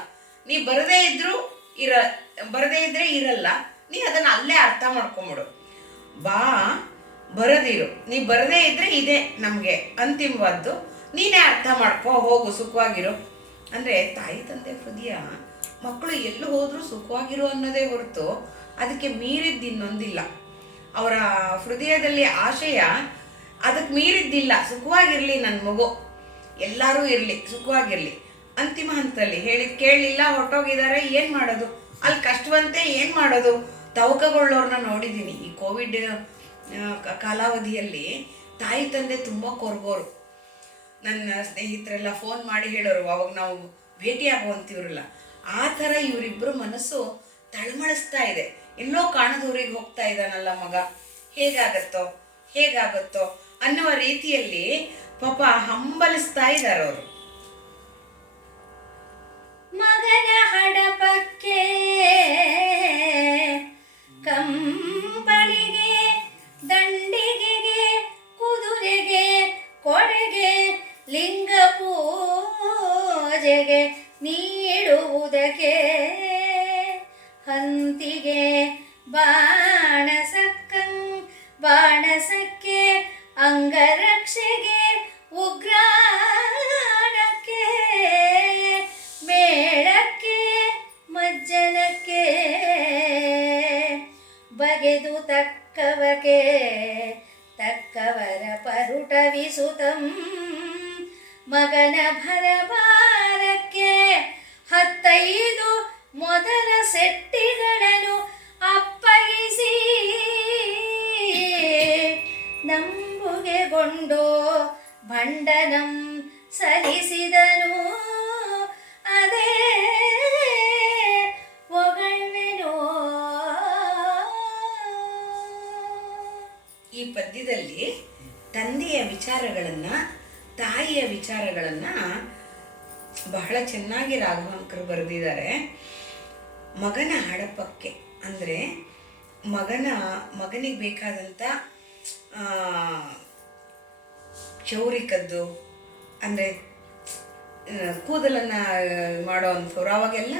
ನೀ ಬರದೇ ಇದ್ರೆ ಇರಲ್ಲ. ನೀ ಅದನ್ನು ಅಲ್ಲೇ ಅರ್ಥ ಮಾಡ್ಕೊಂಬಿಡು. ಬರದಿರು. ನೀ ಬರದೇ ಇದ್ರೆ ಇದೇ ನಮಗೆ ಅಂತಿಮವಾದ್ದು, ನೀನೇ ಅರ್ಥ ಮಾಡ್ಕೋ, ಹೋಗು, ಸುಖವಾಗಿರು. ಅಂದರೆ ತಾಯಿ ತಂದೆ ಹೃದಯ ಮಕ್ಕಳು ಎಲ್ಲೂ ಹೋದರೂ ಸುಖವಾಗಿರು ಅನ್ನೋದೇ ಹೊರತು ಅದಕ್ಕೆ ಮೀರಿದ್ದು ಇನ್ನೊಂದಿಲ್ಲ. ಅವರ ಹೃದಯದಲ್ಲಿ ಆಶಯ ಅದಕ್ಕೆ ಮೀರಿದ್ದಿಲ್ಲ. ಸುಖವಾಗಿರಲಿ ನನ್ನ ಮಗು, ಎಲ್ಲರೂ ಇರಲಿ, ಸುಖವಾಗಿರಲಿ. ಅಂತಿಮ ಹಂತದಲ್ಲಿ ಹೇಳಿದ್ ಕೇಳಲಿಲ್ಲ, ಹೊರಟೋಗಿದ್ದಾರೆ, ಏನು ಮಾಡೋದು? ಅಲ್ಲಿ ಕಷ್ಟವಂತೆ ಏನು ಮಾಡೋದು? ತವಕಗೊಳ್ಳೋರನ್ನ ನೋಡಿದ್ದೀನಿ. ಈ ಕೋವಿಡ್ ಕಾಲಾವಧಿಯಲ್ಲಿ ತಾಯಿ ತಂದೆ ತುಂಬ ಕೊರಗೋರು. ನನ್ನ ಸ್ನೇಹಿತರೆಲ್ಲ ಫೋನ್ ಮಾಡಿ ಹೇಳೋರು, ಅವಾಗ ನಾವು ಭೇಟಿಯಾಗುವಂತಿವ್ರಲ್ಲ. ಆ ಥರ ಇವರಿಬ್ಬರು ಮನಸ್ಸು ತಳಮಳಿಸ್ತಾ ಇದೆ. ಎಲ್ಲೋ ಕಾಣದೂರಿಗೆ ಹೋಗ್ತಾ ಇದ್ದಾನಲ್ಲ ಮಗ, ಹೇಗಾಗತ್ತೋ ಅನ್ನುವ ರೀತಿಯಲ್ಲಿ ಪಾಪ ಹಂಬಲಿಸ್ತಾ ಇದ್ದಾರೆ ಅವರು. ಮಗನ ಹಡಪಕ್ಕೆ ಕಂಬಳಿಗೆ ದಂಡಿಗೆಗೆ ಕುದುರೆಗೆ ಕೊಡೆಗೆ ಲಿಂಗ ಪೂಜೆಗೆ ನೀಡುವುದಕ್ಕೆ ಹಂತಿಗೆ ಬಾಣಸಕ್ಕೆ ಅಂಗರಕ್ಷೆಗೆ ಉಗ್ರಾಣಕ್ಕೆ ಮೇಳಕ್ಕೆ ಮಜ್ಜನಕ್ಕೆ ಬಗೆದು ತಕ್ಕವರ ಪರುಟವಿಸುತಂ ಮಗನ ಭರಭಾರಕ್ಕೆ 15 ಮೊದಲ ಸೆಟ್ಟಿಗಳನ್ನು ಅಪ್ಪಗಿಸಿ ನಂಬುಗೆಗೊಂಡು ಭಂಡನಂ ಸಲ್ಲಿಸಿದನು. ಅದೇ ಒಗಳ್ವೆನೋ. ಈ ಪದ್ಯದಲ್ಲಿ ತಂದೆಯ ವಿಚಾರಗಳನ್ನು, ತಾಯಿಯ ವಿಚಾರಗಳನ್ನು ಬಹಳ ಚೆನ್ನಾಗಿ ರಾಘವಾಂಕರು ಬರೆದಿದ್ದಾರೆ. ಮಗನ ಹಡಪಕ್ಕೆ ಅಂದರೆ ಮಗನಿಗೆ ಬೇಕಾದಂಥ ಕ್ಷೌರಿಕದ್ದು, ಅಂದರೆ ಕೂದಲನ್ನು ಮಾಡೋ ಅಂಥವ್ರು. ಅವಾಗೆಲ್ಲ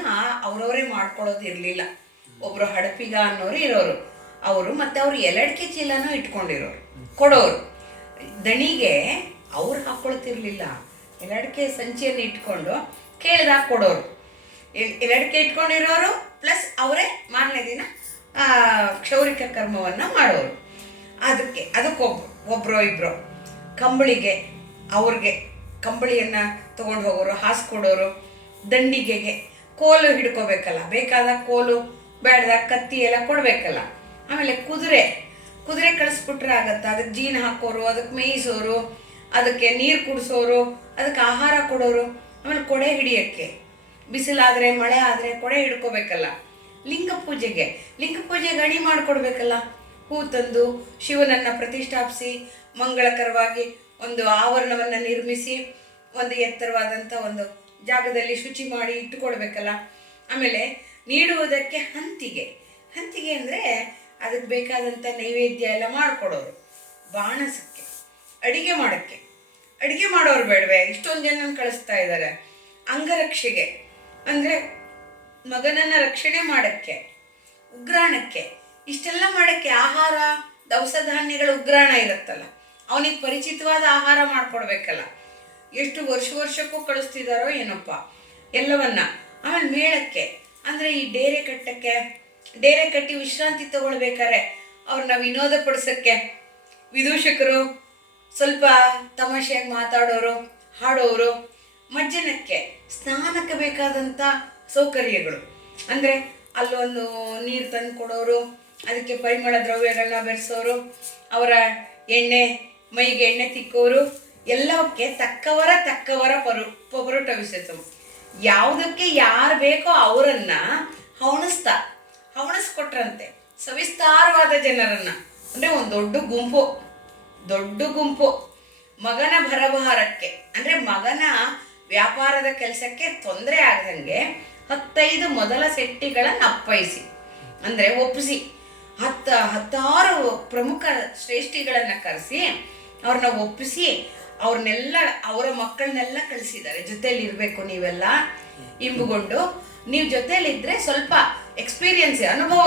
ಅವರವರೇ ಮಾಡ್ಕೊಳ್ಳೋದು ಇರಲಿಲ್ಲ. ಒಬ್ಬರು ಹಡಪಿಗ ಅನ್ನೋರು ಇರೋರು ಅವರು, ಮತ್ತು ಅವರು ಎಲಡಿಕೆ ಚೀಲನೂ ಇಟ್ಕೊಂಡಿರೋರು, ಕೊಡೋರು. ದಣಿಗೆ ಅವ್ರು ಹಾಕ್ಕೊಳ್ತಿರ್ಲಿಲ್ಲ. ಎಲಡಿಕೆ ಸಂಚಿಯನ್ನು ಇಟ್ಕೊಂಡು ಕೇಳಿದಾಗ ಕೊಡೋರು. ಎಲಡಿಕೆ ಇಟ್ಕೊಂಡಿರೋರು ಪ್ಲಸ್ ಅವರೇ ಮಾರನೇ ದಿನ ಕ್ಷೌರಿಕ ಕರ್ಮವನ್ನು ಮಾಡೋರು. ಅದಕ್ಕೊಬ್ಬರು ಇಬ್ಬರು ಕಂಬಳಿಗೆ ಅವ್ರಿಗೆ ಕಂಬಳಿಯನ್ನು ತೊಗೊಂಡು ಹೋಗೋರು, ಹಾಸ್ಕೊಡೋರು. ದಂಡಿಗೆಗೆ ಕೋಲು ಹಿಡ್ಕೋಬೇಕಲ್ಲ, ಬೇಕಾದಾಗ ಕೋಲು, ಬೇಡದಾಗ ಕತ್ತಿ ಎಲ್ಲ ಕೊಡಬೇಕಲ್ಲ. ಆಮೇಲೆ ಕುದುರೆ ಕಳಿಸ್ಬಿಟ್ರೆ ಆಗತ್ತೆ. ಅದಕ್ಕೆ ಜೀನು ಹಾಕೋರು, ಅದಕ್ಕೆ ಮೇಯಿಸೋರು, ಅದಕ್ಕೆ ನೀರು ಕುಡಿಸೋರು, ಅದಕ್ಕೆ ಆಹಾರ ಕೊಡೋರು. ಆಮೇಲೆ ಕೊಡೆ ಹಿಡಿಯೋಕ್ಕೆ, ಬಿಸಿಲಾದರೆ ಮಳೆ ಆದರೆ ಕೊಡೆ ಹಿಡ್ಕೋಬೇಕಲ್ಲ. ಲಿಂಗ ಪೂಜೆಗೆ ಅಣಿ ಮಾಡಿಕೊಡ್ಬೇಕಲ್ಲ. ಹೂ ತಂದು ಶಿವನನ್ನು ಪ್ರತಿಷ್ಠಾಪಿಸಿ ಮಂಗಳಕರವಾಗಿ ಒಂದು ಆವರಣವನ್ನು ನಿರ್ಮಿಸಿ ಒಂದು ಎತ್ತರವಾದಂಥ ಒಂದು ಜಾಗದಲ್ಲಿ ಶುಚಿ ಮಾಡಿ ಇಟ್ಟುಕೊಡ್ಬೇಕಲ್ಲ. ಆಮೇಲೆ ನೀಡುವುದಕ್ಕೆ ಹಂತಿಗೆ ಅಂದರೆ ಅದಕ್ಕೆ ಬೇಕಾದಂಥ ನೈವೇದ್ಯ ಎಲ್ಲ ಮಾಡಿಕೊಡೋರು. ಬಾಣಸಕ್ಕೆ, ಅಡಿಗೆ ಮಾಡೋರು ಬೇಡವೆ, ಇಷ್ಟೊಂದು ಜನ ಕಳಿಸ್ತಾ ಇದ್ದಾರೆ. ಅಂಗರಕ್ಷೆಗೆ ಅಂದರೆ ಮಗನನ್ನು ರಕ್ಷಣೆ ಮಾಡೋಕ್ಕೆ, ಉಗ್ರಾಣಕ್ಕೆ, ಇಷ್ಟೆಲ್ಲ ಮಾಡೋಕ್ಕೆ ಆಹಾರ ದವಸ ಧಾನ್ಯಗಳ ಉಗ್ರಾಣ ಇರುತ್ತಲ್ಲ, ಅವನಿಗೆ ಪರಿಚಿತವಾದ ಆಹಾರ ಮಾಡಿಕೊಡ್ಬೇಕಲ್ಲ. ಎಷ್ಟು ವರ್ಷಕ್ಕೂ ಕಳಿಸ್ತಿದ್ದಾರೋ ಏನಪ್ಪ ಎಲ್ಲವನ್ನ. ಆಮೇಲೆ ಮೇಳಕ್ಕೆ ಅಂದರೆ ಈ ಡೇರೆ ಕಟ್ಟಿ ವಿಶ್ರಾಂತಿ ತಗೊಳ್ಬೇಕಾರೆ ಅವ್ರನ್ನ ವಿನೋದ ಪಡಿಸೋಕ್ಕೆ ವಿದೂಷಕರು, ಸ್ವಲ್ಪ ತಮಾಷೆಯಾಗಿ ಮಾತಾಡೋರು, ಹಾಡೋರು. ಮಜ್ಜನಕ್ಕೆ, ಸ್ನಾನಕ್ಕೆ ಬೇಕಾದಂಥ ಸೌಕರ್ಯಗಳು ಅಂದರೆ ಅಲ್ಲೊಂದು ನೀರು ತಂದು ಕೊಡೋರು, ಅದಕ್ಕೆ ಪರಿಮಳ ದ್ರವ್ಯಗಳನ್ನ ಬೆರೆಸೋರು, ಅವರ ಮೈಗೆ ಎಣ್ಣೆ ತಿಕ್ಕೋರು, ಎಲ್ಲವಕ್ಕೆ ತಕ್ಕವರ ಪೊರಟವಿಸಿತು. ಯಾವುದಕ್ಕೆ ಯಾರು ಬೇಕೋ ಅವರನ್ನು ಹವಣಿಸ್ಕೊಟ್ರಂತೆ ಸವಿಸ್ತಾರವಾದ ಜನರನ್ನು. ಅಂದರೆ ಒಂದು ದೊಡ್ಡ ಗುಂಪು ಮಗನ ಭರಭಾರಕ್ಕೆ ಅಂದರೆ ಮಗನ ವ್ಯಾಪಾರದ ಕೆಲಸಕ್ಕೆ ತೊಂದರೆ ಆಗದಂಗೆ 15 ಮೊದಲ ಸೆಟ್ಟಿಗಳನ್ನು ಅಪ್ಪಯಿಸಿ ಅಂದರೆ ಒಪ್ಪಿಸಿ 16 ಪ್ರಮುಖ ಶ್ರೇಷ್ಠಿಗಳನ್ನು ಕರೆಸಿ ಅವ್ರನ್ನ ಒಪ್ಪಿಸಿ ಅವ್ರನ್ನೆಲ್ಲ ಅವರ ಮಕ್ಕಳನ್ನೆಲ್ಲ ಕಳಿಸಿದ್ದಾರೆ. ಜೊತೆಯಲ್ಲಿ ಇರಬೇಕು ನೀವೆಲ್ಲ ಇಂಬುಗೊಂಡು, ನೀವು ಜೊತೆಯಲ್ಲಿದ್ದರೆ ಸ್ವಲ್ಪ ಎಕ್ಸ್ಪೀರಿಯನ್ಸ್ ಅನುಭವ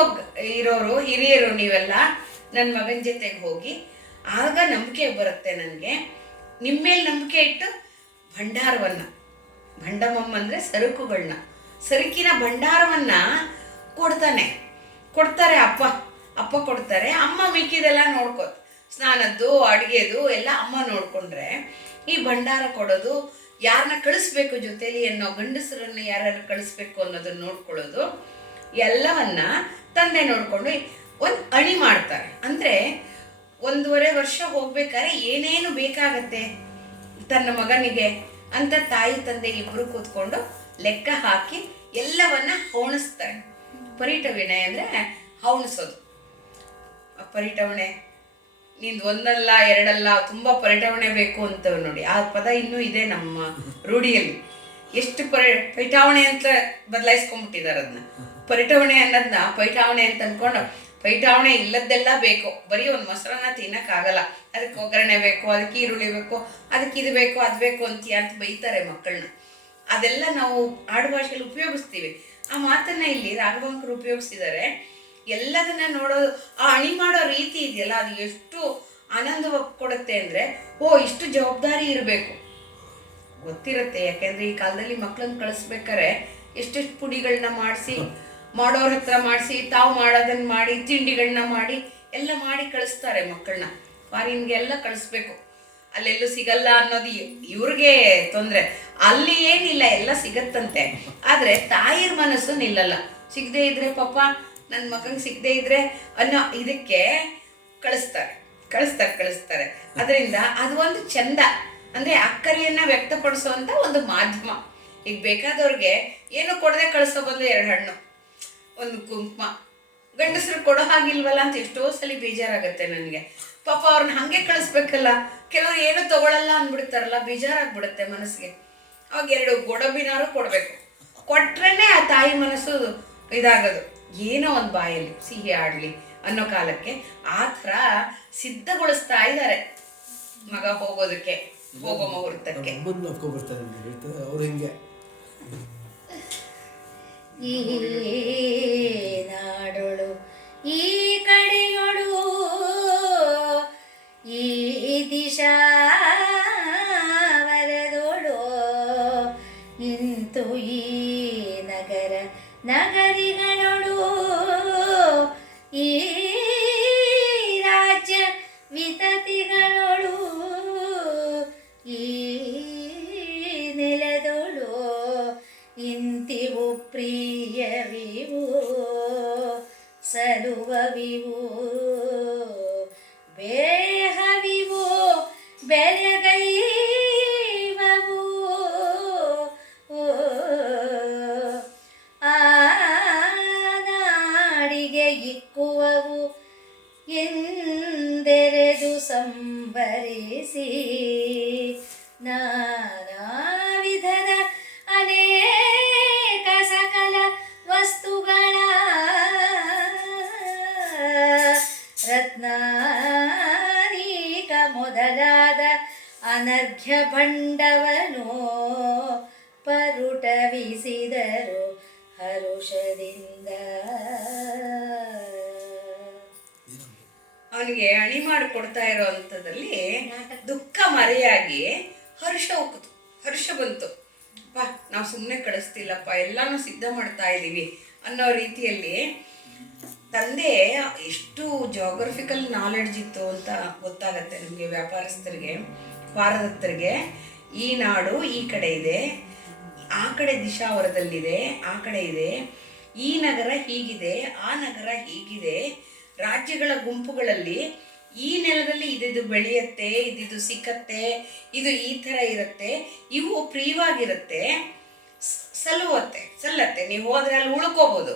ಇರೋರು ಹಿರಿಯರು ನೀವೆಲ್ಲ ನನ್ನ ಮಗನ ಜೊತೆಗೆ ಹೋಗಿ, ಆಗ ನಂಬಿಕೆ ಬರುತ್ತೆ ನನಗೆ. ನಿಮ್ಮ ಮೇಲೆ ನಂಬಿಕೆ ಇಟ್ಟು ಭಂಡಮಮ್ಮ ಅಂದರೆ ಸರಕಿನ ಭಂಡಾರವನ್ನು ಕೊಡ್ತಾರೆ. ಅಪ್ಪ ಕೊಡ್ತಾರೆ, ಅಮ್ಮ ಮಿಕ್ಕಿದೆಲ್ಲ ನೋಡ್ಕೋ, ಸ್ನಾನದ್ದು ಅಡುಗೆದು ಎಲ್ಲ ಅಮ್ಮ ನೋಡಿಕೊಂಡ್ರೆ, ಈ ಭಂಡಾರ ಕೊಡೋದು, ಯಾರನ್ನ ಕಳಿಸ್ಬೇಕು ಜೊತೆಲಿ ಅನ್ನೋ ಗಂಡಸರನ್ನು ಯಾರು ಕಳಿಸ್ಬೇಕು ಅನ್ನೋದನ್ನ ನೋಡ್ಕೊಳ್ಳೋದು ಎಲ್ಲವನ್ನ ತಂದೆ ನೋಡಿಕೊಂಡು ಒಂದು ಅಣಿ ಮಾಡ್ತಾರೆ. ಅಂದರೆ 1.5 ವರ್ಷ ಹೋಗ್ಬೇಕಾದ್ರೆ ಏನೇನು ಬೇಕಾಗತ್ತೆ ತನ್ನ ಮಗನಿಗೆ ಅಂತ ತಾಯಿ ತಂದೆ ಇಬ್ಬರು ಕೂತ್ಕೊಂಡು ಲೆಕ್ಕ ಹಾಕಿ ಎಲ್ಲವನ್ನ ಹವಣಿಸ್ತಾರೆ. ಪರಿಟವಿಣೆ ಅಂದರೆ ಹವಣಿಸೋದು. ಪರಿಟವಣೆ ನಿಂದು ಒಂದಲ್ಲ ಎರಡಲ್ಲ ತುಂಬ ಪರಿಟವಣೆ ಬೇಕು ಅಂತವ್ ನೋಡಿ. ಆ ಪದ ಇನ್ನೂ ಇದೆ ನಮ್ಮ ರೂಢಿಯಲ್ಲಿ. ಎಷ್ಟು ಪೈಠಾವಣೆ ಅಂತ ಬದಲಾಯಿಸ್ಕೊಂಡ್ಬಿಟ್ಟಿದ್ದಾರೆ ಅದನ್ನ. ಪರಿಟವಣೆ ಅನ್ನೋದನ್ನ ಪೈಠಾವಣೆ ಅಂತ ಅಂದ್ಕೊಂಡು, ಪೈಠಾವಣೆ ಇಲ್ಲದ್ದೆಲ್ಲ ಬೇಕು. ಬರೀ ಒಂದು ಮೊಸರನ್ನ ತಿನ್ನಕ್ಕಾಗಲ್ಲ, ಅದಕ್ಕೆ ಒಗ್ಗರಣೆ ಬೇಕು, ಅದಕ್ಕೆ ಈರುಳ್ಳಿ ಬೇಕು, ಅದಕ್ಕೆ ಇದು ಬೇಕು ಅದು ಬೇಕು ಅಂತ ಬೈತಾರೆ ಮಕ್ಕಳನ್ನ. ಅದೆಲ್ಲ ನಾವು ಆಡುಭಾಷೆಯಲ್ಲಿ ಉಪಯೋಗಿಸ್ತೀವಿ. ಆ ಮಾತನ್ನ ಇಲ್ಲಿ ರಾಘವಾಂಕರು ಉಪಯೋಗಿಸಿದ್ದಾರೆ. ಎಲ್ಲದನ್ನ ನೋಡೋದು, ಆ ಅಣಿ ಮಾಡೋ ರೀತಿ ಇದೆಯಲ್ಲ, ಅದು ಎಷ್ಟು ಆನಂದ ಕೊಡುತ್ತೆ ಅಂದರೆ, ಇಷ್ಟು ಜವಾಬ್ದಾರಿ ಇರಬೇಕು ಗೊತ್ತಿರುತ್ತೆ. ಯಾಕೆಂದರೆ ಈ ಕಾಲದಲ್ಲಿ ಮಕ್ಕಳನ್ನ ಕಳಿಸ್ಬೇಕಾರೆ ಎಷ್ಟೆಷ್ಟು ಪುಡಿಗಳನ್ನ ಮಾಡೋರ ಹತ್ರ ಮಾಡಿಸಿ, ತಾವು ಮಾಡೋದನ್ನ ಮಾಡಿ, ತಿಂಡಿಗಳನ್ನ ಮಾಡಿ ಎಲ್ಲ ಮಾಡಿ ಕಳಿಸ್ತಾರೆ ಮಕ್ಕಳನ್ನ. ಫಾರಿನ್ಗೆಲ್ಲ ಕಳಿಸ್ಬೇಕು, ಅಲ್ಲೆಲ್ಲೂ ಸಿಗಲ್ಲ ಅನ್ನೋದು ಇವ್ರಿಗೆ ತೊಂದರೆ. ಅಲ್ಲಿ ಏನಿಲ್ಲ, ಎಲ್ಲ ಸಿಗತ್ತಂತೆ. ಆದರೆ ತಾಯಿಯ ಮನಸ್ಸು ನಿಲ್ಲಲ್ಲ. ಸಿಗದೆ ಇದ್ರೆ ಪಾಪ ನನ್ನ ಮಗಂಗೆ ಸಿಗದೆ ಇದ್ರೆ ಅನ್ನೋ ಇದಕ್ಕೆ ಕಳಿಸ್ತಾರೆ. ಅದರಿಂದ ಅದು ಒಂದು ಚಂದ. ಅಂದರೆ ಅಕ್ಕರೆಯನ್ನ ವ್ಯಕ್ತಪಡಿಸುವಂಥ ಒಂದು ಮಾಧ್ಯಮ. ಈಗ ಬೇಕಾದವ್ರಿಗೆ ಏನು ಕೊಡದೆ ಕಳಿಸೋ ಬದಲು 2 ಹಣ್ಣು, ಒಂದು ಕುಂಕುಮ, ಗಂಡಸರು ಕೊಡೋ ಹಾಗಿಲ್ವಲ್ಲ ಅಂತ ಎಷ್ಟೋ ಸಲ ಬೇಜಾರಾಗುತ್ತೆ ನನಗೆ. ಪಾಪ ಅವ್ರನ್ನ ಹಾಗೆ ಕಳಿಸ್ಬೇಕಲ್ಲ. ಕೆಲವರು ಏನು ತಗೊಳ್ಳಲ್ಲ ಅಂದ್ಬಿಡ್ತಾರಲ್ಲ, ಬೇಜಾರಾಗ್ಬಿಡುತ್ತೆ ಮನಸ್ಸಿಗೆ. ಅವಾಗ 2 ಗೋಡಂಬಿನಾರು ಕೊಡಬೇಕು. ಕೊಟ್ರೇನೆ ಆ ತಾಯಿ ಮನಸ್ಸು ಇದಾಗೋದು. ಏನೋ ಒಂದು ಬಾಯಲ್ಲಿ ಸಿಹಿ ಆಡಲಿ ಅನ್ನೋ ಕಾಲಕ್ಕೆ ಆ ಥರ ಸಿದ್ಧಗೊಳಿಸ್ತಾ ಇದ್ದಾರೆ ಮಗ ಹೋಗೋ ಮುಹೂರ್ತಕ್ಕೆ. ಈ ನಾಡೋಳು ಈ ಕಡೆಯೊಳು ಈ ದಿಶಾವರದೋಳು ಇಂತು ಈ ನಗರಿಗಳೊಳು ಈ ರಾಜ್ಯ ವಿತತಿಗಳೊಳು ಈ ನೆಲದೊಳು ಇಂತಿವು ಪ್ರಿಯವಿವು ಸಲುವವಿವು ಬೇಹವಿವು ಬೆಲೆಗೈವವು ಇಕ್ಕುವವು ಎಂದೆರೆದು ಸಂಭರಿಸಿ ನಾನಾ ವಿಧದ ಅನೇಕ ಸಕಲ ವಸ್ತುಗಳ ರತ್ನಾನೀಕ ಮೊದಲಾದ ಅನರ್ಘ್ಯ ಭಂಡವನು ಪರುಟವಿಸಿದರು ಹರುಷದಿಂದ. ಅವನಿಗೆ ಅಣಿ ಮಾಡಿ ಕೊಡ್ತಾ ಇರೋ ಅಂಥದ್ದಲ್ಲಿ ದುಃಖ ಮರೆಯಾಗಿ ಹರ್ಷ ಬಂತು. ಅಪ್ಪ ನಾವು ಸುಮ್ಮನೆ ಕಳಿಸ್ತಿಲ್ಲಪ್ಪ, ಎಲ್ಲಾನು ಸಿದ್ಧ ಮಾಡ್ತಾ ಇದ್ದೀವಿ ಅನ್ನೋ ರೀತಿಯಲ್ಲಿ ತಂದೆ ಎಷ್ಟು ಜಾಗ್ರಫಿಕಲ್ ನಾಲೆಡ್ಜ್ ಇತ್ತು ಅಂತ ಗೊತ್ತಾಗತ್ತೆ ನಮಗೆ. ವ್ಯಾಪಾರಸ್ಥರಿಗೆ, ಪಾರದತ್ತರಿಗೆ ಈ ನಾಡು ಈ ಕಡೆ ಇದೆ, ಆ ಕಡೆ ದಿಶಾವರದಲ್ಲಿದೆ, ಆ ಕಡೆ ಇದೆ, ಈ ನಗರ ಹೀಗಿದೆ, ಆ ನಗರ ಹೀಗಿದೆ, ರಾಜ್ಯಗಳ ಗುಂಪುಗಳಲ್ಲಿ ಈ ನೆಲದಲ್ಲಿ ಇದು ಬೆಳೆಯುತ್ತೆ, ಇದು ಸಿಕ್ಕತ್ತೆ, ಇದು ಈ ಥರ ಇರುತ್ತೆ, ಇವು ಪ್ರಿಯವಾಗಿರುತ್ತೆ, ಸಲ್ಲತ್ತೆ. ನೀವು ಹೋದ್ರೆ ಅಲ್ಲಿ ಉಳ್ಕೋಬೋದು,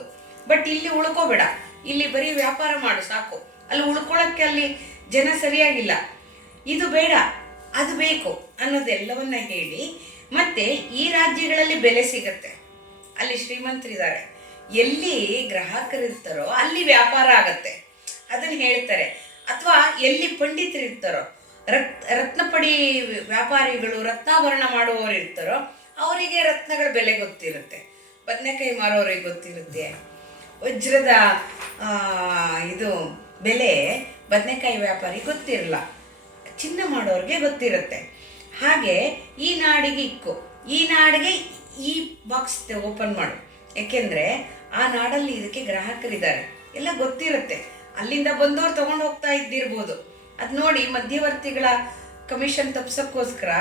ಬಟ್ ಇಲ್ಲಿ ಉಳ್ಕೋಬೇಡ, ಇಲ್ಲಿ ಬರೀ ವ್ಯಾಪಾರ ಮಾಡು ಸಾಕು, ಅಲ್ಲಿ ಉಳ್ಕೊಳ್ಳೋಕ್ಕೆ ಅಲ್ಲಿ ಜನ ಸರಿಯಾಗಿಲ್ಲ, ಇದು ಬೇಡ ಅದು ಬೇಕು ಅನ್ನೋದೆಲ್ಲವನ್ನ ಹೇಳಿ, ಮತ್ತೆ ಈ ರಾಜ್ಯಗಳಲ್ಲಿ ಬೆಲೆ ಸಿಗತ್ತೆ, ಅಲ್ಲಿ ಶ್ರೀಮಂತರಿದ್ದಾರೆ, ಎಲ್ಲಿ ಗ್ರಾಹಕರಿರ್ತಾರೋ ಅಲ್ಲಿ ವ್ಯಾಪಾರ ಆಗತ್ತೆ ಅದನ್ನು ಹೇಳ್ತಾರೆ. ಅಥವಾ ಎಲ್ಲಿ ಪಂಡಿತರಿರ್ತಾರೋ, ರತ್ನಪಡಿ ವ್ಯಾಪಾರಿಗಳು, ರತ್ನಾಭರಣ ಮಾಡುವವರು ಇರ್ತಾರೋ ಅವರಿಗೆ ರತ್ನಗಳ ಬೆಲೆ ಗೊತ್ತಿರುತ್ತೆ, ಬದನೆಕಾಯಿ ಮಾರೋರಿಗೆ ಗೊತ್ತಿರುತ್ತೆ, ವಜ್ರದ ಇದು ಬೆಲೆ ಬದನೆಕಾಯಿ ವ್ಯಾಪಾರಿ ಗೊತ್ತಿರಲ್ಲ, ಚಿನ್ನ ಮಾಡೋರಿಗೆ ಗೊತ್ತಿರುತ್ತೆ. ಹಾಗೆ ಈ ನಾಡಿಗೆ ಇಕ್ಕು, ಈ ನಾಡಿಗೆ ಈ ಬಾಕ್ಸ್ ಓಪನ್ ಮಾಡು, ಯಾಕೆಂದರೆ ಆ ನಾಡಲ್ಲಿ ಇದಕ್ಕೆ ಗ್ರಾಹಕರಿದ್ದಾರೆ ಎಲ್ಲ ಗೊತ್ತಿರುತ್ತೆ. ಅಲ್ಲಿಂದ ಬಂದವ್ರು ತೊಗೊಂಡು ಹೋಗ್ತಾ ಇದ್ದಿರ್ಬೋದು. ಅದು ನೋಡಿ ಮಧ್ಯವರ್ತಿಗಳ ಕಮಿಷನ್ ತಪ್ಸೋಕ್ಕೋಸ್ಕರ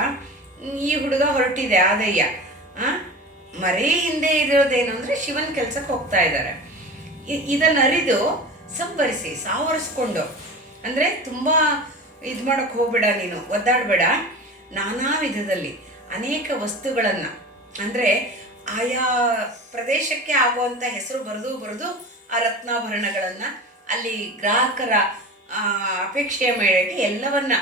ಈ ಹುಡುಗ ಹೊರಟಿದೆ ಆದಯ್ಯ. ಮರೇ ಹಿಂದೆ ಇರೋದೇನು ಅಂದರೆ ಶಿವನ ಕೆಲಸಕ್ಕೆ ಹೋಗ್ತಾ ಇದ್ದಾರೆ. ಇದನ್ನು ಅರಿದು ಸಂಭರಿಸಿ ಸಾವರಿಸ್ಕೊಂಡು, ಅಂದರೆ ತುಂಬ ಇದು ಮಾಡೋಕ್ಕೆ ಹೋಗಬೇಡ, ನೀನು ಒದ್ದಾಡಬೇಡ, ನಾನಾ ವಿಧದಲ್ಲಿ ಅನೇಕ ವಸ್ತುಗಳನ್ನು, ಅಂದರೆ ಆಯಾ ಪ್ರದೇಶಕ್ಕೆ ಆಗುವಂಥ ಹೆಸರು ಬರೆದು ಆ ರತ್ನಾಭರಣಗಳನ್ನು ಅಲ್ಲಿ ಗ್ರಾಹಕರ ಅಪೇಕ್ಷೆಯ ಮೇರೆಗೆ ಎಲ್ಲವನ್ನ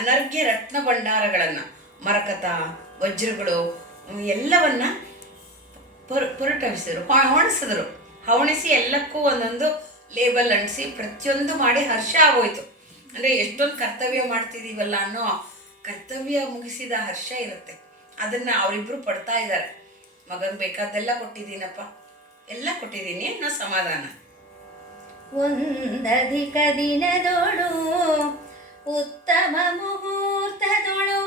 ಅನರ್ಘ್ಯ ರತ್ನ ಭಂಡಾರಗಳನ್ನು, ಮರಕತ, ವಜ್ರಗಳು ಎಲ್ಲವನ್ನ ಪೊರಟವಿಸಿದರು, ಹವಣಿಸಿ ಎಲ್ಲಕ್ಕೂ ಒಂದೊಂದು ಲೇಬಲ್ ಅಂಟಿಸಿ ಪ್ರತಿಯೊಂದು ಮಾಡಿ ಹರ್ಷ ಆಗೋಯ್ತು. ಅಂದರೆ ಎಷ್ಟೊಂದು ಕರ್ತವ್ಯ ಮಾಡ್ತಿದ್ದೀವಲ್ಲ ಅನ್ನೋ ಕರ್ತವ್ಯ ಮುಗಿಸಿದ ಹರ್ಷ ಇರುತ್ತೆ. ಅದನ್ನು ಅವರಿಬ್ಬರು ಪಡ್ತಾ ಇದ್ದಾರೆ. ಮಗಂಗೆ ಬೇಕಾದ್ದೆಲ್ಲ ಕೊಟ್ಟಿದ್ದೀನಪ್ಪ, ಎಲ್ಲ ಕೊಟ್ಟಿದ್ದೀನಿ ಅನ್ನೋ ಸಮಾಧಾನ. ಒಂದಧಿಕ ದಿನದೊಳು ಉತ್ತಮ ಮುಹೂರ್ತದೊಳು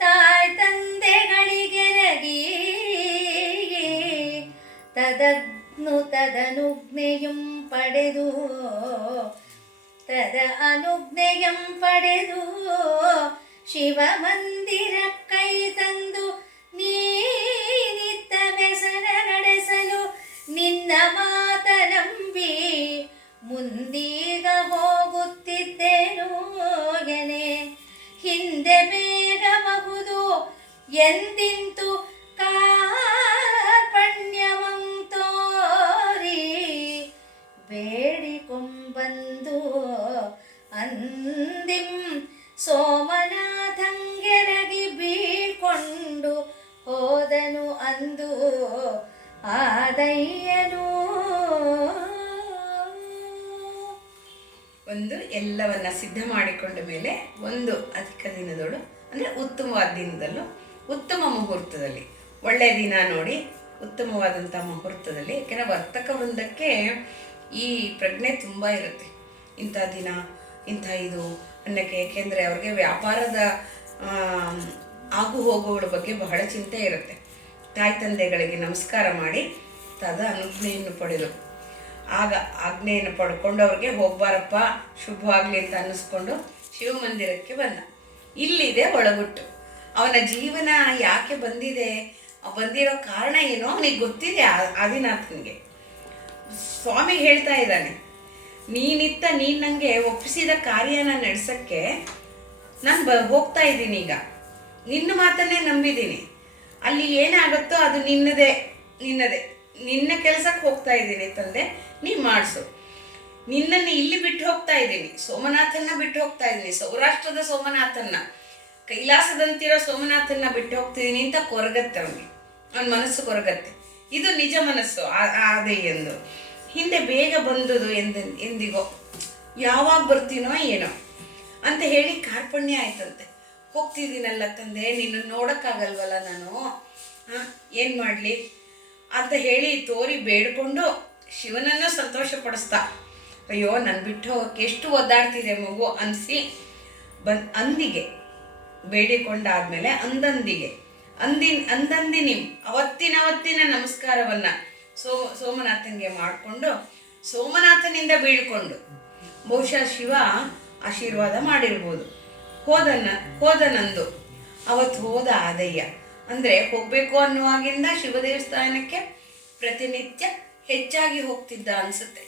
ತಾಯ್ ತಂದೆಗಳಿಗೆರಗಿ ತದನುಜ್ಞೆಯಂ ಪಡೆದು ಶಿವ ಮಂದಿರ ಕೈ ತಂದು ನೀನಿತ್ತ ಬೆಸರ ನಡೆಸಲು ನಿನ್ನ ಮಾತ ನಂಬಿ ಮುಂದೀಗ ಹೋಗುತ್ತಿದ್ದೇನು ಎನೆ, ಹಿಂದೆ ಬೇಗಬಹುದು ಎಂದಿಂತು ಕಾರ್ಪಣ್ಯವಂ ತೋರಿ ಬೇಡಿಕೊಂಬಂದು ಅಂದಿಂ ಸೋಮನಾಥಂಗೆರಗಿ ಬೀಳ್ಕೊಂಡು ಹೋದನು ಅಂದು ಆದಯ್ಯನು. ಒಂದು ಎಲ್ಲವನ್ನ ಸಿದ್ಧ ಮಾಡಿಕೊಂಡ ಮೇಲೆ ಒಂದು ಅಧಿಕ ದಿನದೋಳು, ಅಂದರೆ ಉತ್ತಮವಾದ ದಿನದಲ್ಲೂ ಉತ್ತಮ ಮುಹೂರ್ತದಲ್ಲಿ, ಒಳ್ಳೆಯ ದಿನ ನೋಡಿ ಉತ್ತಮವಾದಂಥ ಮುಹೂರ್ತದಲ್ಲಿ, ಯಾಕೆಂದರೆ ವರ್ತಕ ವೃಂದಕ್ಕೆ ಈ ಪ್ರಜ್ಞೆ ತುಂಬ ಇರುತ್ತೆ, ಇಂಥ ದಿನ ಇಂಥ ಇದು ಅನ್ನೋಕ್ಕೆ. ಏಕೆಂದರೆ ಅವ್ರಿಗೆ ವ್ಯಾಪಾರದ ಆಗು ಹೋಗುಗಳ ಬಗ್ಗೆ ಬಹಳ ಚಿಂತೆ ಇರುತ್ತೆ. ತಾಯಿ ತಂದೆಗಳಿಗೆ ನಮಸ್ಕಾರ ಮಾಡಿ ಅನುಜ್ಞೆಯನ್ನು ಪಡೆದು, ಆಗ ಆಜ್ಞೆಯನ್ನು ಪಡ್ಕೊಂಡು ಅವ್ರಿಗೆ ಹೋಗ್ಬಾರಪ್ಪ ಶುಭವಾಗಲಿ ಅಂತ ಅನ್ನಿಸ್ಕೊಂಡು ಶಿವಮಂದಿರಕ್ಕೆ ಬಂದ. ಇಲ್ಲಿದೆ ಒಳಗುಟ್ಟು. ಅವನ ಜೀವನ ಯಾಕೆ ಬಂದಿರೋ ಕಾರಣ ಏನೋ ಅವನಿಗೆ ಗೊತ್ತಿದೆ. ಆದಿನಾಥನಿಗೆ ಸ್ವಾಮಿ ಹೇಳ್ತಾ ಇದ್ದಾನೆ, ನೀನು ನನಗೆ ಒಪ್ಪಿಸಿದ ಕಾರ್ಯನ ನಡೆಸೋಕ್ಕೆ ನಾನು ಹೋಗ್ತಾ ಇದ್ದೀನಿ, ಈಗ ನಿನ್ನ ಮಾತನ್ನೇ ನಂಬಿದ್ದೀನಿ, ಅಲ್ಲಿ ಏನಾಗುತ್ತೋ ಅದು ನಿನ್ನದೇ, ನಿನ್ನ ಕೆಲಸಕ್ಕೆ ಹೋಗ್ತಾ ಇದ್ದೀನಿ ತಂದೆ, ನೀ ಮಾಡಿಸು. ನಿನ್ನನ್ನು ಇಲ್ಲಿ ಬಿಟ್ಟು ಹೋಗ್ತಾ ಇದ್ದೀನಿ, ಸೋಮನಾಥನ್ನ ಬಿಟ್ಟು ಹೋಗ್ತಾ ಇದ್ದೀನಿ, ಸೌರಾಷ್ಟ್ರದ ಸೋಮನಾಥನ್ನ, ಕೈಲಾಸದಂತಿರೋ ಸೋಮನಾಥನ್ನ ಬಿಟ್ಟು ಹೋಗ್ತಿದ್ದೀನಿ ಅಂತ ಕೊರಗತ್ತೆ ಅವನಿಗೆ. ಅವನ ಮನಸ್ಸು ಕೊರಗತ್ತೆ. ಇದು ನಿಜ ಮನಸ್ಸು ಆದೆಯೆಂದು. ಹಿಂದೆ ಬೇಗ ಬಂದುದು ಎಂದಿಗೋ, ಯಾವಾಗ ಬರ್ತೀನೋ ಏನೋ ಅಂತ ಹೇಳಿ ಕಾರ್ಪಣ್ಯ ಆಯ್ತಂತೆ. ಹೋಗ್ತಿದ್ದೀನಲ್ಲ ತಂದೆ, ನಿನ್ನ ನೋಡೋಕ್ಕಾಗಲ್ವಲ್ಲ ನಾನು, ಏನು ಮಾಡಲಿ ಅಂತ ಹೇಳಿ ತೋರಿ ಬೇಡ್ಕೊಂಡು ಶಿವನನ್ನು ಸಂತೋಷ ಪಡಿಸ್ತಾ, ಅಯ್ಯೋ ನನ್ನ ಬಿಟ್ಟು ಹೋಗೋಕ್ಕೆ ಎಷ್ಟು ಒದ್ದಾಡ್ತಿದೆ ಮಗು ಅನಿಸಿ ಅಂದಿಗೆ ಬೇಡಿಕೊಂಡಾದ್ಮೇಲೆ ಅಂದಂದಿನಿ ಅವತ್ತಿನ ನಮಸ್ಕಾರವನ್ನು ಸೋಮನಾಥನಿಗೆ ಮಾಡಿಕೊಂಡು ಸೋಮನಾಥನಿಂದ ಬೀಳ್ಕೊಂಡು ಬಹುಶಃ ಶಿವ ಆಶೀರ್ವಾದ ಮಾಡಿರ್ಬೋದು. ಹೋದನಂದು ಅವತ್ತು ಹೋದ ಆದಯ್ಯ ಅಂದರೆ ಹೋಗಬೇಕು ಅನ್ನುವಾಗಿಂದ ಶಿವ ದೇವಸ್ಥಾನಕ್ಕೆ ಪ್ರತಿನಿತ್ಯ ಹೆಚ್ಚಾಗಿ ಹೋಗ್ತಿದ್ದ ಅನಿಸುತ್ತೆ.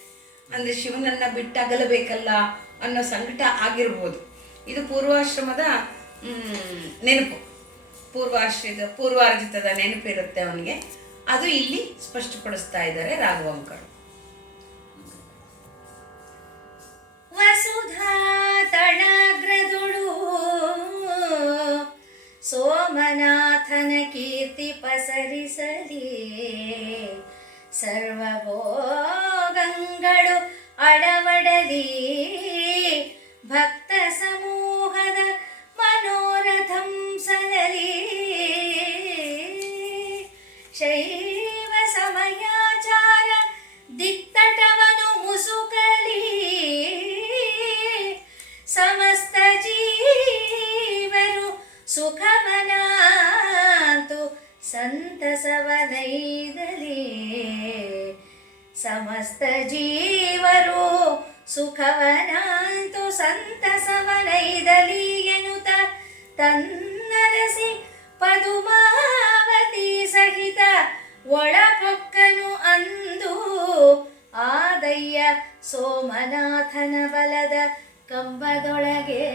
ಅಂದರೆ ಶಿವನನ್ನು ಬಿಟ್ಟಾಗಲಬೇಕಲ್ಲ ಅನ್ನೋ ಸಂಕಟ ಆಗಿರ್ಬೋದು. ಇದು ಪೂರ್ವಾಶ್ರಮದ ನೆನಪು, ಪೂರ್ವಾರ್ಜಿತದ ನೆನಪಿರುತ್ತೆ ಅವನಿಗೆ. ಅದು ಇಲ್ಲಿ ಸ್ಪಷ್ಟಪಡಿಸ್ತಾ ಇದ್ದಾರೆ ರಾಘವಂಕರು. ವಸುಧಾ ತಳಾಗ್ರದುಳು ಸೋಮನಾಥನ ಕೀರ್ತಿ ಪಸರಿಸಲಿ, ಸರ್ವಭೋಗಗಳು ಅಳವಡಲಿ, ಭಕ್ತ ಸಮೂಹದ ಮನೋರಥಂ ಸದಲಿ, ಶೈವ ಸಮಯಾಚಾರ ದಿಕ್ತಟವನು ಮುಸುಕಲಿ, ಸಮಸ್ತ ಜೀವರು ಸುಖವನಾಂತು ಸಂತಸವನೈದಲಿ, ಸಮಸ್ತ ಜೀವರು ಸುಖವನಾಂತು ಸಂತಸವನೈದಲಿ ಎನ್ನುತ್ತ ತನ್ನರಸಿ ಪದುಮಾವತಿ ಸಹಿತ ಒಳಪೊಕ್ಕನು ಅಂದು ಆದಯ್ಯ ಸೋಮನಾಥನ ಬಲದ ಕಂಬದೊಳಗೆ